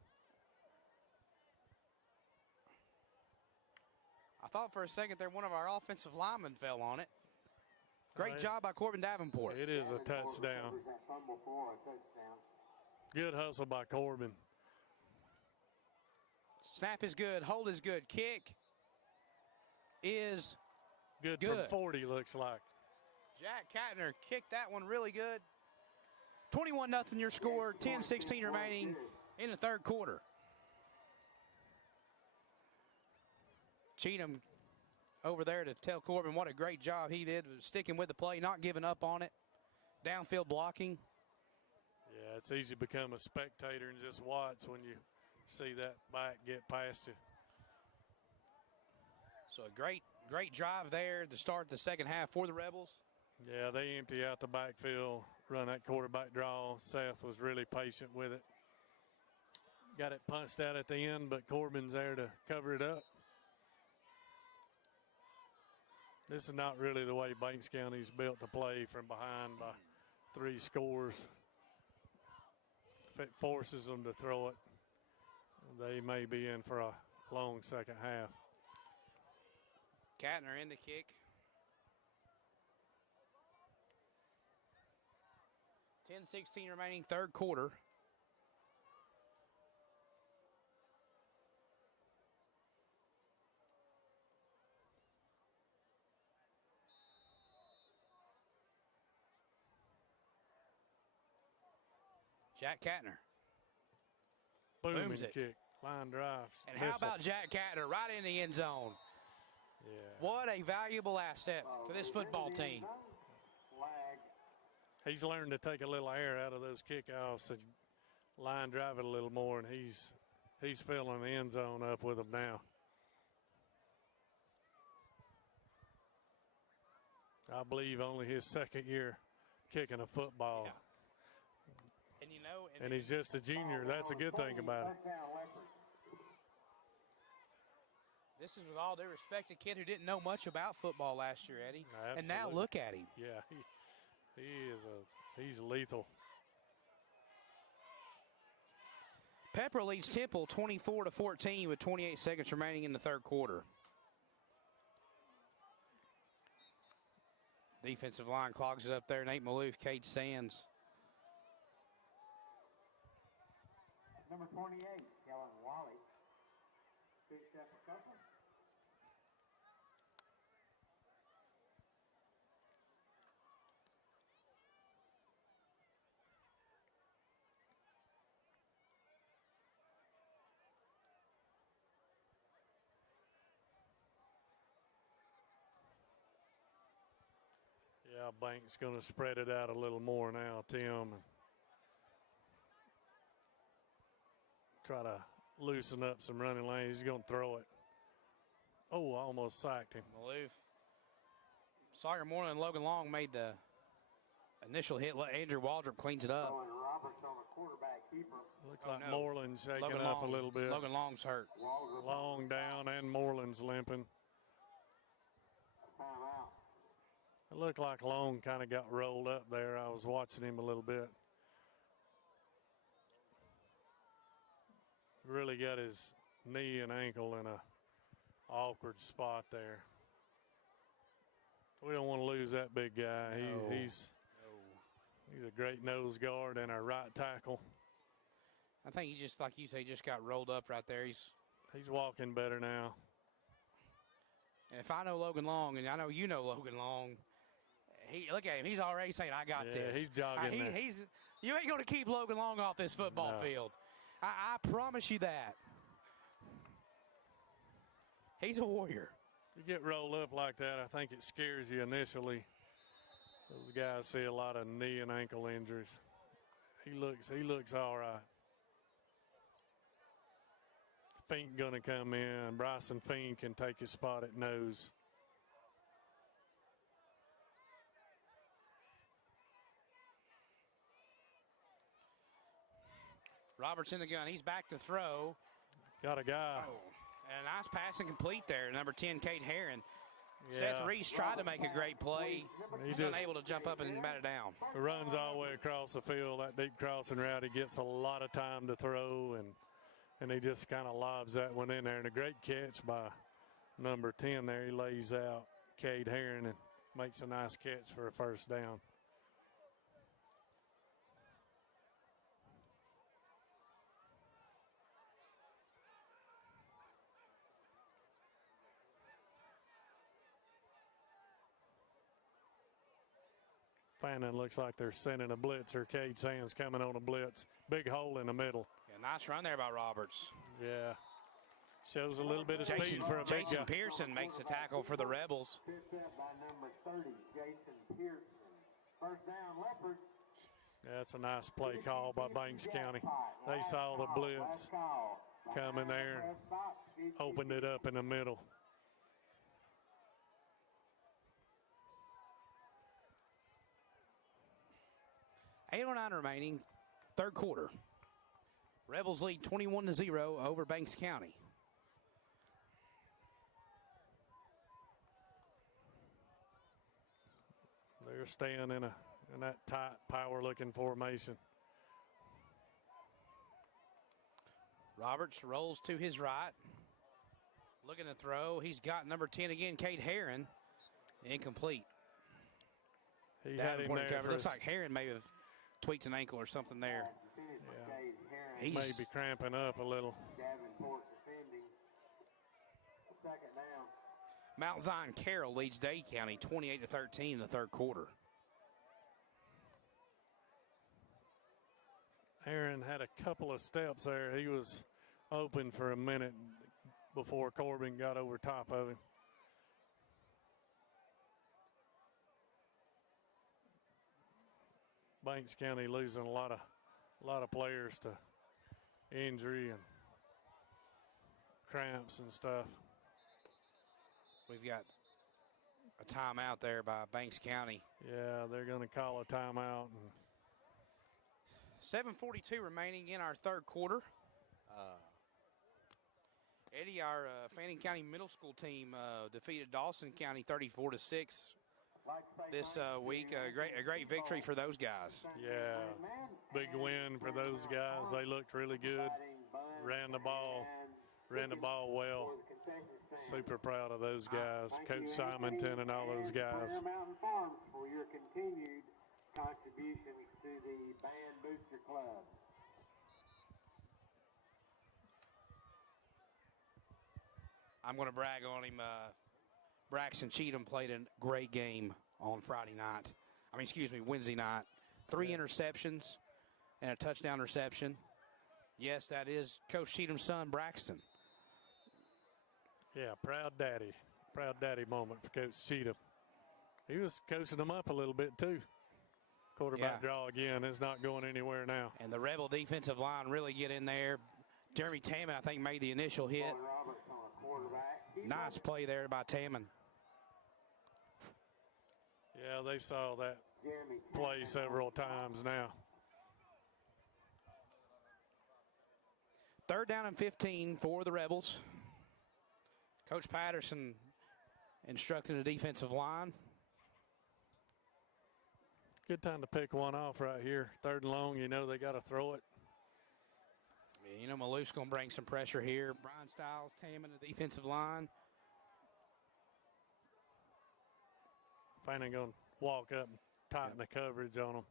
I thought for a second there one of our offensive linemen fell on it. Great Right. job by Corbin Davenport. It is a touchdown. Fumble for a touchdown. Good hustle by Corbin. Snap is good. Hold is good. Kick is Good Good. from 40, looks like. Jack Katner kicked that one really good. 21-0 your score. 10:16 remaining in the third quarter. Cheatham over there to tell Corbin what a great job he did, sticking with the play, not giving up on it. Downfield blocking. Yeah, it's easy to become a spectator and just watch when you see that back get past you. So a great drive there to start the second half for the Rebels. Yeah, they empty out the backfield, run that quarterback draw. Seth was really patient with it. Got it punched out at the end, but Corbin's there to cover it up. This is not really the way Banks County's built to play from behind by 3 scores. If it forces them to throw it, they may be in for a long second half. Katner in the kick. 10:16 remaining, third quarter. Jack Katner. Booming Booms it. kick, line drives. And how missile. about Jack Katner right in the end zone? Yeah. What a valuable asset to this football team. Flag. He's learned to take a little air out of those kickoffs and line drive it a little more, and he's filling the end zone up with them now. I believe only his second year kicking a football. Yeah. And, you know, and he's just a junior. That's a good thing about it. This is with all due respect, a kid who didn't know much about football last year, Eddie. Absolutely. And now look at him. Yeah, he's lethal. Pepper leads Temple 24-14 with 28 seconds remaining in the third quarter. Defensive line clogs it up there. Nate Maloof, Cade Sands. Number 28, Kellen Wally. Big step for Copeland. Yeah, Banks going to spread it out a little more now, Tim. And try to loosen up some running lanes. He's going to throw it. Oh, I almost sacked him. Maloof. Sawyer Moreland and Logan Long made the initial hit. Andrew Waldrop cleans it up. Roberts on the quarterback keeper. Looks like Moreland's shaking up a little bit. Logan Long's hurt. Long down and Moreland's limping. Timeout. It looked like Long kind of got rolled up there. I was watching him a little bit. Really got his knee and ankle in a awkward spot there. We don't want to lose that big guy. No. He's a great nose guard and a right tackle. I think he just, like you say, just got rolled up right there. He's walking better now. And if I know Logan Long, and I know you know Logan Long, look at him. He's already saying, I got this. He's jogging there. You ain't going to keep Logan Long off this football field. I promise you that. He's a warrior. You get rolled up like that, I think it scares you initially. Those guys see a lot of knee and ankle injuries. He looks all right. Fink going to come in. Bryson Fink can take his spot at nose. Roberts in the gun. He's back to throw. Got a guy. Oh, and a nice pass and complete there. Number 10, Cade Herron. Yeah. Seth Reese tried to make a great play. He's unable to jump up and bat it down. Runs all the way across the field. That deep crossing route, he gets a lot of time to throw, and he just kind of lobs that one in there. And a great catch by number 10 there. He lays out Cade Herron and makes a nice catch for a first down. Fannin looks like they're sending a blitzer. Cade Sands coming on a blitz. Big hole in the middle. Yeah, nice run there by Roberts. Yeah. Shows a little bit of speed for a big Jason guy. Pearson makes the tackle for the Rebels. Picked up by number 30, Jason Pearson. First down, Leopards. That's a nice play call by Banks County. They saw the blitz coming there, opened it up in the middle. 8:09 remaining, third quarter. Rebels lead 21-0 over Banks County. They're staying in that tight, power-looking formation. Roberts rolls to his right. Looking to throw. He's got number 10 again, Cade Herron. Incomplete. He had him there. Looks like Herron may have tweaked an ankle or something there. Yeah. He may be cramping up a little. Davenport defending. Second down. Mount Zion Carroll leads Dade County 28-13 in the third quarter. Aaron had a couple of steps there. He was open for a minute before Corbin got over top of him. Banks County losing a lot of players to injury, and cramps and stuff. We've got a timeout there by Banks County. Yeah, they're going to call a timeout. 7:42 remaining in our third quarter. Eddie, our Fannin County Middle School team defeated Dawson County 34-6 this week. A great victory for those guys. Yeah, big win for those guys. They looked really good. Ran the ball well. Super proud of those guys. Coach Simonton and all those guys. Mountain Farms for your continued contributions to the Band Booster Club. I'm going to brag on him. Braxton Cheatham played a great game on Wednesday night. 3 interceptions and a touchdown reception. Yes, that is Coach Cheatham's son, Braxton. Yeah, proud daddy moment for Coach Cheatham. He was coaching them up a little bit too. Quarterback draw again is not going anywhere now. And the Rebel defensive line really get in there. Jeremy Tamman, I think, made the initial hit. Nice play there by Tamman. Yeah, they saw that play several times now. 3rd down and 15 for the Rebels. Coach Patterson instructing the defensive line. Good time to pick one off right here. 3rd and long, you know they got to throw it. Yeah, you know Maloof's going to bring some pressure here. Brian Stiles, Tamman, the defensive line. Fannin going to walk up and tighten the coverage on them.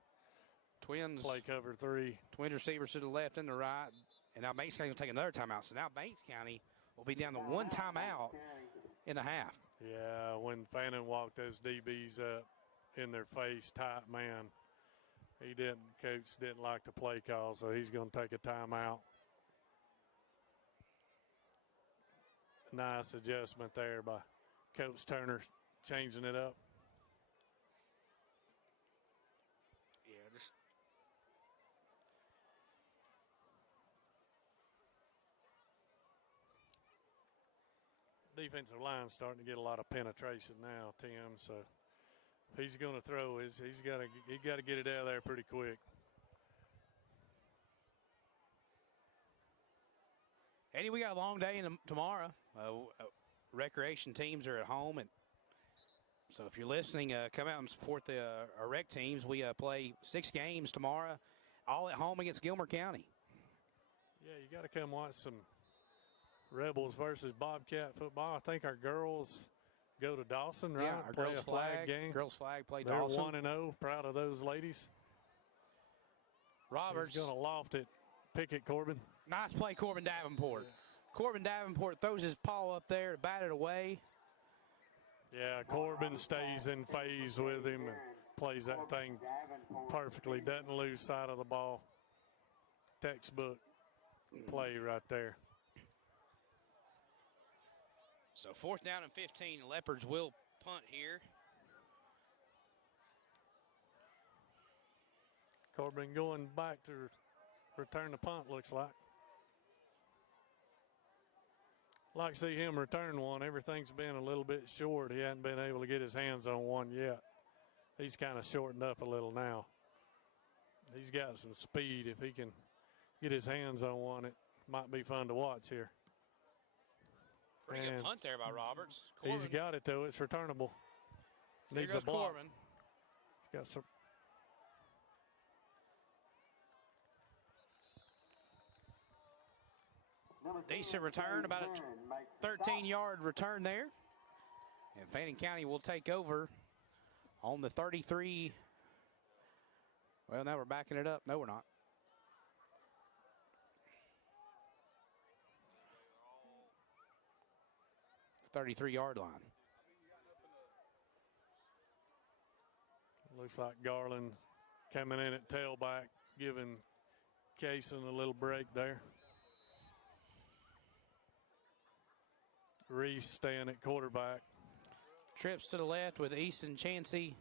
Twins. Play cover 3. Twins receivers to the left and the right. And now Banks County will take another timeout. So now Banks County will be down to 1 timeout in the half. Yeah, when Fannin walked those DBs up in their face, tight man, Coach didn't like the play call, so he's going to take a timeout. Nice adjustment there by Coach Turner, changing it up. Defensive line's starting to get a lot of penetration now, Tim. So if he's going to throw, he's got to get it out of there pretty quick. Eddie, we got a long day tomorrow. Recreation teams are at home, and so if you're listening, come out and support our rec teams. We play 6 games tomorrow, all at home against Gilmer County. Yeah, you got to come watch some Rebels versus Bobcat football. I think our girls go to Dawson, right? Yeah, our play girls a flag game. Girls flag play They're Dawson. 1-0. Proud of those ladies. Roberts going to loft it. Pick it, Corbin. Nice play, Corbin Davenport. Yeah. Corbin Davenport throws his paw up there to bat it away. Yeah, Corbin stays in phase with him and plays that thing perfectly. Doesn't lose sight of the ball. Textbook play right there. So 4th down and 15. Leopards will punt here. Corbin going back to return the punt, looks like. Like to see him return one. Everything's been a little bit short. He hadn't been able to get his hands on one yet. He's kind of shortened up a little now. He's got some speed. If he can get his hands on one, it might be fun to watch here. Pretty good punt there by Roberts. Corbin. He's got it, though. It's returnable. So Needs a block. Corbin. He's got some. Decent return, about a 13-yard return there. And Fannin County will take over on the 33. Well, now we're backing it up. No, we're not. The 33-yard line. Looks like Garland coming in at tailback, giving Kaysen a little break there. Reese staying at quarterback. Trips to the left with Easton Chansey.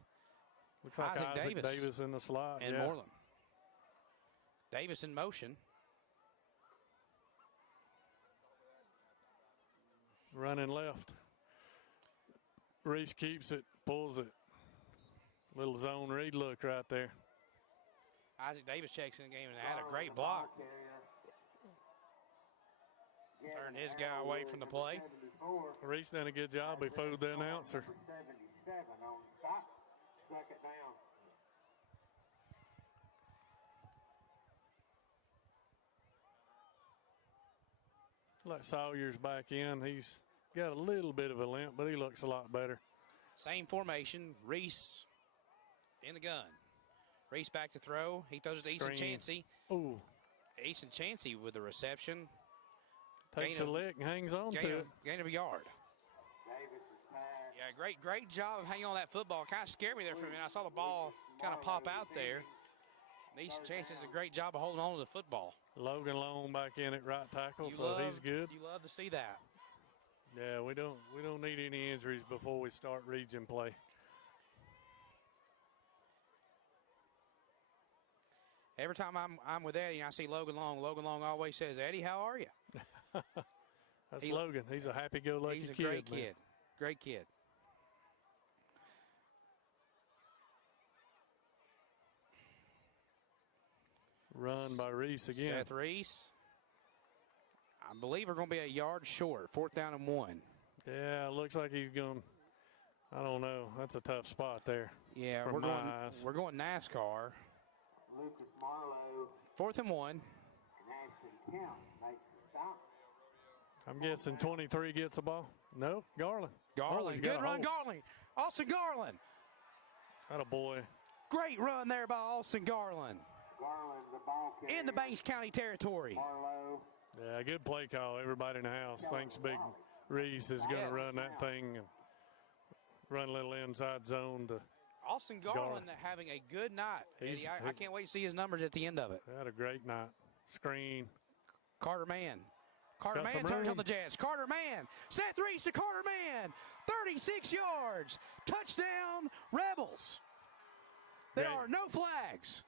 Looks like Isaac Davis in the slot. And Moreland. Davis in motion. running left. Reese keeps it, pulls it. Little zone read look right there. Isaac Davis checks in the game and had a great block. Turned his guy away from the play. Reese done a good job before the announcer. 77 on stop. Second down. Let Sawyer's back in. He's got a little bit of a limp, but he looks a lot better. Same formation. Reese in the gun. Reese back to throw. He throws it to Easton Chansey. Ooh. Easton Chansey with the reception. Takes a lick and hangs on to it. Gain of a yard. Yeah, great job of hanging on that football. Kind of scared me there for a minute. I saw the ball kind of pop out there. Easton Chansey does a great job of holding on to the football. Logan Long back in at right tackle, so he's good. You love to see that. Yeah, we don't need any injuries before we start region play. Every time I'm with Eddie and I see Logan Long always says, "Eddie, how are you?" That's Logan. He's a happy-go-lucky kid. He's a great man. kid. Great kid. Run by Reese again. Seth Reese. I believe we're going to be a yard short. 4th down and 1. Yeah, it looks like he's going. I don't know. That's a tough spot there. Yeah, we're going NASCAR. Lucas Marlowe. 4th and 1. And Ashton Kemp makes the stop. I'm guessing 23 gets the ball. No, Garland. Garland. Good run, Garland. Austin Garland. That a boy. Great run there by Austin Garland. Garland, the ball carrier. In the Banks County territory. Marlowe. Yeah, good play call. Everybody in the house thinks Big Reese is going to run that thing and run a little inside zone to Austin Garland having a good night. Eddie, I can't wait to see his numbers at the end of it. Had a great night. Screen. Carter Mann. Carter Mann turns on the Jets. Carter Mann. Seth Reese to Carter Mann. 36 yards. Touchdown, Rebels. There are no flags.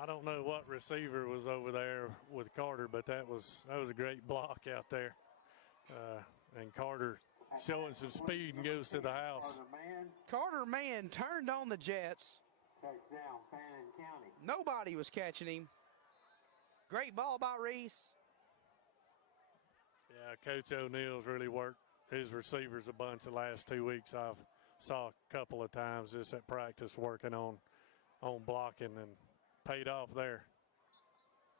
I don't know what receiver was over there with Carter, but that was a great block out there. And Carter showing some speed and goes to the house. Carter Mann turned on the Jets. Touchdown, Fannin County. Nobody was catching him. Great ball by Reese. Yeah, Coach O'Neill's really worked his receivers a bunch the last 2 weeks. I've saw a couple of times just at practice working on blocking and paid off there.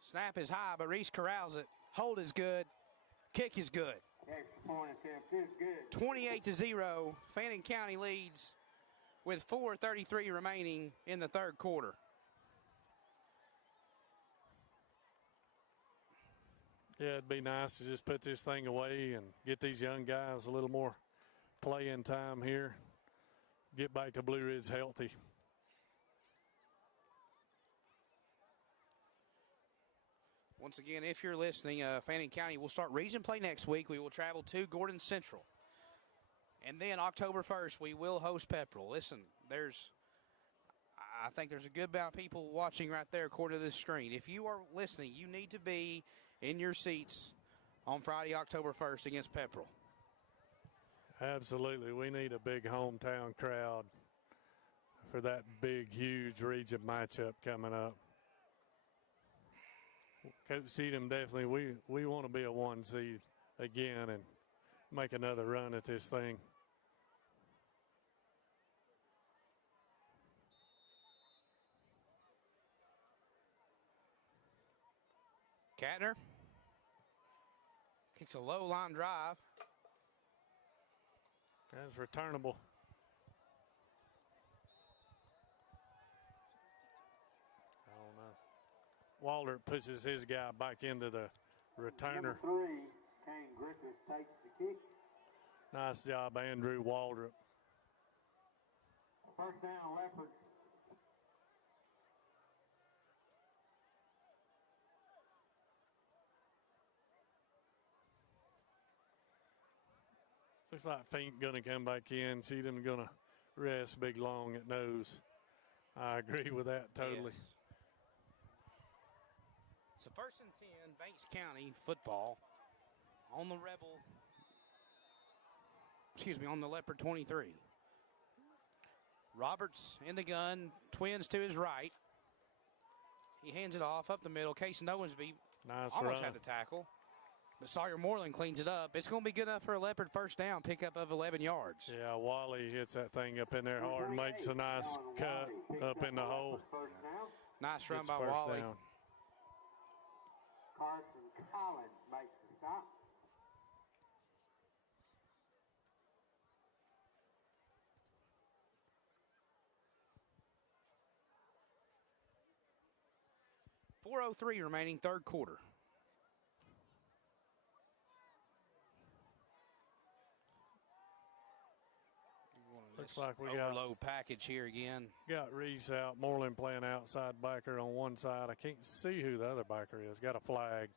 Snap is high, but Reese corrals it. Hold is good. Kick is good. Extra point attempt is good. 28-0. Fannin County leads with 4:33 remaining in the third quarter. Yeah, it'd be nice to just put this thing away and get these young guys a little more playing time here. Get back to Blue Ridge healthy. Once again, if you're listening, Fannin County will start region play next week. We will travel to Gordon Central. And then October 1st, we will host Pepperell. Listen, I think there's a good amount of people watching right there according to this screen. If you are listening, you need to be in your seats on Friday, October 1st against Pepperell. Absolutely. We need a big hometown crowd for that big, huge region matchup coming up. Coach Seedham, definitely, we want to be a 1 seed again and make another run at this thing. Katner kicks a low line drive. That's returnable. Walter pushes his guy back into the returner. Number 3, Kane Griffith takes the kick. Nice job, Andrew Waldrop. First down, Leopards. Looks like Fink going to come back in. See them going to rest Big Long at nose. I agree with that totally. Yes. It's a 1st and 10, Banks County football on the Rebel on the Leopard 23. Roberts in the gun, twins to his right. He hands it off up the middle. Casey Owensby almost had the tackle. But Sawyer Moreland cleans it up. It's going to be good enough for a Leopard first down, pickup of 11 yards. Yeah, Wally hits that thing up in there hard and makes a nice cut up in the hole. Nice run by Wally. Down. Carson Collins makes the stop. .403 remaining, third quarter. Looks like we overload package here again. Got Reese out, Moreland playing outside backer on one side. I can't see who the other backer is. Got a flag.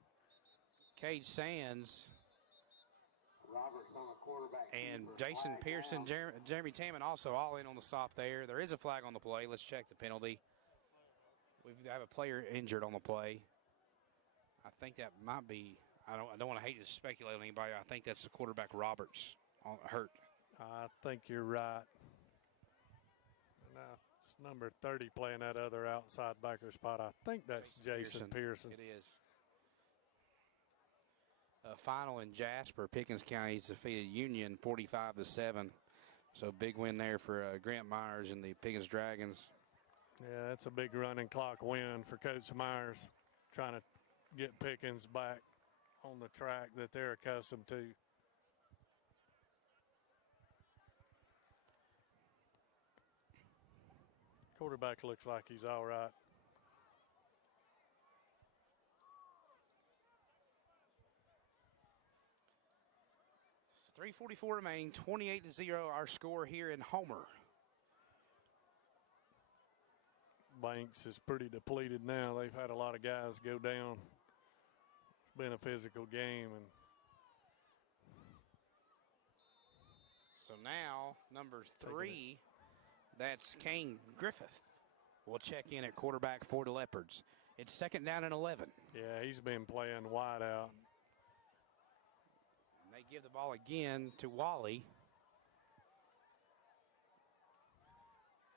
Cade Sands Roberts on the quarterback. and Jason Pearson, Jeremy Tamman also all in on the stop there. There is a flag on the play. Let's check the penalty. We have a player injured on the play. I think that might be, I don't want to hate to speculate on anybody. I think that's the quarterback Roberts hurt. I think you're right. Now it's number 30 playing that other outside backer spot. I think that's Jason Pearson. It is. Final in Jasper, Pickens County's defeated Union 45-7. So big win there for Grant Myers and the Pickens Dragons. Yeah, that's a big running clock win for Coach Myers, trying to get Pickens back on the track that they're accustomed to. Quarterback looks like he's all right. So 3:44 remaining, 28-0 our score here in Homer. Banks is pretty depleted now. They've had a lot of guys go down. It's been a physical game. And so now, number 3, that's Kane Griffith, will check in at quarterback for the Leopards. It's second down and 11. Yeah, he's been playing wide out. And they give the ball again to Wally.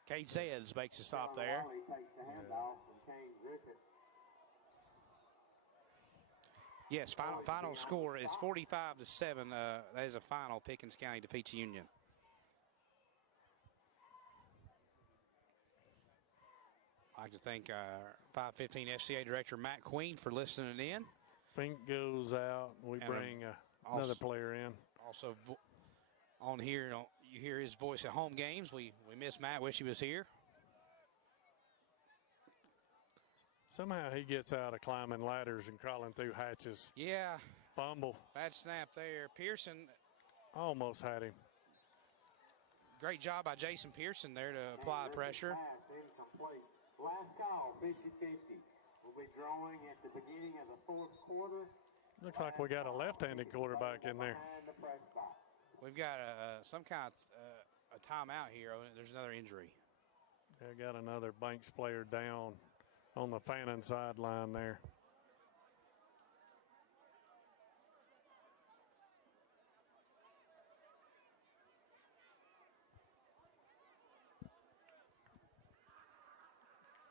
Cade Sands makes a stop there. Wally takes the handoff from Kane Griffith. Yes, final score is 45-7. That is a final. Pickens County defeats Union. I'd like to thank 515 FCA Director Matt Queen for listening in. Fink goes out. We bring another player in. Also on here, you hear his voice at home games. We miss Matt. Wish he was here. Somehow he gets out of climbing ladders and crawling through hatches. Yeah. Fumble. Bad snap there. Pearson. Almost had him. Great job by Jason Pearson there to apply pressure. Incomplete. Last call, 50-50. We'll be drawing at the beginning of the fourth quarter. Looks like we got a left-handed quarterback in there. We've got some kind of a timeout here. There's another injury. Yeah, got another Banks player down on the Fannin sideline there.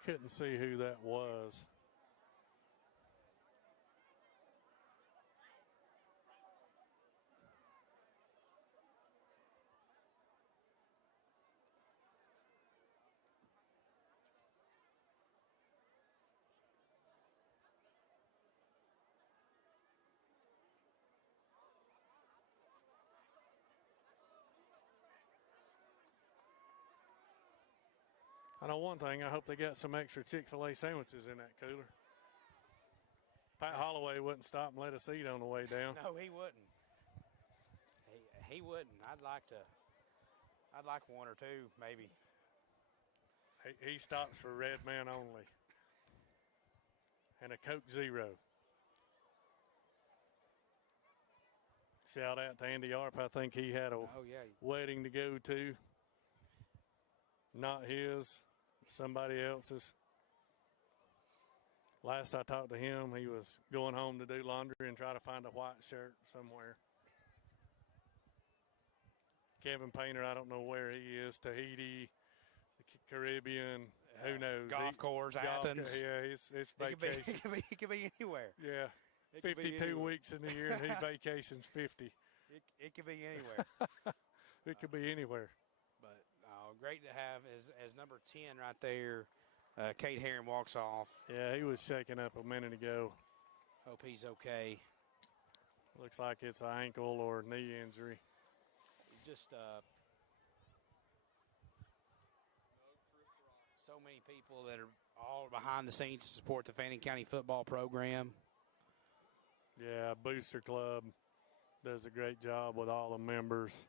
Couldn't see who that was. I know one thing, I hope they got some extra Chick-fil-A sandwiches in that cooler. Pat Holloway wouldn't stop and let us eat on the way down. No, he wouldn't. He wouldn't. I'd like one or two, maybe. He stops for Red Man only. And a Coke Zero. Shout out to Andy Arp. I think he had a wedding to go to. Not his, somebody else's. Last I talked to him, he was going home to do laundry and try to find a white shirt somewhere. Kevin Painter, I don't know where he is, Tahiti, the Caribbean, who knows? Golf course, Athens. Yeah, it's vacation. It could be anywhere. Yeah, 52 weeks in the year, and he vacations 50. It could be anywhere. It could be anywhere. But great to have as number 10 right there. Kate Herron walks off. Yeah, he was shaking up a minute ago. Hope he's okay. Looks like it's an ankle or knee injury. Just so many people that are all behind the scenes to support the Fannin County football program. Yeah, Booster Club does a great job with all the members.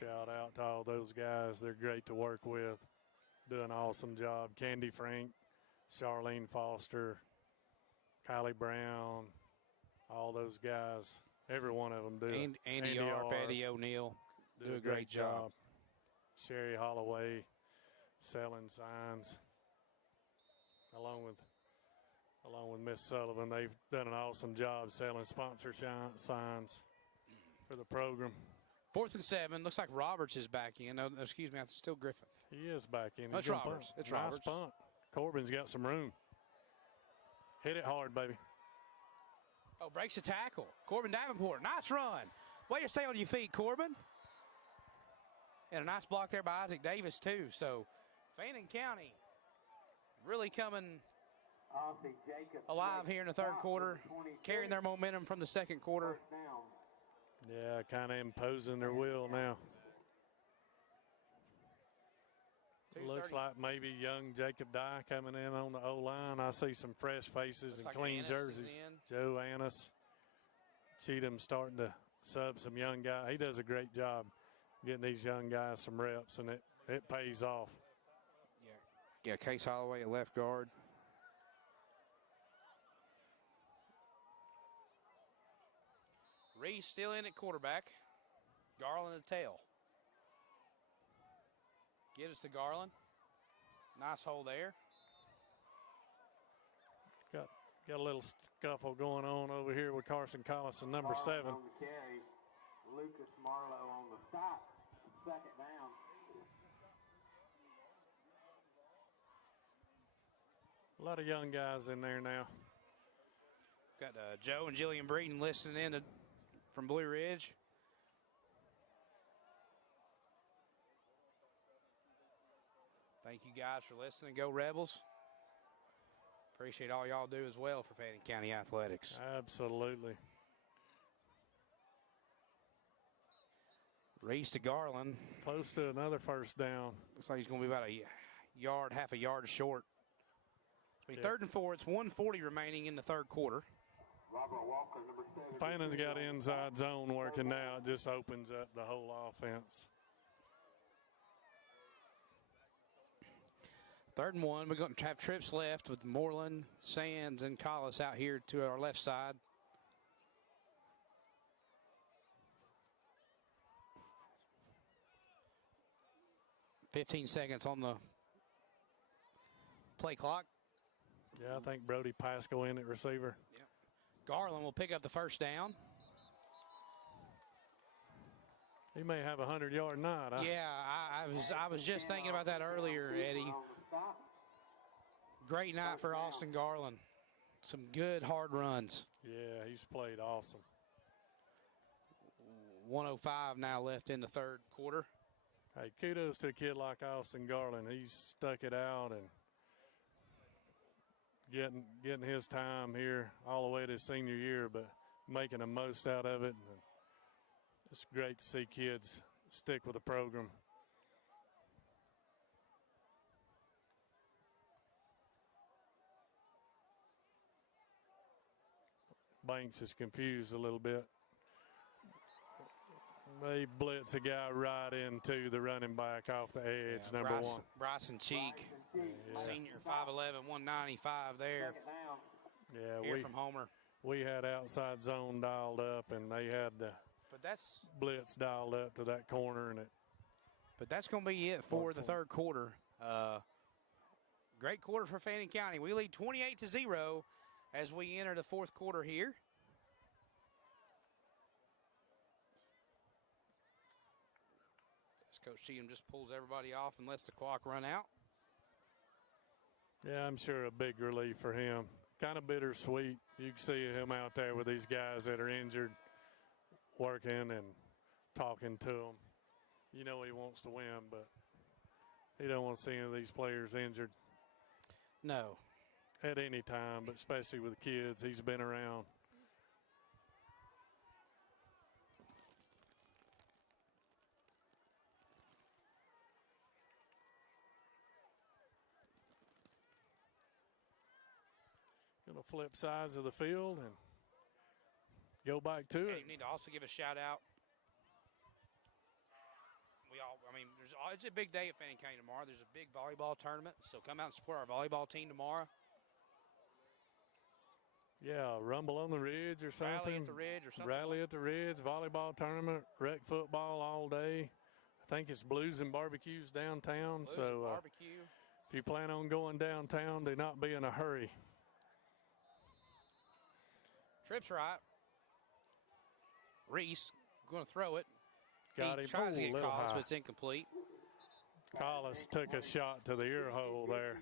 Shout out to all those guys. They're great to work with. Do an awesome job. Candy Frank, Charlene Foster, Kylie Brown, all those guys. Every one of them do. Andy Arp, Eddie O'Neill do a great job. Sherry Holloway selling signs. Along with Miss Sullivan, they've done an awesome job selling sponsor signs for the program. 4th and 7. Looks like Roberts is back in. No, excuse me, that's still Griffith. He is back in. It's Roberts. It's Roberts. Nice punt. Corbin's got some room. Hit it hard, baby. Oh, breaks the tackle. Corbin Davenport. Nice run. Way to stay on your feet, Corbin. And a nice block there by Isaac Davis, too. So, Fannin County really coming alive here in the third quarter, carrying their momentum from the second quarter. Yeah, kind of imposing their will now. Looks like maybe young Jacob Dye coming in on the O-line. I see some fresh faces and clean jerseys. Joe Annis. Cheatham starting to sub some young guys. He does a great job getting these young guys some reps, and it pays off. Yeah, Case Holloway at left guard. Reese still in at quarterback. Garland the tail. Get us to Garland. Nice hole there. Got a little scuffle going on over here with Carson Collison, number 7. On the carry. Lucas Marlowe on the stop. 2nd down. A lot of young guys in there now. Got Joe and Jillian Breeden listening in from Blue Ridge. Thank you guys for listening. Go Rebels. Appreciate all y'all do as well for Fannin County Athletics. Absolutely. Reese to Garland. Close to another first down. Looks like he's going to be about half a yard short. It'll be 3rd and 4. It's 1:40 remaining in the third quarter. Robert Walker, number 7. Fannon's got inside zone working now. It just opens up the whole offense. 3rd and 1. We're going to have trips left with Moreland, Sands, and Collis out here to our left side. $15 seconds on the play clock. Yeah, I think Brody Pascal in at receiver. Yep. Garland will pick up the first down. He may have a 100-yard night. Yeah, I was just thinking about that earlier, Eddie. Great night for Austin Garland. Some good hard runs. Yeah, he's played awesome. 1:05 now left in the third quarter. Hey, kudos to a kid like Austin Garland. He's stuck it out and getting his time here all the way to his senior year, but making the most out of it. And it's great to see kids stick with the program. Banks is confused a little bit. They blitz a guy right into the running back off the edge, number 1. Bryson Cheek, senior, 5'11", 195 there. Yeah, here from Homer. We had outside zone dialed up, and they had the blitz dialed up to that corner. But that's going to be it for the third quarter. Great quarter for Fannin County. We lead 28-0 as we enter the fourth quarter here. Coach Cheatham just pulls everybody off and lets the clock run out. Yeah, I'm sure a big relief for him. Kind of bittersweet. You can see him out there with these guys that are injured, working and talking to them. You know he wants to win, but he don't want to see any of these players injured. No. At any time, but especially with the kids he's been around. Going to flip sides of the field and go back to it. You need to also give a shout out. It's a big day at Fannin County tomorrow. There's a big volleyball tournament, so come out and support our volleyball team tomorrow. Yeah, Rumble on the Ridge or something. Rally at the Ridge or something. Rally at the Ridge, volleyball tournament, rec football all day. I think it's Blues and Barbecues downtown. Blues so and barbecue. If you plan on going downtown, do not be in a hurry. Trips right. Reese going to throw it. Got he him. tries to get little Collis, high. but it's incomplete. Collis took a shot to the ear hole there.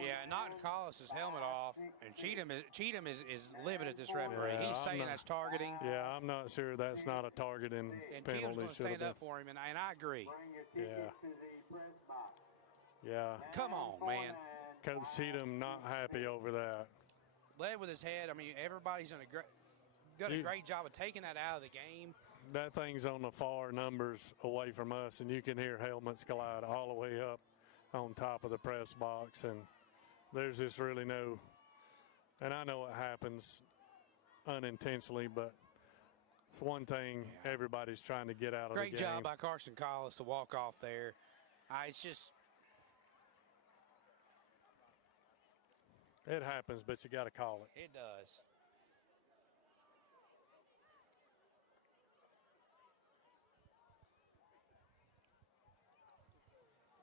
Yeah, knocking Collis' helmet off, and Cheatham is livid at this referee. Yeah, He's saying that's targeting. Yeah, I'm not sure that's not a targeting And penalty. Cheatham's going to stand up for him, and I agree. Yeah. Yeah. Come on, man. Coach Cheatham not happy over that. Led with his head. I mean, everybody's done a great job of taking that out of the game. That thing's on the far numbers away from us, and you can hear helmets collide all the way up on top of the press box, and there's just really no, and I know it happens unintentionally, but it's one thing everybody's trying to get out of the game. Great job by Carson Collis to walk off there. It's just. It happens, but you got to call it. It does.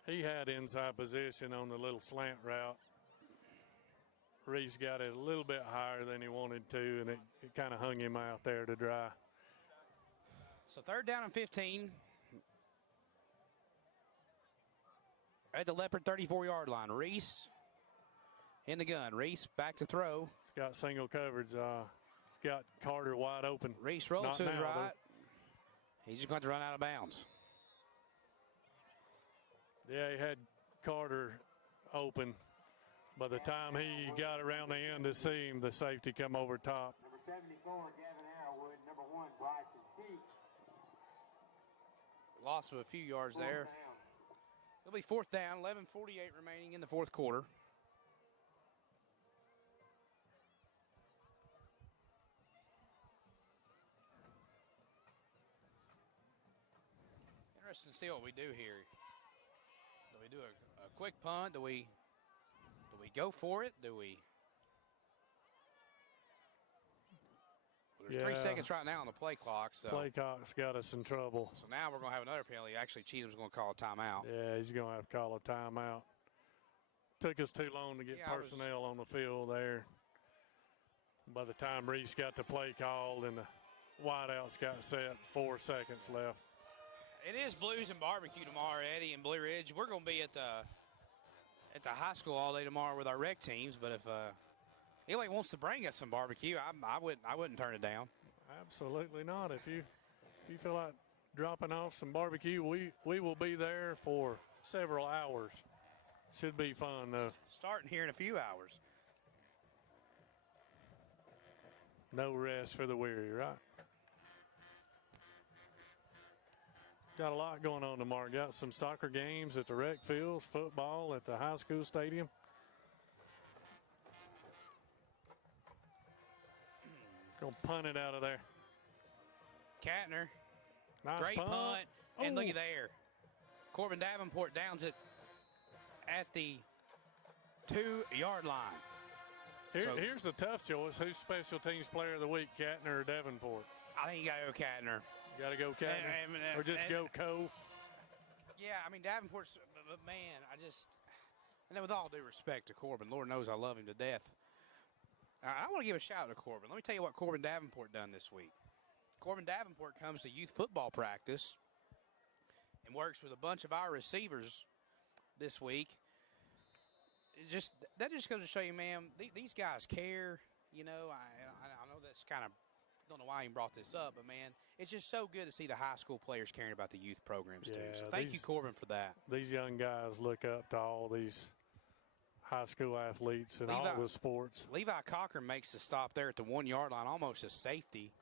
He had inside position on the little slant route. Reese got it a little bit higher than he wanted to, and it kind of hung him out there to dry. So 3rd down and 15. At the Leopard 34-yard line. Reese in the gun. Reese back to throw. He's got single coverage. He's got Carter wide open. Reese rolls Not to his now, right. though. He's just going to run out of bounds. Yeah, he had Carter open. By the time he got around the end to see him, the safety come over top. Number 74, Gavin Arrowwood. Number 1, Bryson Keith. Loss of a few yards there. It'll be 4th down, 11:48 remaining in the 4th quarter. Interesting to see what we do here. Do we do a quick punt? Do we go for it? Do we? Well, there's 3 seconds right now on the play clock. So Play clock's got us in trouble. So now we're going to have another penalty. Actually, Cheatham's going to call a timeout. Yeah, he's going to have to call a timeout. Took us too long to get personnel on the field there. By the time Reese got the play called and the wideouts got set, 4 seconds left. It is Blues and Barbecue tomorrow, Eddie, in Blue Ridge. We're going to be at the high school all day tomorrow with our rec teams. But if anybody wants to bring us some barbecue, I wouldn't turn it down. Absolutely not. If you feel like dropping off some barbecue, we will be there for several hours. Should be fun though. Starting here in a few hours. No rest for the weary, right? Got a lot going on tomorrow. Got some soccer games at the rec fields, football at the high school stadium. Gonna punt it out of there. Katner. Nice Great punt. And look at there. Corbin Davenport downs it at the 2-yard line. Here's the tough choice. Who's special teams player of the week, Katner or Davenport? I think you got to go Katner. Got to go Katner? Or just go Cole? Yeah, I mean, Davenport's, but man, and then with all due respect to Corbin, Lord knows I love him to death. I want to give a shout out to Corbin. Let me tell you what Corbin Davenport done this week. Corbin Davenport comes to youth football practice and works with a bunch of our receivers this week. That just goes to show you, man, these guys care. You know, I know that's kind of, don't know why I even brought this up, but, man, it's just so good to see the high school players caring about the youth programs, too. So thank you, Corbin, for that. These young guys look up to all these high school athletes in all the sports. Levi Cochran makes the stop there at the 1 yard line, almost a safety.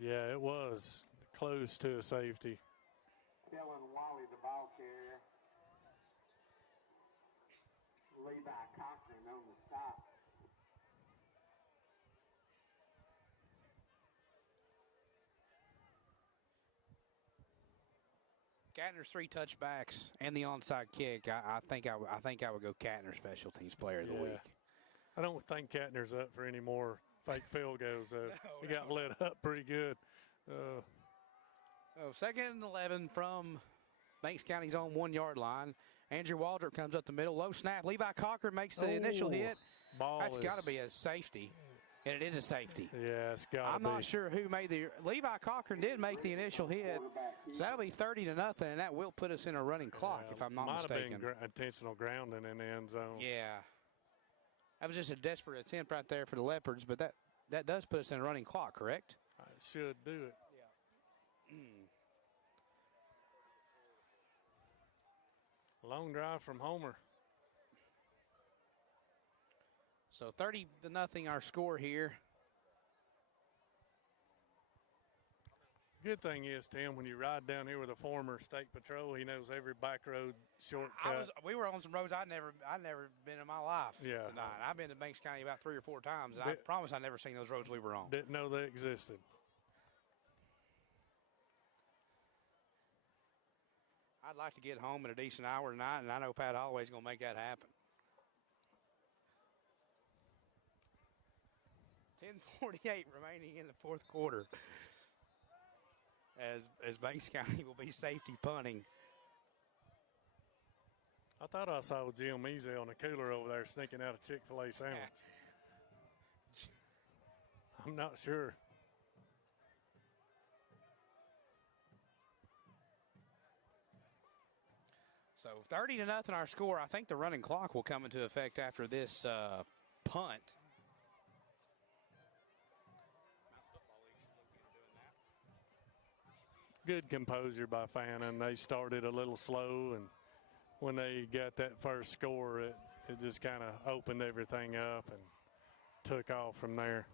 Yeah, it was close to a safety. Dylan Wally, the ball carrier. Levi Cochran on the stop. Katner's 3 touchbacks and the onside kick. I think I would go Katner, special teams player of the week. I don't think Katner's up for any more fake field goals, though. He got lit up pretty good. 2nd and 11 from Banks County's own 1 yard line. Andrew Waldrop comes up the middle. Low snap. Levi Cochran makes the initial hit. That's got to be a safety. And it is a safety. Yeah, it's got to be. I'm not sure who made the – Levi Cochran did make the initial hit. So that'll be 30-0, and that will put us in a running clock, if I'm not mistaken. Might have been intentional grounding in the end zone. Yeah. That was just a desperate attempt right there for the Leopards, but that does put us in a running clock, correct? It should do it. Yeah. Long drive from Homer. So 30-0 our score here. Good thing is, Tim, when you ride down here with a former state patrol, he knows every back road shortcut. We were on some roads I'd never been in my life tonight. I've been to Banks County about 3 or 4 times. I promise I've never seen those roads we were on. Didn't know they existed. I'd like to get home at a decent hour tonight, and I know Pat Holloway's going to make that happen. 10:48 remaining in the 4th quarter. As Banks County will be safety punting. I thought I saw Jim Easy on the cooler over there sneaking out a Chick-fil-A sandwich. I'm not sure. So 30-0 our score. I think the running clock will come into effect after this punt. Good composure by Fannin. They started a little slow, and when they got that first score, it just kind of opened everything up and took off from there.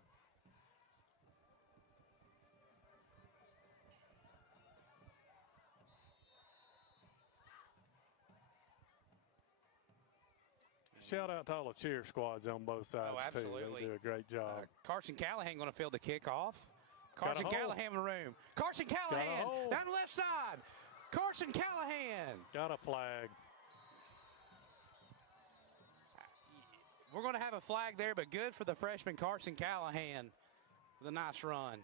Shout out to all the cheer squads on both sides, too. They do a great job. Carson Callahan going to field the kickoff. Carson Callahan in the room. Carson Callahan down the left side. Carson Callahan. Got a flag. We're going to have a flag there, but good for the freshman Carson Callahan with a nice run.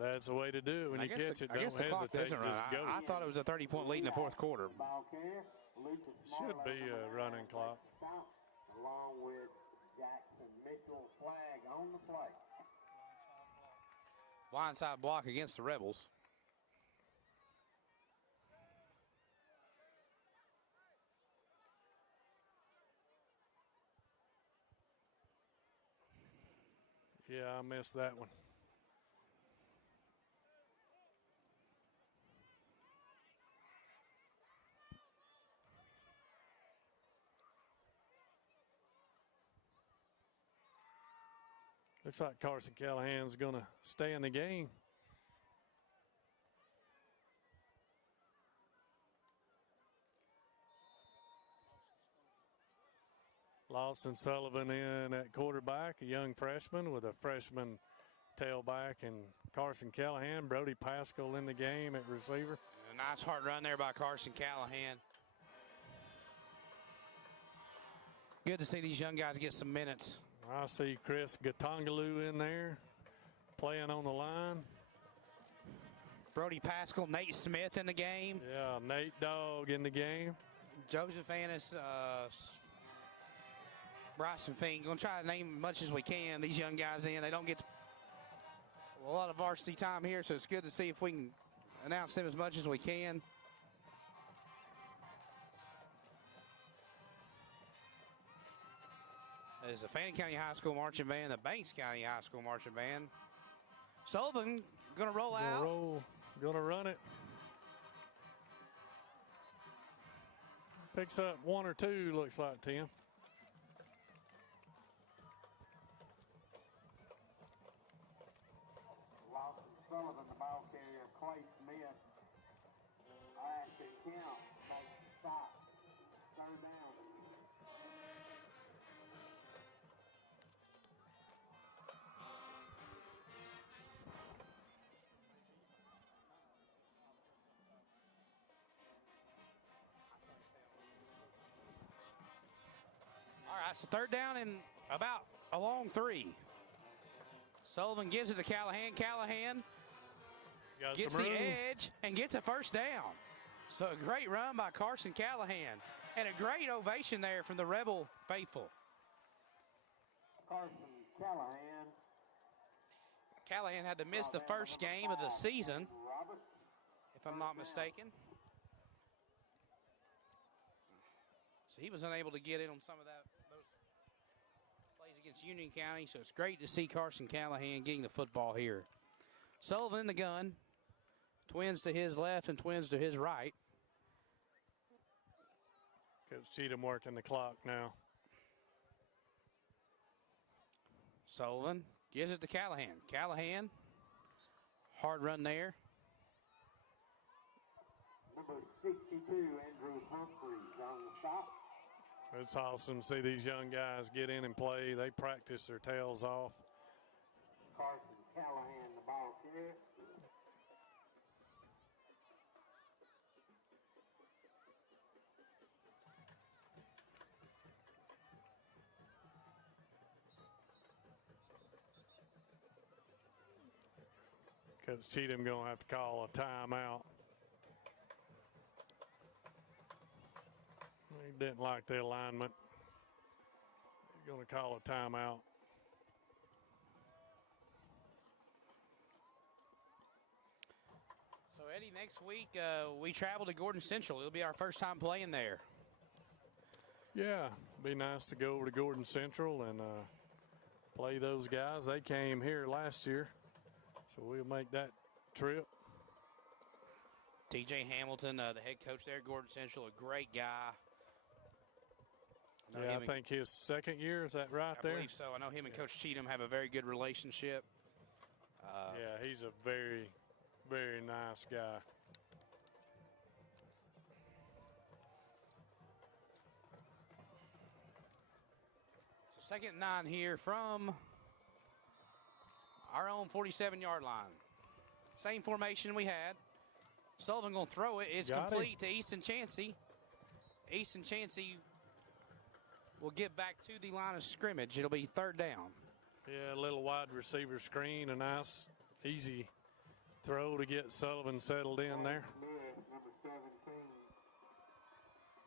That's the way to do it when you catch it. Don't hesitate, just go. I thought it was a 30-point lead in the 4th quarter. Should be a running clock. Along with Jackson Mitchell, flag on the play. Blindside block against the Rebels. Yeah, I missed that one. Looks like Carson Callahan's going to stay in the game. Lawson Sullivan in at quarterback, a young freshman with a freshman tailback, and Carson Callahan. Brody Pascal in the game at receiver. A nice hard run there by Carson Callahan. Good to see these young guys get some minutes. I see Chris Gatongalu in there playing on the line. Brody Pascal, Nate Smith in the game. Yeah, Nate Dogg in the game. Joseph Annis, Bryson Fink. Going to try to name as much as we can. These young guys in. They don't get A lot of varsity time here, so it's good to see if we can announce them as much as we can. As the Fannin County High School Marching Band, the Banks County High School Marching Band. Sullivan going to roll out. Going to run it. Picks up 1 or 2, looks like, Tim. Lawson Sullivan, the ball carrier, Clay Smith. Active count, makes the stop. Third down. All right, so third down and about a long 3. Sullivan gives it to Callahan. Callahan gets the edge and gets a first down. So a great run by Carson Callahan. And a great ovation there from the Rebel faithful. Carson Callahan. Callahan had to miss the first game of the season, if I'm not mistaken. So he was unable to get in on some of those plays against Union County. So it's great to see Carson Callahan getting the football here. Sullivan in the gun. Twins to his left and twins to his right. Coach Cheatham working the clock now. Sullivan gives it to Callahan. Callahan, hard run there. Number 62, Andrew Humphreys on the stop. It's awesome to see these young guys get in and play. They practice their tails off. Carson Callahan, the ball carrier. Coach Cheatham going to have to call a timeout. He didn't like the alignment. He's going to call a timeout. So, Eddie, next week we travel to Gordon Central. It'll be our first time playing there. Yeah, be nice to go over to Gordon Central and play those guys. They came here last year, so we'll make that trip. TJ Hamilton, the head coach there at Gordon Central, a great guy. Yeah, I think his second year, is that right there? I believe so. I know him and Coach Cheatham have a very good relationship. Yeah, he's a very, very nice guy. So 2nd and 9 here from our own 47-yard line. Same formation we had. Sullivan going to throw it. It's complete to Easton Chansey. Easton Chansey will get back to the line of scrimmage. It'll be 3rd down. Yeah, a little wide receiver screen, a nice, easy throw to get Sullivan settled in there. Smith, number 17,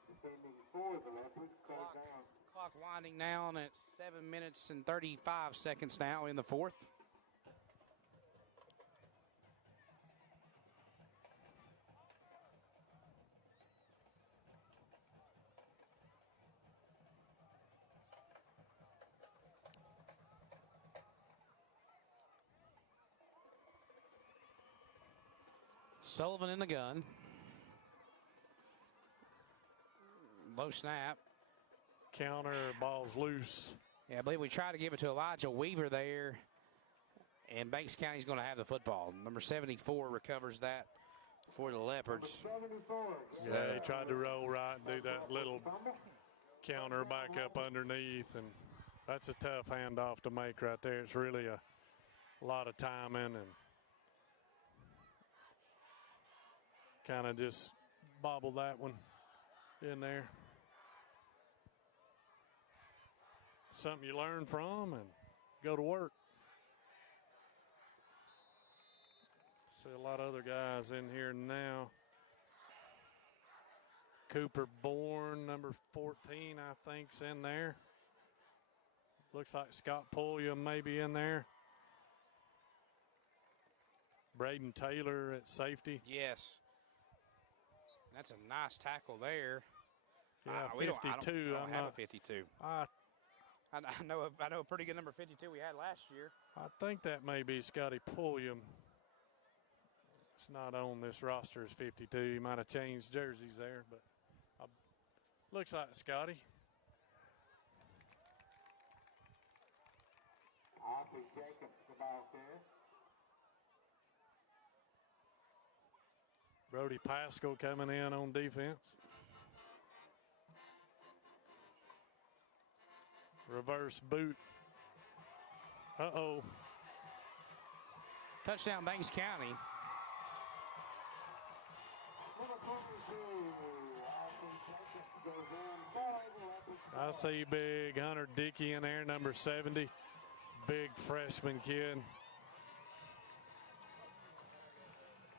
defending for the Leopards, third down. Clock winding down at 7 minutes and 35 seconds now in the 4th. Sullivan in the gun. Low snap. Counter, ball's loose. Yeah, I believe we tried to give it to Elijah Weaver there. And Banks County's going to have the football. Number 74 recovers that for the Leopards. Yeah, he tried to roll right and do that little counter back up underneath. And that's a tough handoff to make right there. It's really a lot of timing and kind of just bobble that one in there. Something you learn from and go to work. See a lot of other guys in here now. Cooper Bourne, number 14, I think's in there. Looks like Scott Pulliam maybe in there. Braden Taylor at safety. Yes. That's a nice tackle there. Yeah, We 52. I don't have a 52. I I know a pretty good number 52 we had last year. I think that may be Scotty Pulliam. It's not on this roster as 52. He might have changed jerseys there, but looks like Scotty. Austin Jacobs, the ball there. Brody Pascal coming in on defense. Reverse boot. Uh-oh. Touchdown, Banks County. I see big Hunter Dickey in there, number 70. Big freshman kid.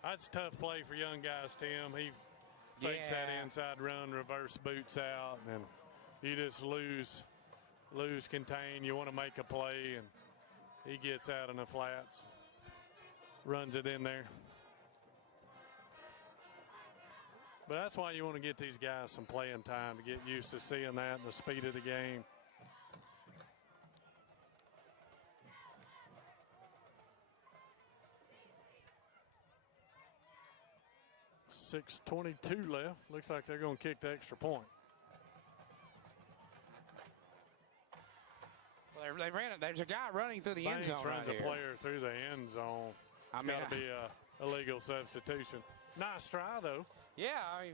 That's a tough play for young guys, Tim. He takes that inside run, reverse boots out, and you just lose contain. You want to make a play, and he gets out in the flats, runs it in there. But that's why you want to get these guys some playing time to get used to seeing that and the speed of the game. .6:22 left. Looks like they're going to kick the extra point. Well, they ran it. There's a guy running through the end zone runs right a player through the end zone. It's got to be a illegal substitution. Nice try, though. Yeah, I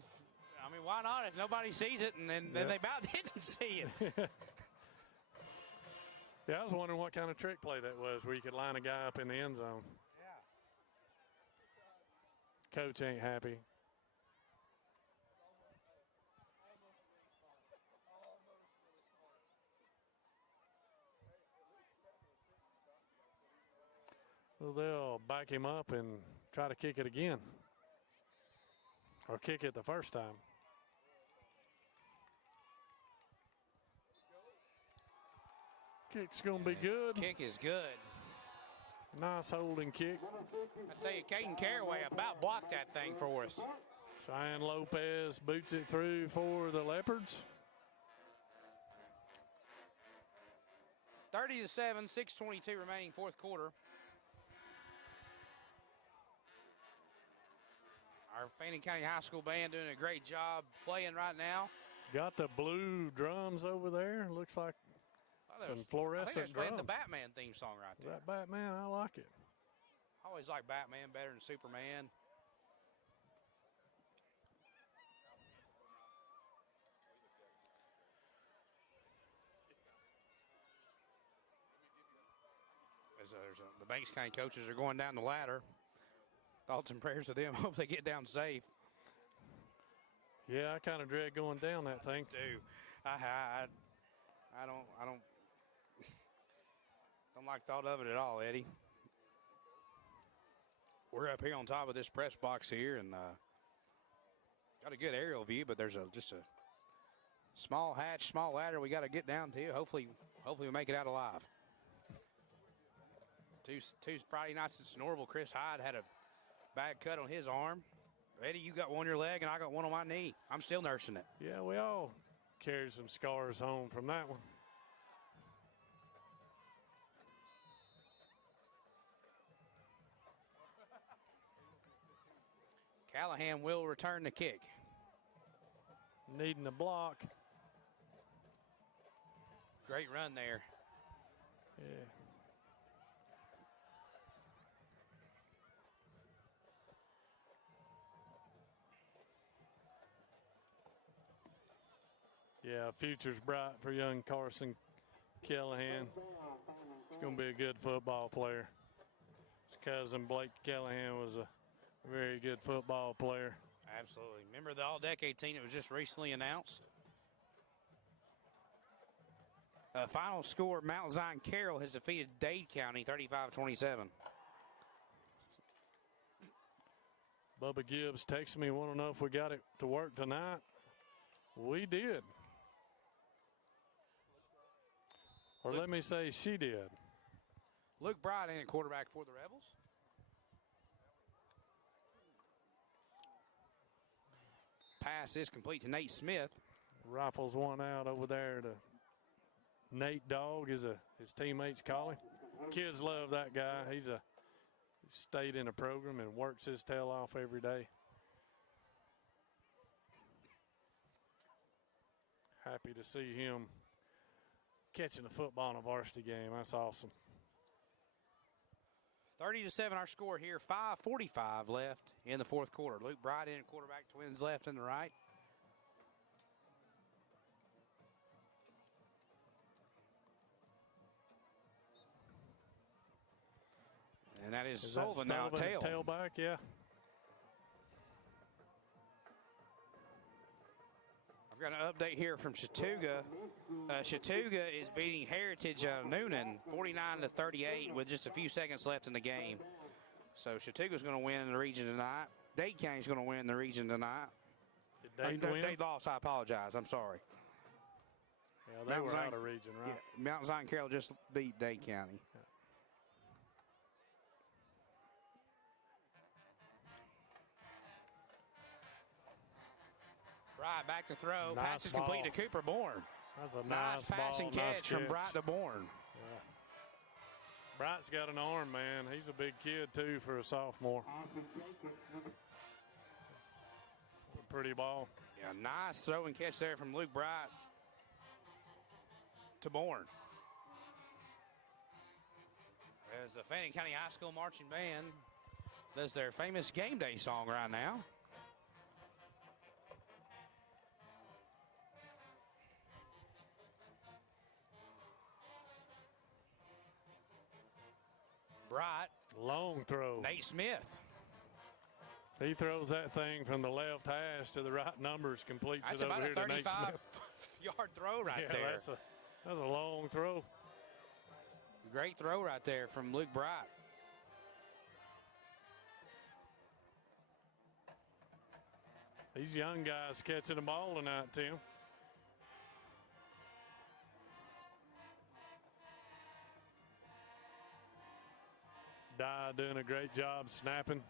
mean, why not? If nobody sees it, and then they about didn't see it. Yeah, I was wondering what kind of trick play that was, where you could line a guy up in the end zone. Yeah. Coach ain't happy. Well, they'll back him up and try to kick it again. Or kick it the first time. Kick's going to be good. Kick is good. Nice holding kick. I tell you, Caden Caraway about blocked that thing for us. Cheyenne Lopez boots it through for the Leopards. 30-7, 6:22 remaining, fourth quarter. Our Fannin County High School band doing a great job playing right now. Got the blue drums over there. Looks like some fluorescent drums. The Batman theme song right there. That Batman, I like it. I always like Batman better than Superman. The Banks County coaches are going down the ladder. Thoughts and prayers to them. Hope they get down safe. Yeah, I kind of dread going down that thing. Do I don't like thought of it at all, Eddie. We're up here on top of this press box here, and got a good aerial view, but there's just a small hatch, small ladder we got to get down to. Hopefully we make it out alive. Two Friday nights at Sonoraville, Chris Hyde had a bad cut on his arm. Eddie, you got one on your leg, and I got one on my knee. I'm still nursing it. Yeah, we all carried some scars home from that one. Callahan will return the kick. Needing a block. Great run there. Yeah. Yeah, future's bright for young Carson Callahan. He's going to be a good football player. His cousin Blake Callahan was a very good football player. Absolutely. Remember the all-decade team that was just recently announced? Final score, Mount Zion Carroll has defeated Dade County 35-27. Bubba Gibbs texted me, want to know if we got it to work tonight. We did. Or let me say she did. Luke Bright ain't a quarterback for the Rebels. pass is complete to Nate Smith. Rifles one out over there to Nate Dogg, his teammates call him. Kids love that guy. He stayed in a program and works his tail off every day. Happy to see him catching the football in a varsity game. That's awesome. 30-7 our score here. 5:45 left in the fourth quarter. Luke Bright in quarterback, Twins left and the right. And that is Sullivan now tail. Tailback, yeah. I've got an update here from Chattooga. Chattooga is beating Heritage Noonan 49-38 with just a few seconds left in the game. So Chattooga's going to win in the region tonight. Dade County's going to win in the region tonight. Did Dade win? Dade lost, I apologize. I'm sorry. Yeah, they were out of region, right? Yeah, Mount Zion Carroll just beat Dade County. Yeah. Bright back to throw. Nice Pass is ball. complete to Cooper Bourne. That's a Nice pass and catch from Bright to Bourne. Yeah. Bright's got an arm, man. He's a big kid, too, for a sophomore. Pretty ball. Yeah, nice throw and catch there from Luke Bright to Bourne. As the Fannin County High School Marching Band does their famous game day song right now. Bright. Long throw. Nate Smith. He throws that thing from the left hash to the right numbers, completes That's it over here to Nate Smith. That's about a 35-yard throw right there. That's a long throw. Great throw right there from Luke Bright. These young guys catching the ball tonight, Tim. Dye doing a great job snapping.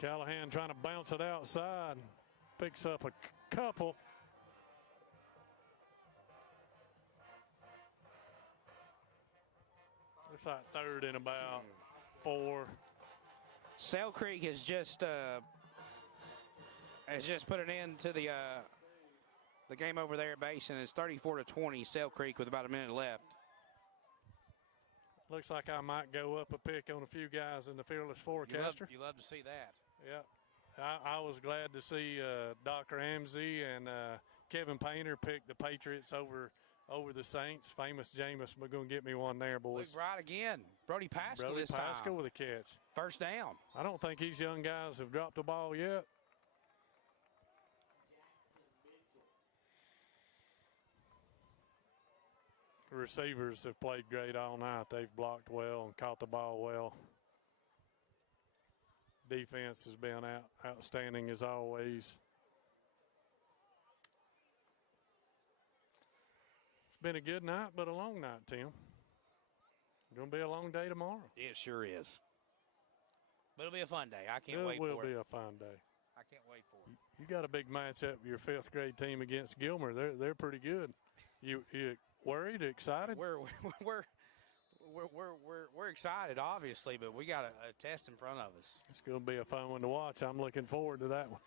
Callahan trying to bounce it outside. Picks up a couple. Looks like third and about 4. Sail Creek has just put an end to the game over there at Basin. It's 34-20. Sail Creek with about a minute left. Looks like I might go up a pick on a few guys in the Fearless Forecaster. You love to see that. Yeah. I was glad to see Dr. Ramsey and Kevin Painter pick the Patriots over the Saints. Famous Jameis. We're going to get me one there, boys. Luke Bright again. Brody Pascal this time. Pascal with a catch. First down. I don't think these young guys have dropped the ball yet. The receivers have played great all night. They've blocked well and caught the ball well. Defense has been outstanding as always. It's been a good night, but a long night, Tim. Going to be a long day tomorrow. It sure is. But it'll be a fun day. I can't wait for it. It will be a fun day. I can't wait for it. You got a big matchup with your 5th grade team against Gilmer. They're pretty good. You worried, excited? We're excited, obviously, but we got a test in front of us. It's going to be a fun one to watch. I'm looking forward to that one.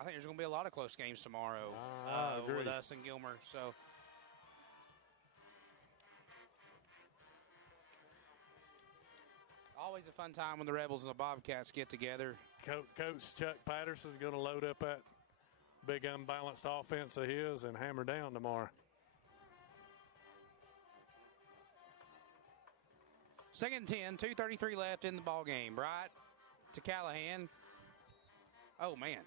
I think there's going to be a lot of close games tomorrow with us and Gilmer. So, always a fun time when the Rebels and the Bobcats get together. Coach Chuck Patterson is going to load up that big unbalanced offense of his and hammer down tomorrow. 2nd and 10, 2:33 left in the ball game. Bright to Callahan. Oh, man.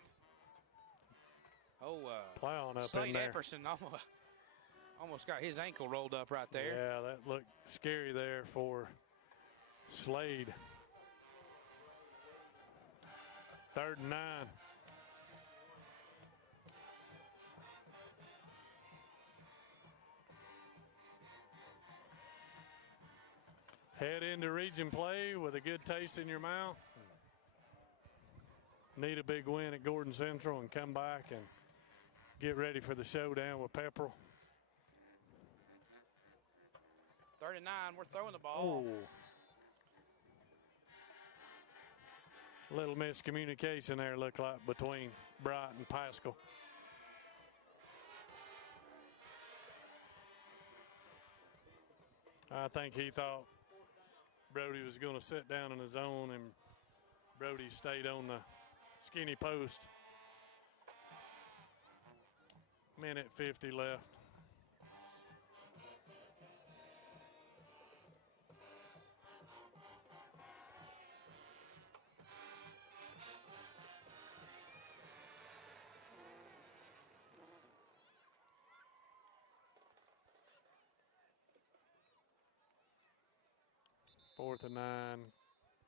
Plowing up Slade in there. Epperson almost got his ankle rolled up right there. Yeah, that looked scary there for Slade. 3rd and 9. head into region play with a good taste in your mouth. Need a big win at Gordon Central and come back and get ready for the showdown with Pepperell. 39, we're throwing the ball. Oh. Little miscommunication there, looked like, between Bright and Pascal. I think he thought Brody was going to sit down in his zone, and Brody stayed on the skinny post. Minute 50 left. Fourth and 9.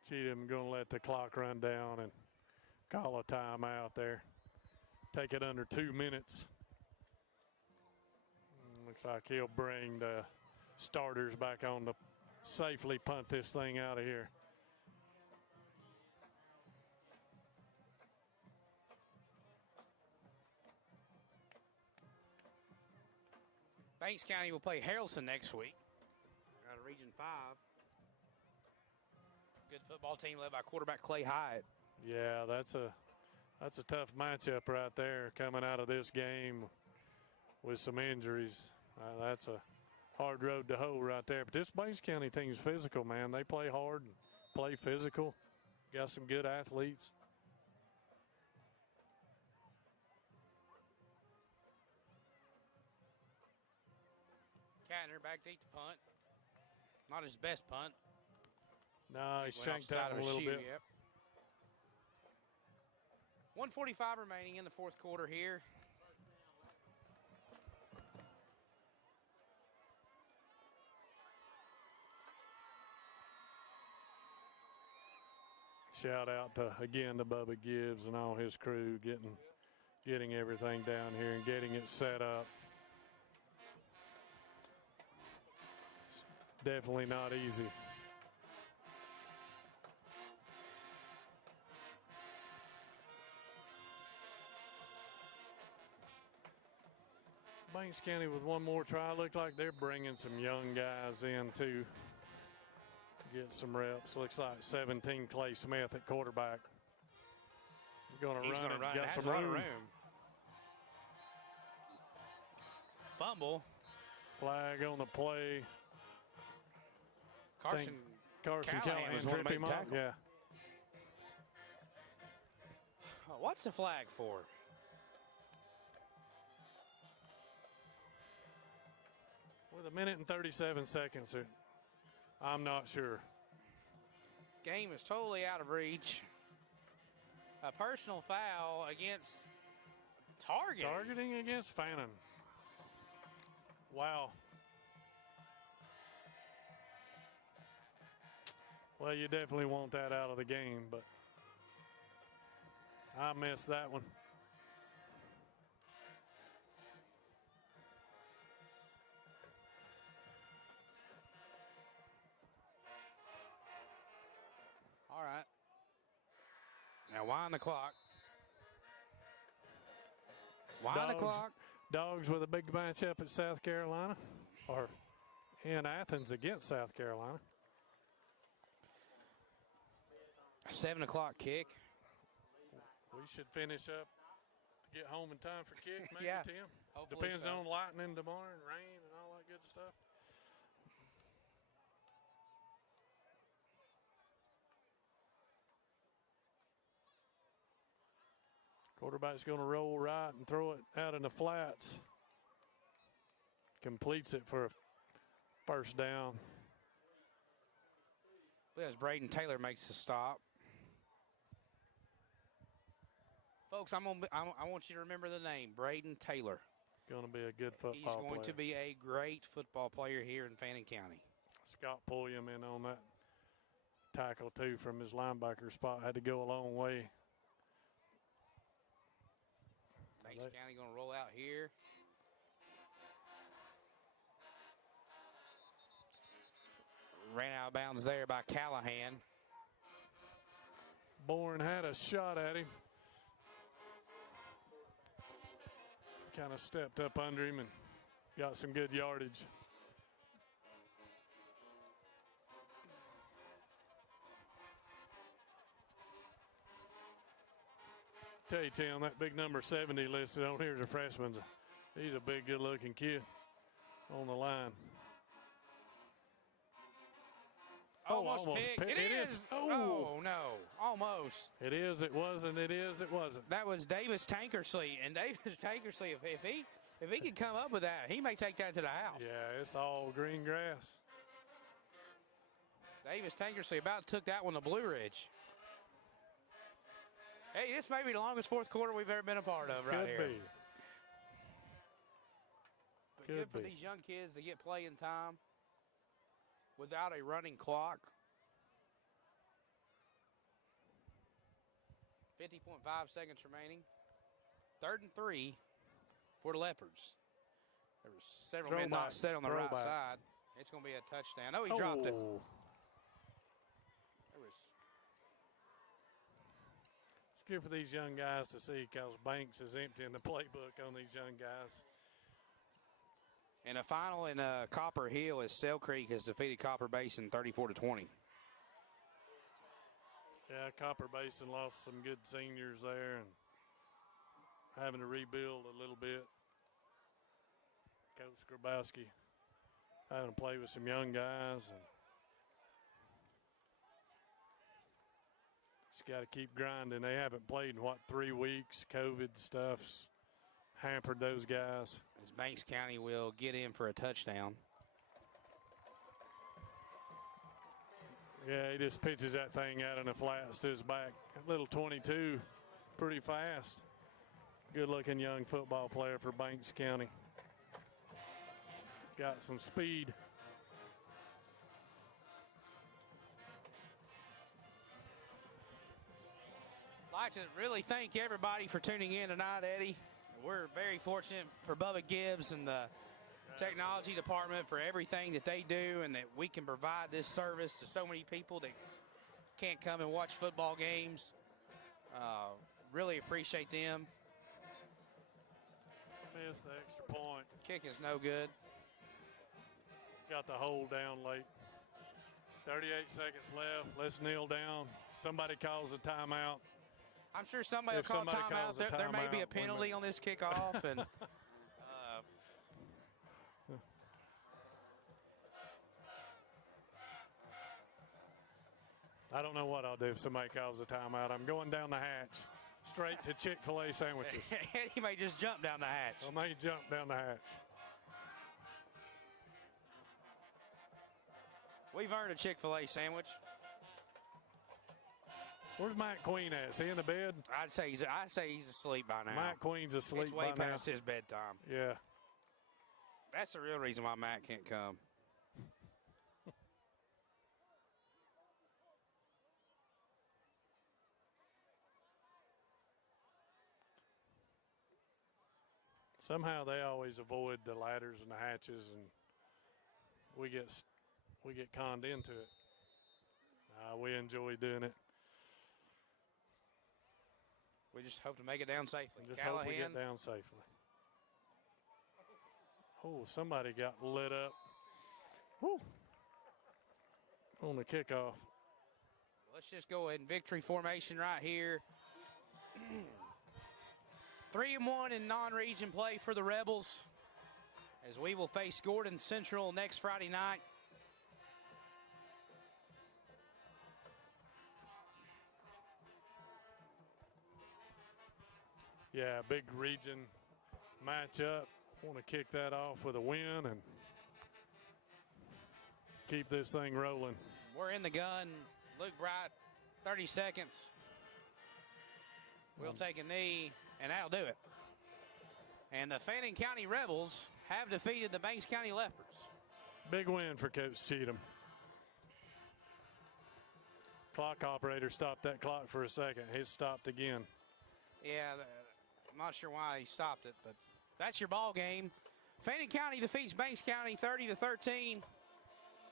Cheatham going to let the clock run down and call a timeout there. Take it under 2 minutes. Looks like he'll bring the starters back on to safely punt this thing out of here. Banks County will play Harrelson next week out of Region 5. Good football team led by quarterback Clay Hyatt. Yeah, that's a tough matchup right there coming out of this game with some injuries. That's a hard road to hoe right there. But this Banks County team's physical, man. They play hard and play physical. Got some good athletes. Catner back deep to punt. Not his best punt. No, he shanked out a little bit. Yep. 1:45 remaining in the fourth quarter here. Shout out to, again, to Bubba Gibbs and all his crew getting everything down here and getting it set up. It's definitely not easy. Banks County with one more try. Look like they're bringing some young guys in too. Get some reps. Looks like 17 Clay Smith at quarterback. He's going to run it. Got some room. Fumble. Flag on the play. Carson Callahan tripped him up. Yeah. Oh, what's the flag for? With a minute and 37 seconds, I'm not sure. Game is totally out of reach. A personal foul against Targeting. Targeting against Fannin. Wow. Well, you definitely want that out of the game, but I missed that one. All right. Now wind the clock. Wind the clock. Dogs with a big matchup at South Carolina, or in Athens against South Carolina. 7 o'clock kick. We should finish up to get home in time for kick, maybe, Yeah, Tim? hopefully Depends so. on lightning tomorrow and rain and all that good stuff. Quarterback's going to roll right and throw it out in the flats. Completes it for a first down. As Braden Taylor makes the stop. Folks, I want you to remember the name, Braden Taylor. Going to be a good football player. He's going to be a great football player here in Fannin County. Scott Pulliam in on that tackle, too, from his linebacker spot. Had to go a long way. Banks County going to roll out here. Ran out of bounds there by Callahan. Bourne had a shot at him. Kind of stepped up under him and got some good yardage. Tell you, Tim, that big number 70 listed on here is a freshman. He's a big, good-looking kid on the line. Almost picked. It is. Oh, no. Almost. It is, it wasn't, it is, it wasn't. That was Davis Tankersley. And Davis Tankersley, if he could come up with that, he may take that to the house. Yeah, it's all green grass. Davis Tankersley about took that one to Blue Ridge. Hey, this may be the longest fourth quarter we've ever been a part of right here. Could be. But good for these young kids to get playing time without a running clock. 50.5 seconds remaining. 3rd and 3 for the Leopards. There was several men not set on the right side. It's going to be a touchdown. Oh, he dropped it. It's good for these young guys to see because Banks is emptying the playbook on these young guys. And a final in Copper Hill as Sale Creek has defeated Copper Basin 34-20. Yeah, Copper Basin lost some good seniors there and having to rebuild a little bit. Coach Grabowski having to play with some young guys. And just got to keep grinding. They haven't played in, 3 weeks? COVID stuff's hampered those guys. As Banks County will get in for a touchdown. Yeah, he just pitches that thing out in the flats to his back. Little 22, pretty fast. Good-looking young football player for Banks County. Got some speed. I'd like to really thank everybody for tuning in tonight, Eddie. We're very fortunate for Bubba Gibbs and the technology department for everything that they do and that we can provide this service to so many people that can't come and watch football games. Really appreciate them. Missed the extra point. Kick is no good. Got the hold down late. 38 seconds left. Let's kneel down. Somebody calls a timeout. I'm sure somebody will call timeout. There may be a penalty on this kickoff. And I don't know what I'll do if somebody calls a timeout. I'm going down the hatch, straight to Chick-fil-A sandwiches. He may just jump down the hatch. I may jump down the hatch. We've earned a Chick-fil-A sandwich. Where's Matt Queen at? Is he in the bed? I'd say he's asleep by now. Matt Queen's asleep it's way by now. past his bedtime. Yeah. That's the real reason why Matt can't come. Somehow they always avoid the ladders and the hatches, and we get conned into it. We enjoy doing it. We just hope to make it down safely. Just hope we get down safely. Oh, somebody got lit up. Woo. On the kickoff. Let's just go ahead in victory formation right here. 3-1 in non-region play for the Rebels as we will face Gordon Central next Friday night. Yeah, big region matchup. Want to kick that off with a win and keep this thing rolling. We're in the gun. Luke Bright, 30 seconds. We'll take a knee, and that'll do it. And the Fannin County Rebels have defeated the Banks County Leopards. Big win for Coach Cheatham. Clock operator stopped that clock for a second. He's stopped again. Yeah, I'm not sure why he stopped it, but that's your ball game. Fannin County defeats Banks County 30-13.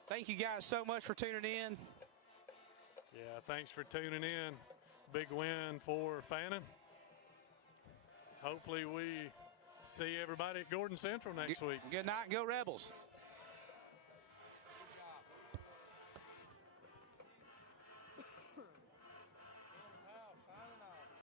Thank you guys so much for tuning in. Yeah, thanks for tuning in. Big win for Fannin. Hopefully we see everybody at Gordon Central next week. Good night. Go Rebels.